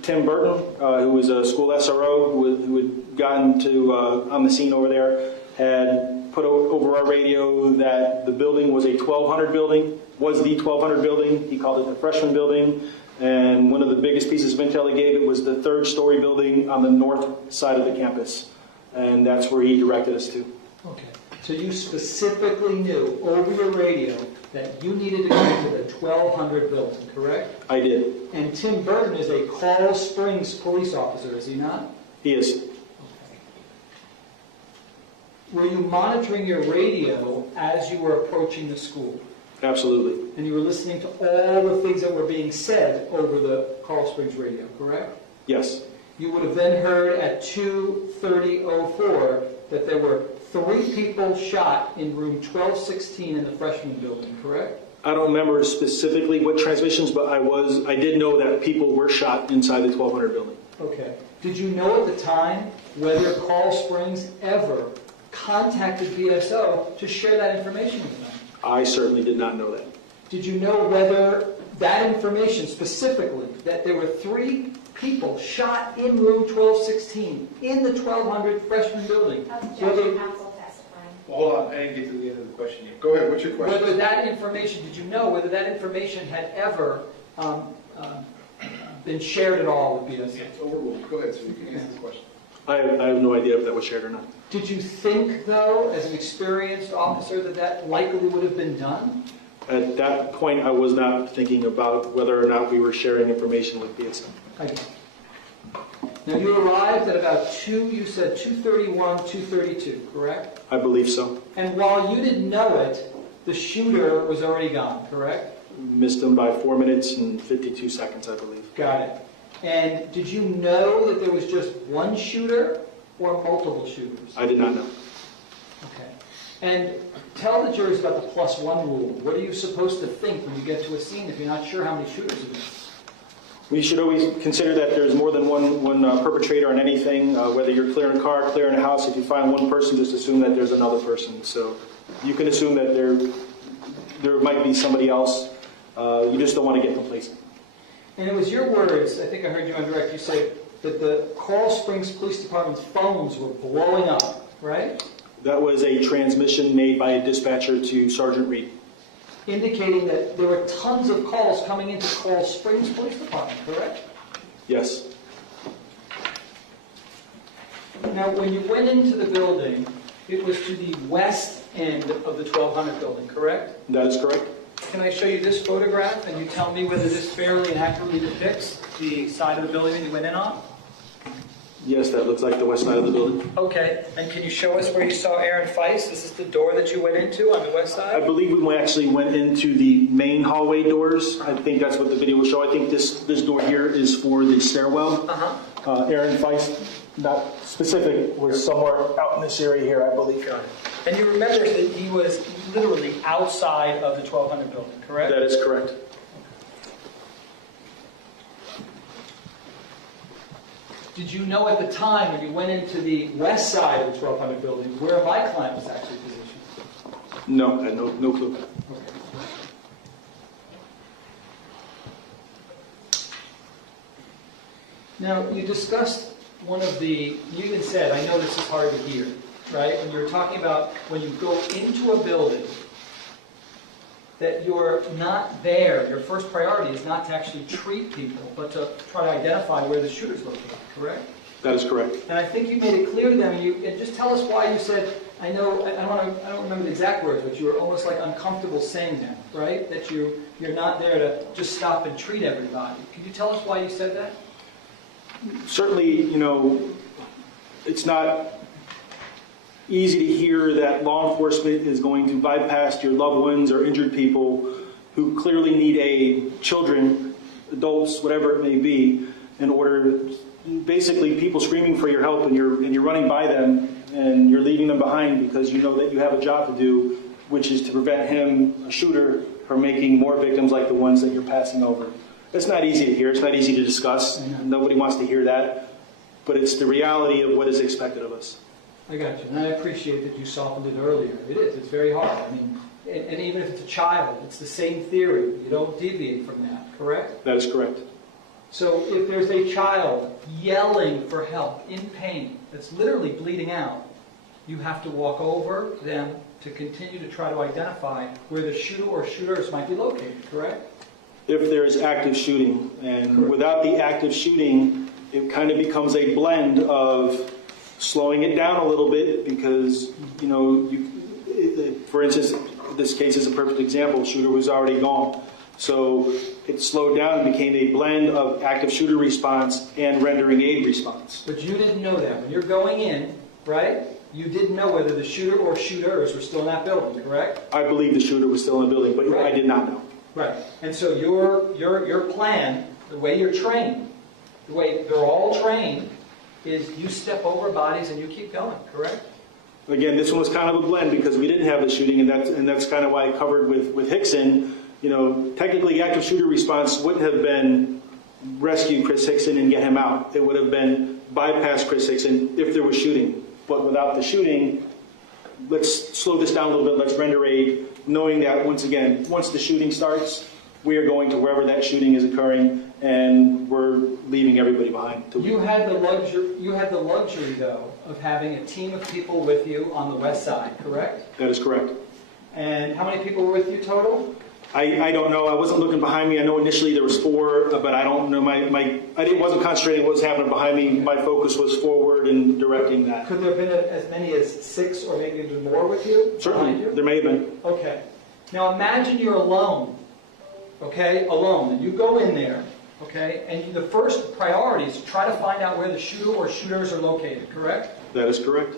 Tim Burton, who was a school SRO who had gotten to on the scene over there, had put over our radio that the building was a 1200 building, was the 1200 building. He called it the freshman building. And one of the biggest pieces of intel he gave it was the third-story building on the north side of the campus. And that's where he directed us to. Okay. So you specifically knew over your radio that you needed to go to the 1200 building, correct? I did. And Tim Burton is a Coral Springs police officer, is he not? He is. Were you monitoring your radio as you were approaching the school? Absolutely. And you were listening to all the things that were being said over the Coral Springs radio, correct? Yes. You would have then heard at 2:30:04 that there were 3 people shot in room 1216 in the freshman building, correct? I don't remember specifically what transmissions, but I did know that people were shot inside the 1200 building. Okay. Did you know at the time whether Coral Springs ever contacted BSO to share that information with them? I certainly did not know that. Did you know whether that information specifically, that there were 3 people shot in room 1216 in the 1200 freshman building? Objection, counsel testifying. Hold on, I didn't get to the end of the question yet. Go ahead, what's your question? Whether that information, did you know whether that information had ever been shared at all with BSO? It's overruled. Go ahead, so you can answer the question. I have no idea if that was shared or not. Did you think, though, as an experienced officer, that that likely would have been done? At that point, I was not thinking about whether or not we were sharing information with BSO. I do. Now, you arrived at about 2:31, 2:32, correct? I believe so. And while you didn't know it, the shooter was already gone, correct? Missed him by 4 minutes and 52 seconds, I believe. Got it. And did you know that there was just one shooter or multiple shooters? I did not know. Okay. And tell the jurors about the +1 rule. What are you supposed to think when you get to a scene if you're not sure how many shooters there are? We should always consider that there's more than one perpetrator on anything, whether you're clearing a car, clearing a house. If you find one person, just assume that there's another person. So you can assume that there might be somebody else. You just don't want to get complacent. And it was your words, I think I heard you on direct, you said that the Coral Springs Police Department's phones were blowing up, right? That was a transmission made by a dispatcher to Sergeant Reed. Indicating that there were tons of calls coming into Coral Springs Police Department, correct? Yes. Now, when you went into the building, it was to the west end of the 1200 building, correct? That is correct. Can I show you this photograph and you tell me whether this fairly and accurately depicts the side of the building that you went in on? Yes, that looks like the west side of the building. Okay, and can you show us where you saw Aaron Feist? Is this the door that you went into on the west side? I believe we actually went into the main hallway doors. I think that's what the video will show. I think this door here is for the stairwell. Aaron Feist, not specific, was somewhere out in this area here, I believe. And you remember that he was literally outside of the 1200 building, correct? That is correct. Did you know at the time when you went into the west side of the 1200 building where my client was actually positioned? No, I had no clue. Now, you discussed one of the, you even said, I know this is hard to hear, right? When you were talking about when you go into a building, that you're not there, your first priority is not to actually treat people, but to try to identify where the shooter's located, correct? That is correct. And I think you made it clear to them, and just tell us why you said, I don't remember the exact words, but you were almost like uncomfortable saying that, right? That you're not there to just stop and treat everybody. Can you tell us why you said that? Certainly, it's not easy to hear that law enforcement is going to bypass your loved ones or injured people who clearly need children, adults, whatever it may be, in order, basically people screaming for your help, and you're running by them and you're leaving them behind because you know that you have a job to do, which is to prevent him, a shooter, from making more victims like the ones that you're passing over. It's not easy to hear. It's not easy to discuss. Nobody wants to hear that. But it's the reality of what is expected of us. I got you. And I appreciate that you softened it earlier. It is. It's very hard. I mean, and even if it's a child, it's the same theory. You don't deviate from that, correct? That is correct. So if there's a child yelling for help, in pain, that's literally bleeding out, you have to walk over them to continue to try to identify where the shooter or shooters might be located, correct? If there is active shooting, and without the active shooting, it kind of becomes a blend of slowing it down a little bit because, for instance, this case is a perfect example. The shooter was already gone. So it slowed down and became a blend of active shooter response and rendering aid response. But you didn't know that. When you're going in, right, you didn't know whether the shooter or shooters were still in that building, correct? I believe the shooter was still in the building, but I did not know. Right. And so your plan, the way you're trained, the way they're all trained, is you step over bodies and you keep going, correct? Again, this one was kind of a blend because we didn't have the shooting, and that's kind of why I covered with Hickson. Technically, active shooter response wouldn't have been rescue Chris Hickson and get him out. It would have been bypass Chris Hickson if there was shooting. But without the shooting, let's slow this down a little bit. Let's render aid, knowing that once the shooting starts, we are going to wherever that shooting is occurring, and we're leaving everybody behind. You had the luxury, though, of having a team of people with you on the west side, correct? That is correct. And how many people were with you total? I don't know. I wasn't looking behind me. I know initially there was 4, but I don't know. I wasn't concentrating on what was happening behind me. My focus was forward and directing that. Could there have been as many as 6 or maybe even more with you? Certainly. There may have been. Okay. Now imagine you're alone. Okay? Alone. And you go in there. Okay? And the first priority is to try to find out where the shooter or shooters are located, correct? That is correct.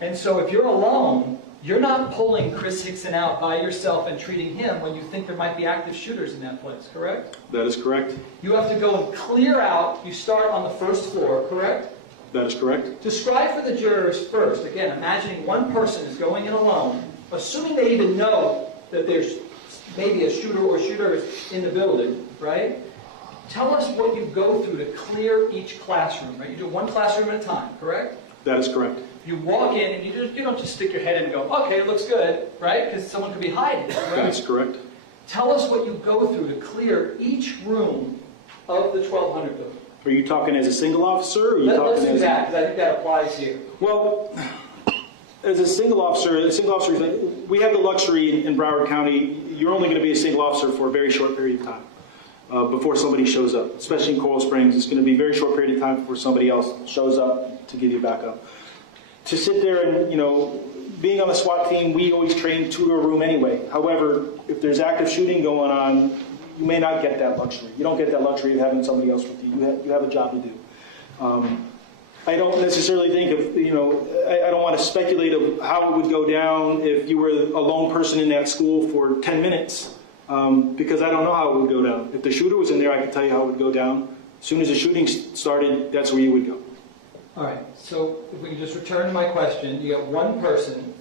And so if you're alone, you're not pulling Chris Hickson out by yourself and treating him when you think there might be active shooters in that place, correct? That is correct. You have to go and clear out. You start on the first floor, correct? That is correct. Describe for the jurors first, again, imagining one person is going in alone, assuming they even know that there's maybe a shooter or shooters in the building, right? Tell us what you go through to clear each classroom, right? You do one classroom at a time, correct? That is correct. You walk in and you don't just stick your head in and go, okay, it looks good, right? Because someone could be hiding, right? That is correct. Tell us what you go through to clear each room of the 1200 building. Are you talking as a single officer? Or are you Let's talking do that, because I think that applies here. Well, as a single officer, we have the luxury in Broward County, you're only going to be a single officer for a very short period of time before somebody shows up. Especially in Coral Springs, it's going to be a very short period of time before somebody else shows up to give you backup. To sit there and, being on the SWAT team, we always train 2 to a room anyway. However, if there's active shooting going on, you may not get that luxury. You don't get that luxury of having somebody else with you. You have a job to do. I don't necessarily think of, I don't want to speculate of how it would go down if you were a lone person in that school for 10 minutes, because I don't know how it would go down. If the shooter was in there, I can tell you how it would go down. As soon as the shooting started, that's where you would go. All right, so if we can just return to my question, you got one person,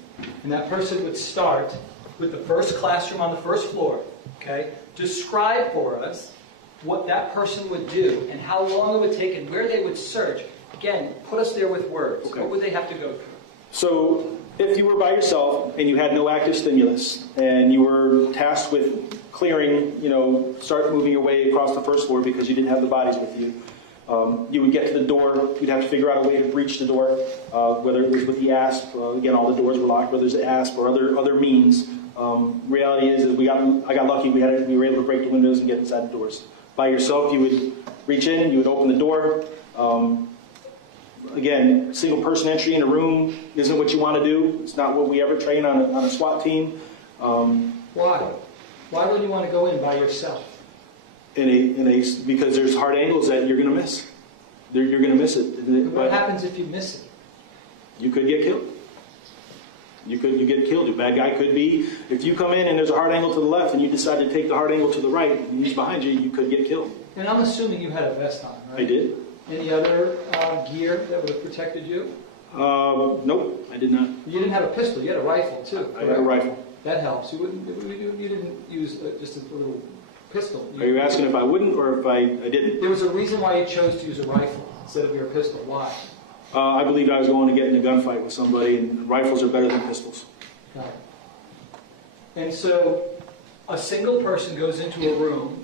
and that person would start with the first classroom on the first floor, okay? Describe for us what that person would do and how long it would take and where they would search. Again, put us there with words. Okay. What would they have to go through? So if you were by yourself and you had no active stimulus and you were tasked with clearing, start moving your way across the first floor because you didn't have the bodies with you, you would get to the door. You'd have to figure out a way to breach the door, whether it was with the ASP. Again, all the doors were locked, whether it's an ASP or other means. Reality is that I got lucky. We were able to break the windows and get inside the doors. By yourself, you would reach in, you would open the door. Again, single person entry in a room isn't what you want to do. It's not what we ever train on a SWAT team. Why? Why would you want to go in by yourself? Because there's hard angles that you're going to miss. You're going to miss it. What happens if you miss it? You could get killed. You get killed. A bad guy could be. If you come in and there's a hard angle to the left and you decide to take the hard angle to the right and he's behind you, you could get killed. And I'm assuming you had a vest on, right? I did. Any other gear that would have protected you? Nope, I did not. You didn't have a pistol. You had a rifle too. I had a rifle. That helps. You didn't use just a little pistol. Are you asking if I wouldn't or if I didn't? There was a reason why you chose to use a rifle instead of your pistol. Why? I believed I was going to get in a gunfight with somebody, and rifles are better than pistols. Got it. And so a single person goes into a room,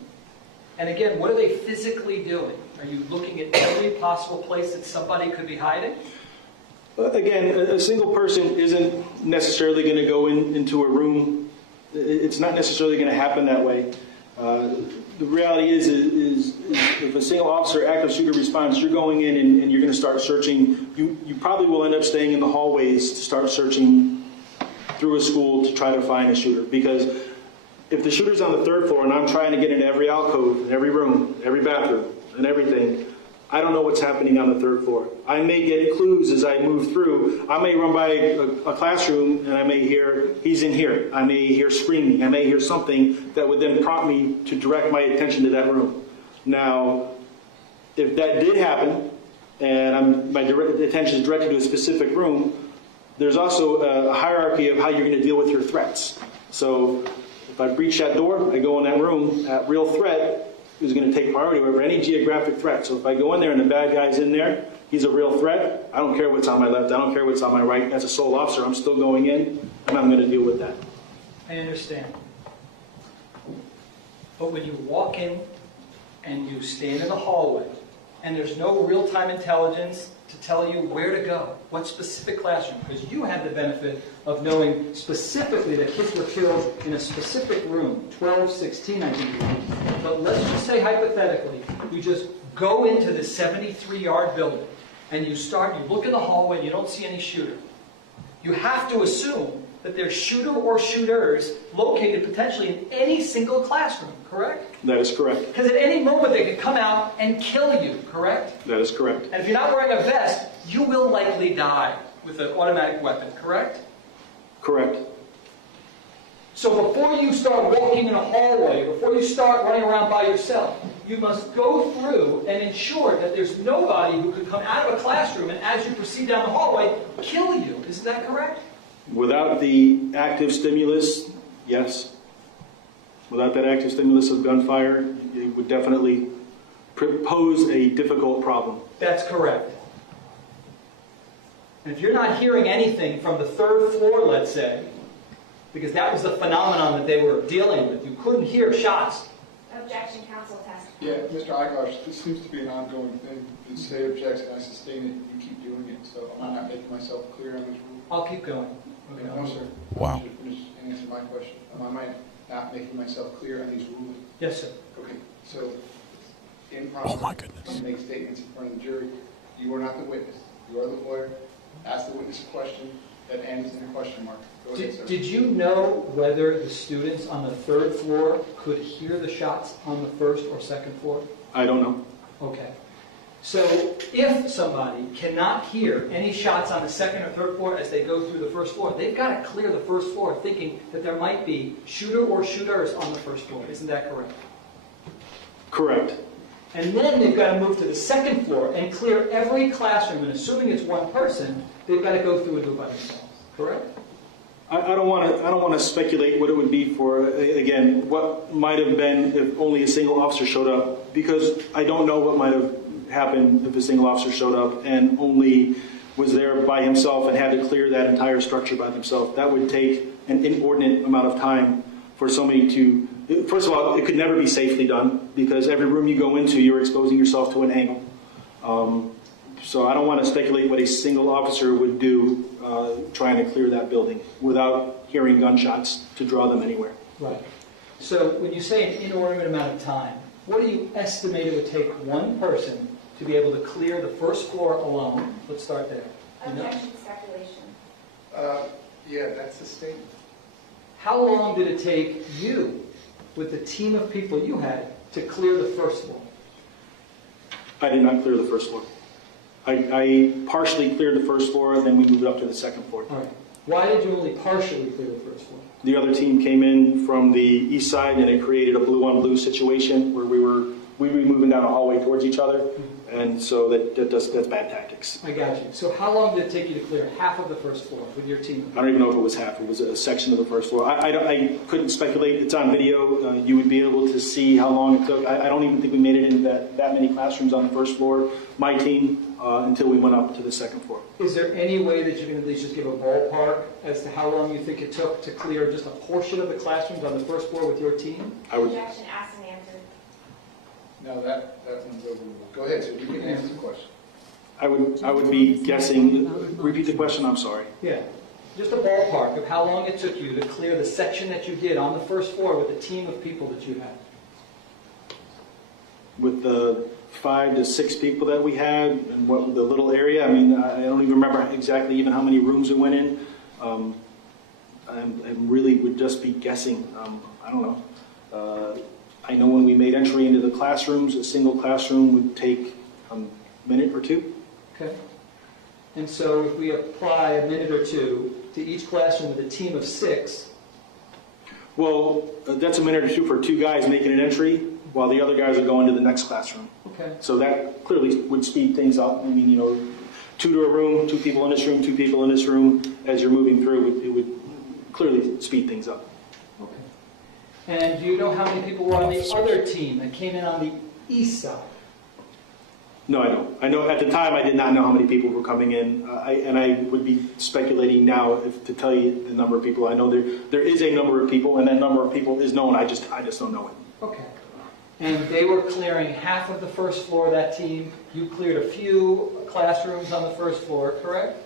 and again, what are they physically doing? Are you looking at every possible place that somebody could be hiding? Again, a single person isn't necessarily going to go into a room. It's not necessarily going to happen that way. The reality is if a single officer, active shooter responds, you're going in and you're going to start searching. You probably will end up staying in the hallways to start searching through a school to try to find a shooter. Because if the shooter's on the third floor and I'm trying to get into every alcove, every room, every bathroom, and everything, I don't know what's happening on the third floor. I may get clues as I move through. I may run by a classroom and I may hear, he's in here. I may hear screaming. I may hear something that would then prompt me to direct my attention to that room. Now, if that did happen and my attention is directed to a specific room, there's also a hierarchy of how you're going to deal with your threats. So if I breach that door, I go in that room, that real threat is going to take priority over any geographic threat. So if I go in there and the bad guy's in there, he's a real threat. I don't care what's on my left. I don't care what's on my right. As a sole officer, I'm still going in, and I'm going to deal with that. I understand. But when you walk in and you stand in the hallway, and there's no real-time intelligence to tell you where to go, what specific classroom, because you had the benefit of knowing specifically that kids were killed in a specific room, 12, 16, I think. But let's just say hypothetically, you just go into the 73-yard building, and you look in the hallway, and you don't see any shooter. You have to assume that there's shooter or shooters located potentially in any single classroom, correct? That is correct. Because at any moment they could come out and kill you, correct? That is correct. And if you're not wearing a vest, you will likely die with an automatic weapon, correct? Correct. So before you start walking in a hallway, before you start running around by yourself, you must go through and ensure that there's nobody who could come out of a classroom and as you proceed down the hallway, kill you. Isn't that correct? Without the active stimulus, yes. Without that active stimulus of gunfire, it would definitely pose a difficult problem. That's correct. And if you're not hearing anything from the third floor, let's say, because that was the phenomenon that they were dealing with, you couldn't hear shots. Objection, counsel test. Yeah, Mr. Igosh, this seems to be an ongoing thing. You say objection, I sustain it, you keep doing it. So am I not making myself clear on this rule? I'll keep going. Okay, no, sir. Wow. I should finish and answer my question. Am I not making myself clear on these rules? Yes, sir. Okay, so in process, oh my goodness, you make statements in front of the jury. You are not the witness. You are the lawyer. Ask the witness a question that ends in a question mark. Go ahead, sir. Did you know whether the students on the third floor could hear the shots on the first or second floor? I don't know. Okay. So if somebody cannot hear any shots on the second or third floor as they go through the first floor, they've got to clear the first floor thinking that there might be shooter or shooters on the first floor. Isn't that correct? Correct. And then they've got to move to the second floor and clear every classroom, and assuming it's one person, they've got to go through and do it by themselves. Correct? I don't want to speculate what it would be for, again, what might have been if only a single officer showed up, because I don't know what might have happened if a single officer showed up and only was there by himself and had to clear that entire structure by themselves. That would take an inordinate amount of time for somebody to, first of all, it could never be safely done, because every room you go into, you're exposing yourself to an angle. So I don't want to speculate what a single officer would do trying to clear that building without hearing gunshots to draw them anywhere. Right. So when you say an inordinate amount of time, what do you estimate it would take one person to be able to clear the first floor alone? Let's start there. Objection, speculation. Yeah, that's a statement. How long did it take you, with the team of people you had, to clear the first floor? I did not clear the first floor. I partially cleared the first floor, and then we moved up to the second floor. All right. Why did you only partially clear the first floor? The other team came in from the east side, and it created a blue-on-blue situation where we were moving down a hallway towards each other, and so that's bad tactics. I got you. So how long did it take you to clear half of the first floor with your team? I don't even know if it was half. It was a section of the first floor. I couldn't speculate. It's on video. You would be able to see how long it took. I don't even think we made it into that many classrooms on the first floor, my team, until we went up to the second floor. Is there any way that you can at least just give a ballpark as to how long you think it took to clear just a portion of the classrooms on the first floor with your team? Objection, asked and answered. No, that one's over. Go ahead, so you can answer the question. I would be guessing. Repeat the question. I'm sorry. Yeah, just a ballpark of how long it took you to clear the section that you did on the first floor with the team of people that you had. With the 5 to 6 people that we had and what the little area, I mean, I don't even remember exactly even how many rooms we went in. I really would just be guessing. I don't know. I know when we made entry into the classrooms, a single classroom would take a minute or two. Okay. And so if we apply a minute or two to each classroom with a team of 6. Well, that's a minute or two for 2 guys making an entry while the other guys are going to the next classroom. Okay. So that clearly would speed things up. I mean, 2 to a room, 2 people in this room, 2 people in this room. As you're moving through, it would clearly speed things up. And do you know how many people were on the other team that came in on the east side? No, I don't. I know at the time I did not know how many people were coming in, and I would be speculating now to tell you the number of people. I know there is a number of people, and that number of people is known. I just don't know it. Okay. And they were clearing half of the first floor, that team. You cleared a few classrooms on the first floor, correct?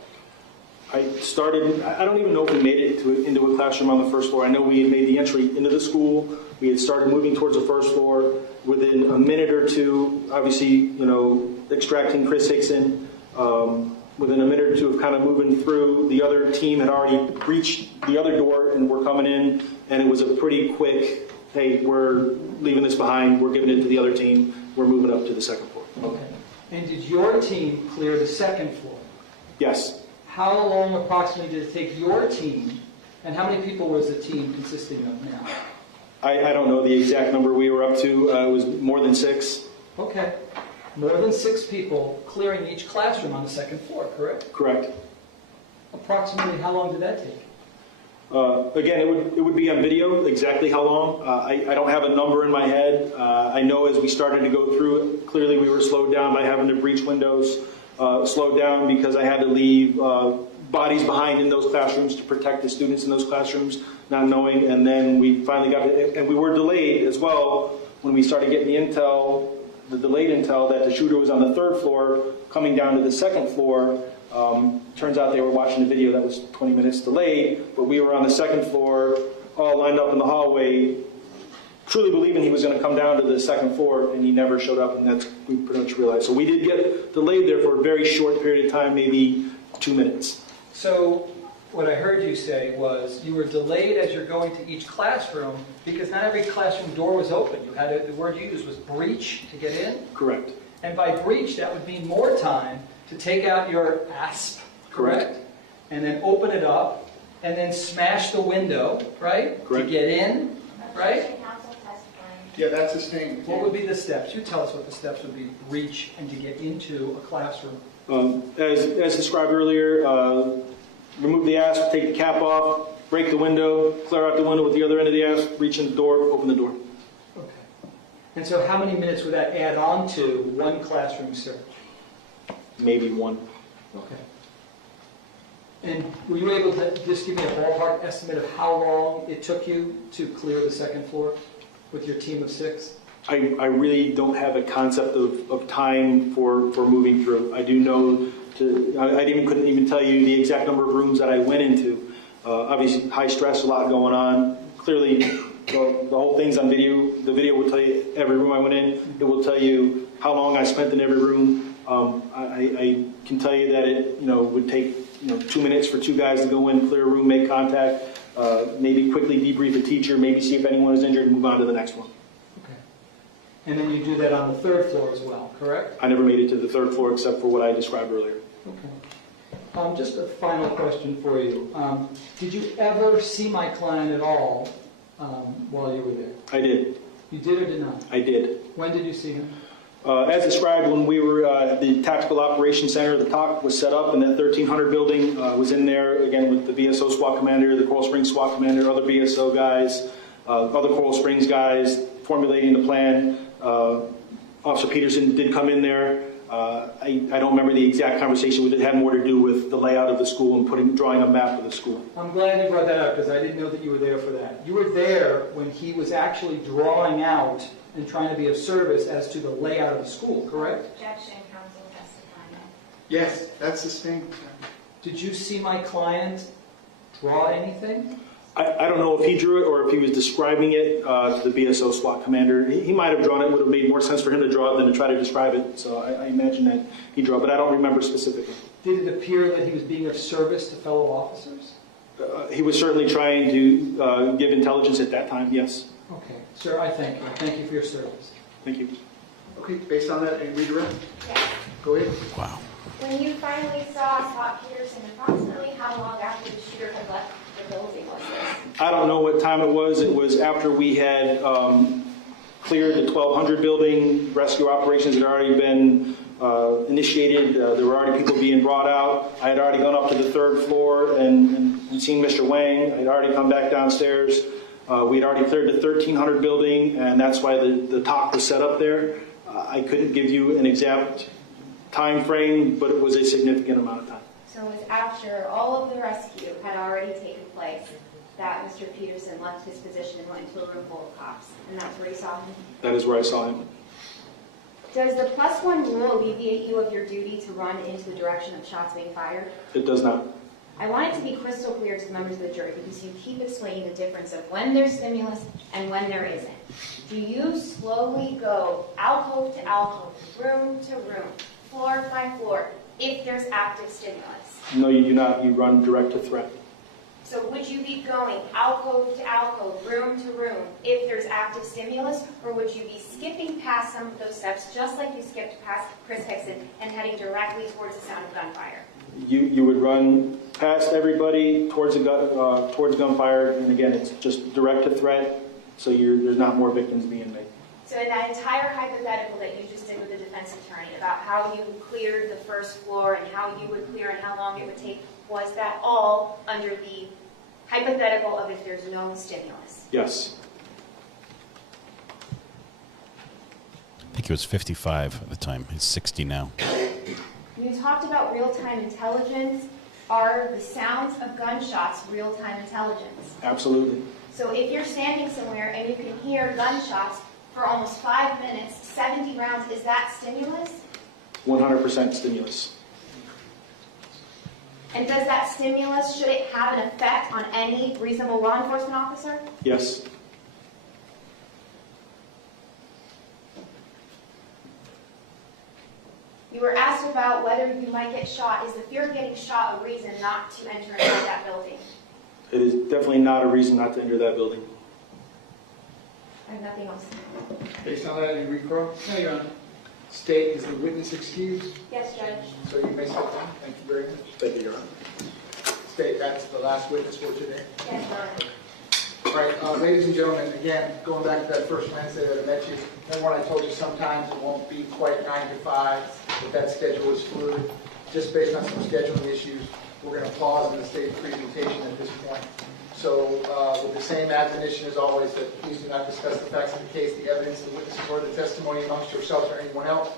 I don't even know if we made it into a classroom on the first floor. I know we had made the entry into the school. We had started moving towards the first floor. Within a minute or two, obviously, extracting Chris Hickson. Within a minute or two of kind of moving through, the other team had already reached the other door and were coming in. And it was a pretty quick, hey, we're leaving this behind. We're giving it to the other team. We're moving up to the second floor. Okay. And did your team clear the second floor? Yes. How long approximately did it take your team, and how many people was the team consisting of now? I don't know the exact number we were up to. It was more than 6. Okay. More than 6 people clearing each classroom on the second floor, correct? Correct. Approximately how long did that take? Again, it would be on video, exactly how long. I don't have a number in my head. I know as we started to go through it, clearly we were slowed down by having to breach windows. Slowed down because I had to leave bodies behind in those classrooms to protect the students in those classrooms, not knowing. And then we finally got it, and we were delayed as well when we started getting the intel, the delayed intel that the shooter was on the 3rd floor, coming down to the 2nd floor. Turns out they were watching the video that was 20 minutes delayed, but we were on the 2nd floor, all lined up in the hallway, truly believing he was going to come down to the 2nd floor, and he never showed up, and that's we pretty much realized. So we did get delayed there for a very short period of time, maybe 2 minutes. So what I heard you say was you were delayed as you're going to each classroom because not every classroom door was open. You had the word you used was breach to get in? Correct. And by breach, that would mean more time to take out your asp, correct? And then open it up, and then smash the window, right? Correct. To get in, right? Yeah, that's sustained. What would be the steps? You tell us what the steps would be to breach and to get into a classroom. As described earlier, remove the asp, take the cap off, break the window, clear out the window with the other end of the asp, reach in the door, open the door. Okay. And so how many minutes would that add on to one classroom search? Maybe one. Okay. And were you able to just give me a ballpark estimate of how long it took you to clear the second floor with your team of 6? I really don't have a concept of time for moving through. I do know couldn't even tell you the exact number of rooms that I went into. Obviously, high stress, a lot going on. Clearly, the whole thing's on video. The video will tell you every room I went in. It will tell you how long I spent in every room. I can tell you that it would take 2 minutes for 2 guys to go in, clear a room, make contact, maybe quickly debrief a teacher, maybe see if anyone is injured, and move on to the next one. Okay. And then you do that on the 3rd floor as well, correct? I never made it to the 3rd floor except for what I described earlier. Okay. Just a final question for you. Did you ever see my client at all while you were there? I did. You did or did not? I did. When did you see him? As described, when we were at the Tactical Operations Center, the TOC was set up, and that 1300 building was in there, again, with the BSO SWAT commander, the Coral Springs SWAT commander, other BSO guys, other Coral Springs guys, formulating the plan. Officer Peterson did come in there. I don't remember the exact conversation. It had more to do with the layout of the school and drawing a map of the school. I'm glad you brought that up because I didn't know that you were there for that. You were there when he was actually drawing out and trying to be of service as to the layout of the school, correct? Objection, counsel testifying. Yes, that's sustained. Did you see my client draw anything? I don't know if he drew it or if he was describing it to the BSO SWAT commander. He might have drawn it. It would have made more sense for him to draw it than to try to describe it. So I imagine that he drew it, but I don't remember specifically. Did it appear that he was being of service to fellow officers? He was certainly trying to give intelligence at that time, yes. Okay. Sir, I thank you. Thank you for your service. Thank you. Okay, based on that, any redirect? Yes. Go ahead. Wow. When you finally saw Scot Peterson, approximately how long after the shooter had left the building was this? I don't know what time it was. It was after we had cleared the 1200 building. Rescue operations had already been initiated. There were already people being brought out. I had already gone up to the 3rd floor and seen Mr. Wang. I had already come back downstairs. We had already cleared the 1300 building, and that's why the TOC was set up there. I couldn't give you an exact time frame, but it was a significant amount of time. So it was after all of the rescue had already taken place that Mr. Peterson left his position and went into a room full of cops, and that's where you saw him? That is where I saw him. Does the +1 rule alleviate you of your duty to run into the direction of shots being fired? It does not. I want it to be crystal clear to the members of the jury because you keep explaining the difference of when there's stimulus and when there isn't. Do you slowly go alcove to alcove, room to room, floor by floor, if there's active stimulus? No, you do not. You run direct to threat. So would you be going alcove to alcove, room to room, if there's active stimulus, or would you be skipping past some of those steps, just like you skipped past Chris Hickson, and heading directly towards the sound of gunfire? You would run past everybody towards gunfire, and again, it's just direct to threat, so there's not more victims being made. So in that entire hypothetical that you just did with the defense attorney about how you cleared the 1st floor and how you would clear and how long it would take, was that all under the hypothetical of if there's no stimulus? Yes. I think he was 55 at the time. He's 60 now. You talked about real-time intelligence. Are the sounds of gunshots real-time intelligence? Absolutely. So if you're standing somewhere and you can hear gunshots for almost 5 minutes, 70 rounds, is that stimulus? 100% stimulus. And does that stimulus, should it have an effect on any reasonable law enforcement officer? Yes. You were asked about whether you might get shot. Is the fear of getting shot a reason not to enter into that building? It is definitely not a reason not to enter that building. I have nothing else. Based on that, any recall? No, Your Honor. State, is the witness excused? Yes, Judge. So you may sit down. Thank you very much. Thank you, Your Honor. State, that's the last witness for today. Yes, Your Honor. All right, ladies and gentlemen, again, going back to that first Wednesday that I met you, remember when I told you sometimes it won't be quite 9 to 5, that schedule is fluid. Just based on some scheduling issues, we're going to pause in the state's presentation at this point. So with the same admonition as always, that please do not discuss the facts of the case, the evidence, the witnesses, or the testimony amongst yourselves or anyone else.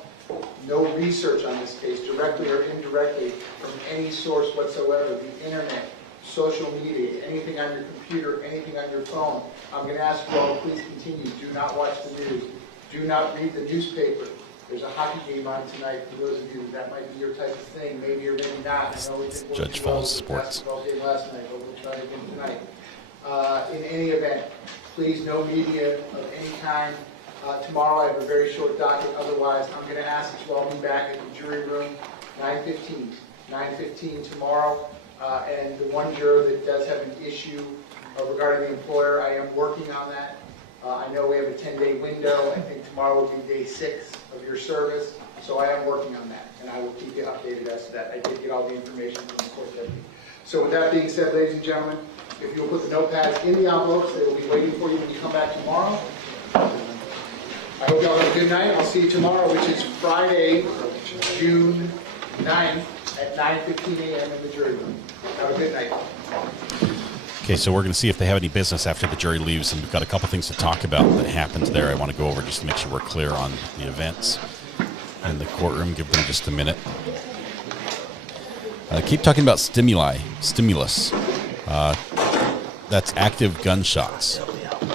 No research on this case, directly or indirectly, from any source whatsoever, the internet, social media, anything on your computer, anything on your phone. I'm going to ask you all to please continue. Do not watch the news. Do not read the newspaper. There's a hockey game on tonight for those of you that might be your type of thing, maybe or maybe not. I know we didn't Judge Falls Sports. Basketball game last night, but we'll try it again tonight. In any event, please no media of any kind. Tomorrow I have a very short docket. Otherwise, I'm going to ask that you all be back at the jury room 9:15. 9:15 tomorrow. And the one juror that does have an issue regarding the employer, I am working on that. I know we have a 10-day window. I think tomorrow will be day 6 of your service. So I am working on that, and I will keep you updated as to that. I did get all the information from the court deputy. So with that being said, ladies and gentlemen, if you'll put the notepads in the envelopes, they will be waiting for you when you come back tomorrow. I hope you all have a good night. I'll see you tomorrow, which is Friday, June 9th at 9:15 a.m. in the jury room. Have a good night. Okay, so we're going to see if they have any business after the jury leaves, and we've got a couple things to talk about that happened there. I want to go over just to make sure we're clear on the events in the courtroom. Give them just a minute. Keep talking about stimulus. That's active gunshots.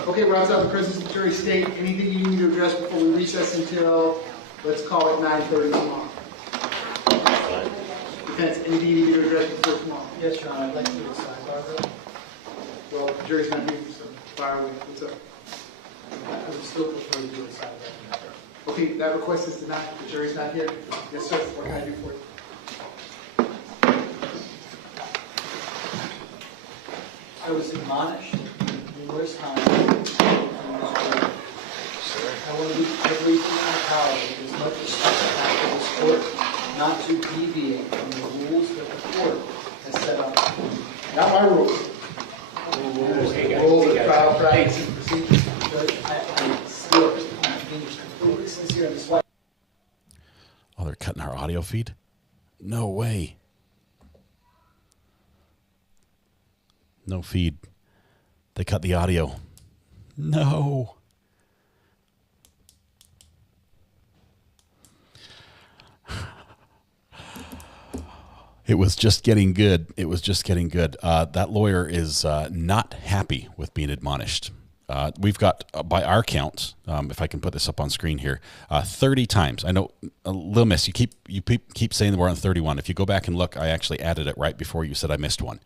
Okay, we're outside the presence of the jury. State, anything you need to address before we recess until, let's call it 9:30 tomorrow? Defense, anything you need to address before tomorrow? Yes, Your Honor, I'd like to do a sidebar. Well, the jury's not here, so fire away. What's up? I would still prefer to do a sidebar. Okay, that request is denied. The jury's not here. Yes, sir. What can I do for you? I was admonished numerous times. I want to do everything in my power with as much respect for this court not to deviate from the rules that the court has set up. Not my rules. The rules of trial practice and procedures. I'm still being completely sincere in this way. Oh, they're cutting our audio feed? No way. No feed. They cut the audio. No. It was just getting good. It was just getting good. That lawyer is not happy with being admonished. We've got, by our count, if I can put this up on screen here, 30 times. I know, Lil Miss, you keep saying that we're on 31. If you go back and look, I actually added it right before you said I missed one.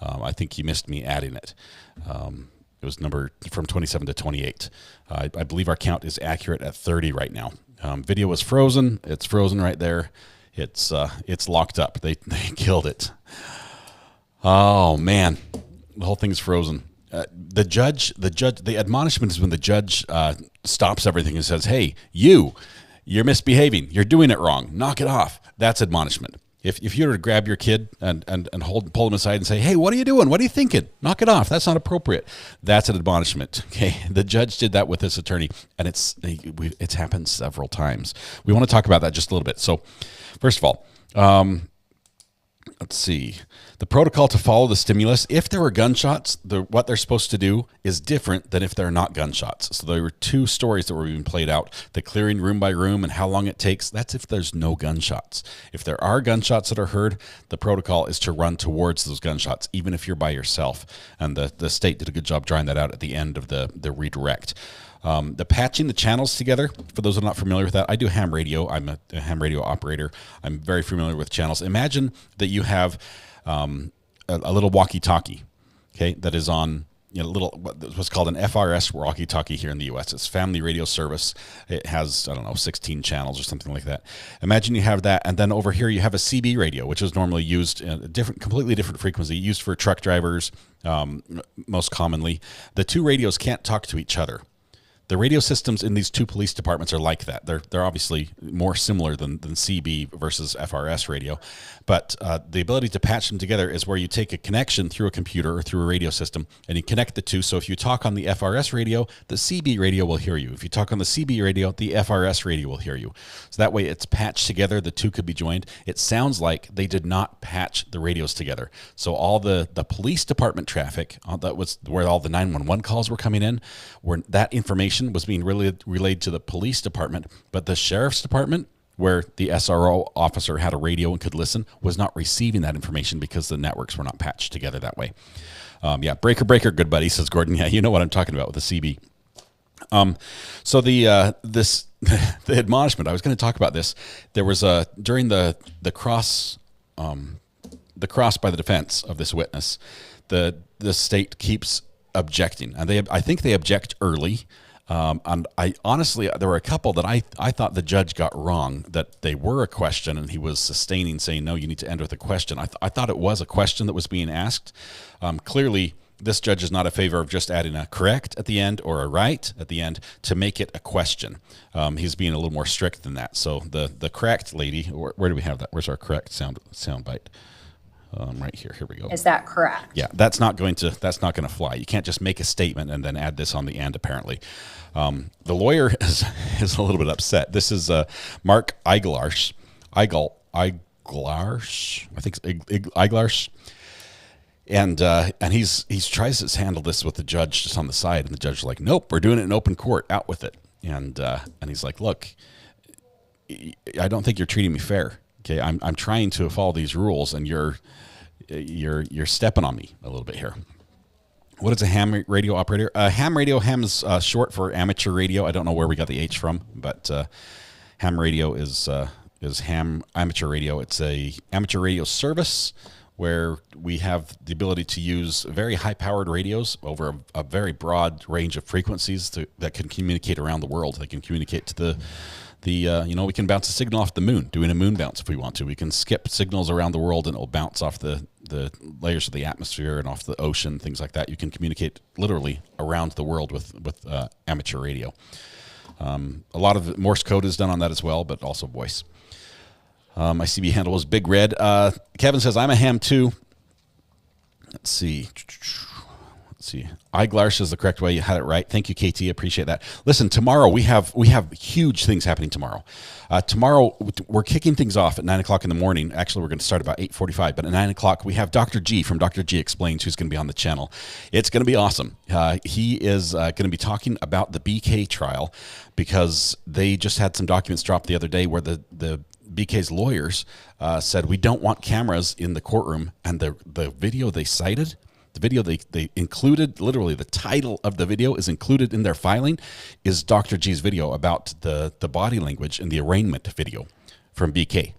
I think you missed me adding it. It was number from 27 to 28. I believe our count is accurate at 30 right now. Video was frozen. It's frozen right there. It's locked up. They killed it. Oh man, the whole thing's frozen. The admonishment is when the judge stops everything and says, "Hey, you're misbehaving. You're doing it wrong. Knock it off." That's admonishment. If you were to grab your kid and pull him aside and say, "Hey, what are you doing? What are you thinking? Knock it off. That's not appropriate." That's an admonishment. Okay, the judge did that with this attorney, and it's happened several times. We want to talk about that just a little bit. So, first of all, let's see. The protocol to follow the stimulus, if there were gunshots, what they're supposed to do is different than if there are not gunshots. So there were two stories that were being played out, the clearing room by room and how long it takes. That's if there's no gunshots. If there are gunshots that are heard, the protocol is to run towards those gunshots, even if you're by yourself. And the state did a good job drawing that out at the end of the redirect. The patching the channels together, for those who are not familiar with that, I do ham radio. I'm a ham radio operator. I'm very familiar with channels. Imagine that you have a little walkie-talkie, okay, that is on what's called an FRS walkie-talkie here in the U.S. It's Family Radio Service. It has, 16 channels or something like that. Imagine you have that, and then over here you have a CB radio, which is normally used in a completely different frequency, used for truck drivers most commonly. The two radios can't talk to each other. The radio systems in these two police departments are like that. They're obviously more similar than CB versus FRS radio, but the ability to patch them together is where you take a connection through a computer or through a radio system, and you connect the two. So if you talk on the FRS radio, the CB radio will hear you. If you talk on the CB radio, the FRS radio will hear you. So that way it's patched together. The two could be joined. It sounds like they did not patch the radios together. So all the police department traffic, that was where all the 911 calls were coming in, where that information was being relayed to the police department, but the sheriff's department, where the SRO officer had a radio and could listen, was not receiving that information because the networks were not patched together that way. Yeah, breaker, good buddy, says Gordon. Yeah, you know what I'm talking about with the CB. So the the admonishment, I was going to talk about this. There was during the cross by the defense of this witness, the state keeps objecting, and I think they object early. And I honestly, there were a couple that I thought the judge got wrong, that they were a question and he was sustaining, saying, no, you need to end with a question. I thought it was a question that was being asked. Clearly, this judge is not in favor of just adding a correct at the end or a right at the end to make it a question. He's being a little more strict than that. So the correct lady, where do we have that? Where's our correct sound bite? Right here. Here we go. Is that correct? Yeah, that's not going to fly. You can't just make a statement and then add this on the end. Apparently, the lawyer is a little bit upset. This is Mark Eiglarsh. I think Eiglarsh, and he's tries to handle this with the judge just on the side, and the judge is like, nope, we're doing it in open court. Out with it. And he's like, look, I don't think you're treating me fair. Okay, I'm trying to follow these rules, and you're stepping on me a little bit here. What is a ham radio operator? Ham's short for amateur radio. I don't know where we got the H from, but ham radio is ham amateur radio. It's a amateur radio service where we have the ability to use very high-powered radios over a very broad range of frequencies that can communicate around the world. They can communicate to the we can bounce a signal off the moon, doing a moon bounce if we want to. We can skip signals around the world and it'll bounce off the layers of the atmosphere and off the ocean, things like that. You can communicate literally around the world with amateur radio. A lot of Morse code is done on that as well, but also voice. My CB handle was Big Red. Kevin says, I'm a ham too. Let's see. Eiglarsh is the correct way. You had it right. Thank you, KT. Appreciate that. Listen, tomorrow we have huge things happening tomorrow. Tomorrow we're kicking things off at 9 o'clock in the morning. Actually, we're going to start about 8:45, but at 9 o'clock we have Dr. G from Dr. G Explains, who's going to be on the channel. It's going to be awesome. He is going to be talking about the BK trial, because they just had some documents dropped the other day where the BK's lawyers said we don't want cameras in the courtroom, and the video they cited, the video they included, literally the title of the video is included in their filing, is Dr. G's video about the body language in the arraignment video from BK.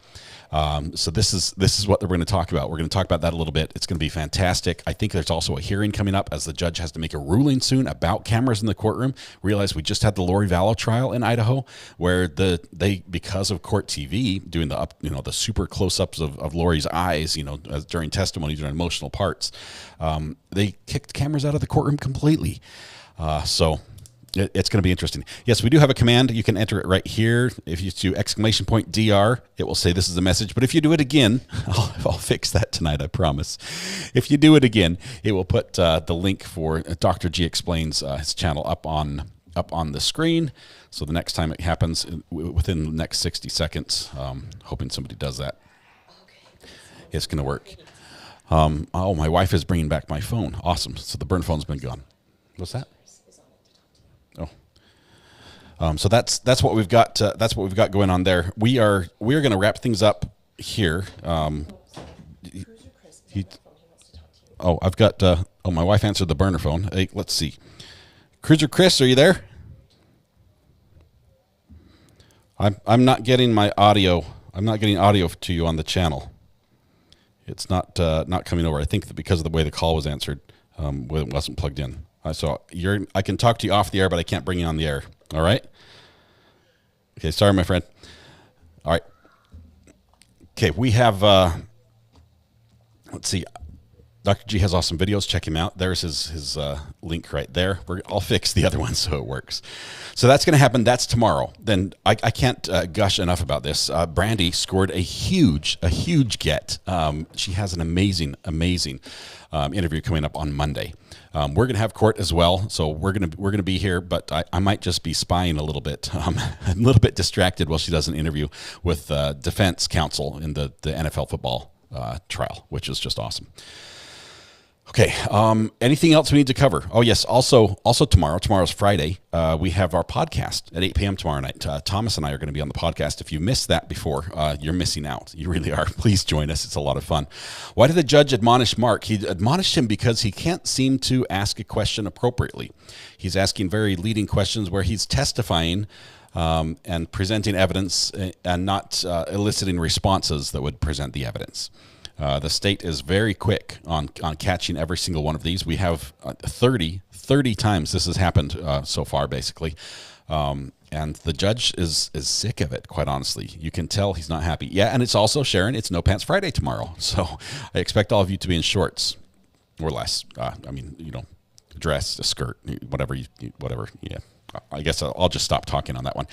So this is what we're going to talk about. We're going to talk about that a little bit. It's going to be fantastic. I think there's also a hearing coming up, as the judge has to make a ruling soon about cameras in the courtroom. Realize we just had the Lori Vallow trial in Idaho, where they because of court TV doing the super close-ups of Lori's eyes, during testimony, during emotional parts, they kicked cameras out of the courtroom completely. So it's going to be interesting. Yes, we do have a command. You can enter it right here. If you do !DR, it will say this is a message. But if you do it again, I'll fix that tonight, I promise. If you do it again, it will put the link for Dr. G Explains his channel up on the screen. So the next time it happens, within the next 60 seconds, hoping somebody does that. It's going to work. My wife is bringing back my phone. Awesome. So the burn phone's been gone. What's that? So that's what we've got. That's what we've got going on there. We are going to wrap things up here. I've got. My wife answered the burner phone. Hey, let's see. Cruiser Chris, are you there? I'm not getting my audio. I'm not getting audio to you on the channel. It's not coming over. I think that because of the way the call was answered, it wasn't plugged in. So I can talk to you off the air, but I can't bring you on the air. All right. Okay. Sorry, my friend. All right. Okay. We have, let's see. Dr. G has awesome videos. Check him out. There's his link right there. I'll fix the other one so it works. So that's going to happen. That's tomorrow. Then I can't gush enough about this. Brandy scored a huge get. She has an amazing interview coming up on Monday. We're going to have court as well, so we're going to be here. But I might just be spying a little bit. I'm a little bit distracted while she does an interview with defense counsel in the NFL football trial, which is just awesome. Okay. Anything else we need to cover? Oh yes. Also tomorrow's Friday. We have our podcast at 8 p.m. tomorrow night. Thomas and I are going to be on the podcast. If you missed that before, you're missing out. You really are. Please join us. It's a lot of fun. Why did the judge admonish Mark? He admonished him because he can't seem to ask a question appropriately. He's asking very leading questions where he's testifying and presenting evidence and not eliciting responses that would present the evidence. The state is very quick on catching every single one of these. We have 30 times this has happened so far, basically. And the judge is sick of it, quite honestly. You can tell he's not happy. Yeah, and it's also, Sharon, it's No Pants Friday tomorrow. So I expect all of you to be in shorts or less. Dress, a skirt, whatever. Yeah. I guess I'll just stop talking on that one.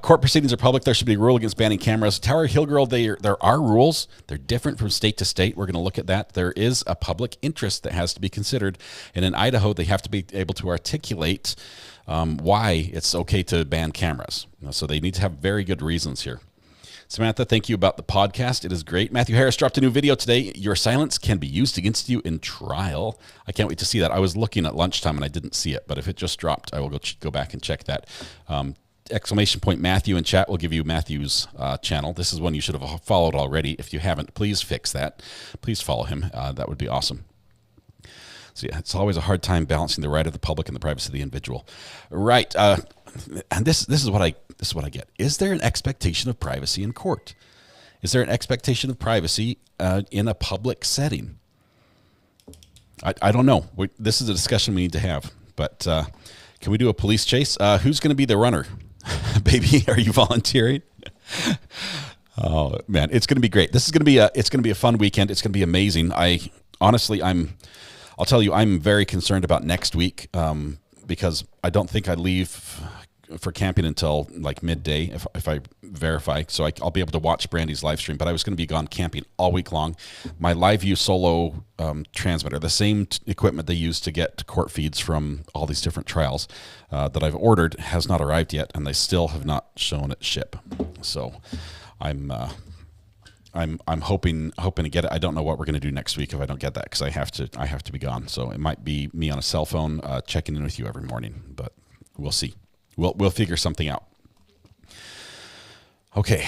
Court proceedings are public. There should be a rule against banning cameras. Tower Hill Girl, there are rules. They're different from state to state. We're going to look at that. There is a public interest that has to be considered. And in Idaho, they have to be able to articulate why it's okay to ban cameras. So they need to have very good reasons here. Samantha, thank you about the podcast. It is great. Matthew Harris dropped a new video today. Your silence can be used against you in trial. I can't wait to see that. I was looking at lunchtime and I didn't see it, but if it just dropped, I will go back and check that. Exclamation point Matthew in chat will give you Matthew's channel. This is one you should have followed already. If you haven't, please fix that. Please follow him. That would be awesome. So yeah, it's always a hard time balancing the right of the public and the privacy of the individual. Right. And this is what I get. Is there an expectation of privacy in court? Is there an expectation of privacy in a public setting? I don't know. This is a discussion we need to have. But can we do a police chase? Who's going to be the runner? Baby, are you volunteering? Oh man, it's going to be great. This is going to be a fun weekend. It's going to be amazing. I'll tell you, I'm very concerned about next week because I don't think I leave for camping until like midday if I verify. So I'll be able to watch Brandy's live stream, but I was going to be gone camping all week long. My LiveView Solo transmitter, the same equipment they use to get court feeds from all these different trials that I've ordered, has not arrived yet, and they still have not shown it ship. So I'm hoping to get it. I don't know what we're going to do next week if I don't get that because I have to be gone. So it might be me on a cell phone checking in with you every morning, but we'll see. We'll figure something out. Okay.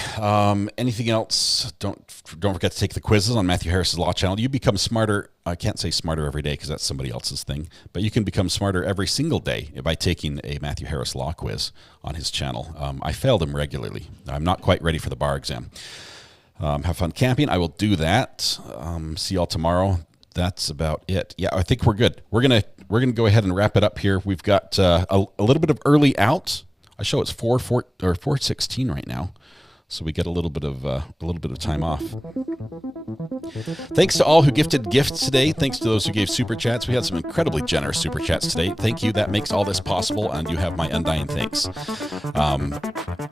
Anything else? Don't forget to take the quizzes on Matthew Harris's Law Channel. You become smarter. I can't say smarter every day because that's somebody else's thing, but you can become smarter every single day by taking a Matthew Harris Law quiz on his channel. I failed him regularly. I'm not quite ready for the bar exam. Have fun camping. I will do that. See y'all tomorrow. That's about it. Yeah, I think we're good. We're gonna go ahead and wrap it up here. We've got a little bit of early out. I show it's 4:16 right now, so we get a little bit of time off. Thanks to all who gifted gifts today. Thanks to those who gave super chats. We had some incredibly generous super chats today. Thank you. That makes all this possible, and you have my undying thanks.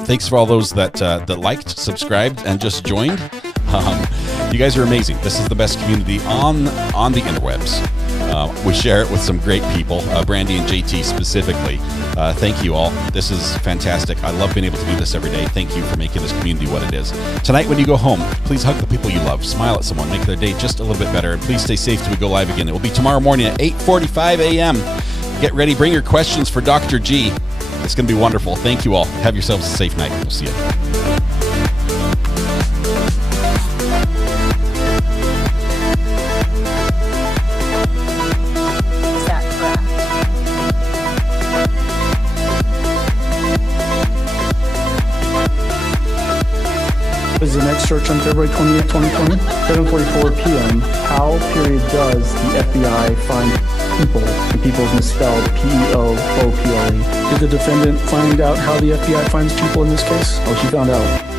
Thanks for all those that liked, subscribed, and just joined. You guys are amazing. This is the best community on the interwebs. We share it with some great people, Brandy and JT specifically. Thank you all. This is fantastic. I love being able to do this every day. Thank you for making this community what it is. Tonight when you go home, please hug the people you love. Smile at someone. Make their day just a little bit better. And please stay safe till we go live again. It will be tomorrow morning at 8:45 a.m. Get ready. Bring your questions for Dr. G. It's going to be wonderful. Thank you all. Have yourselves a safe night. We'll see you. Is the next search on February 28, 2020? 7:44 p.m. How, does the FBI find people? And people is misspelled P-E-O-O-P-L-E. Did the defendant find out how the FBI finds people in this case? Oh, she found out.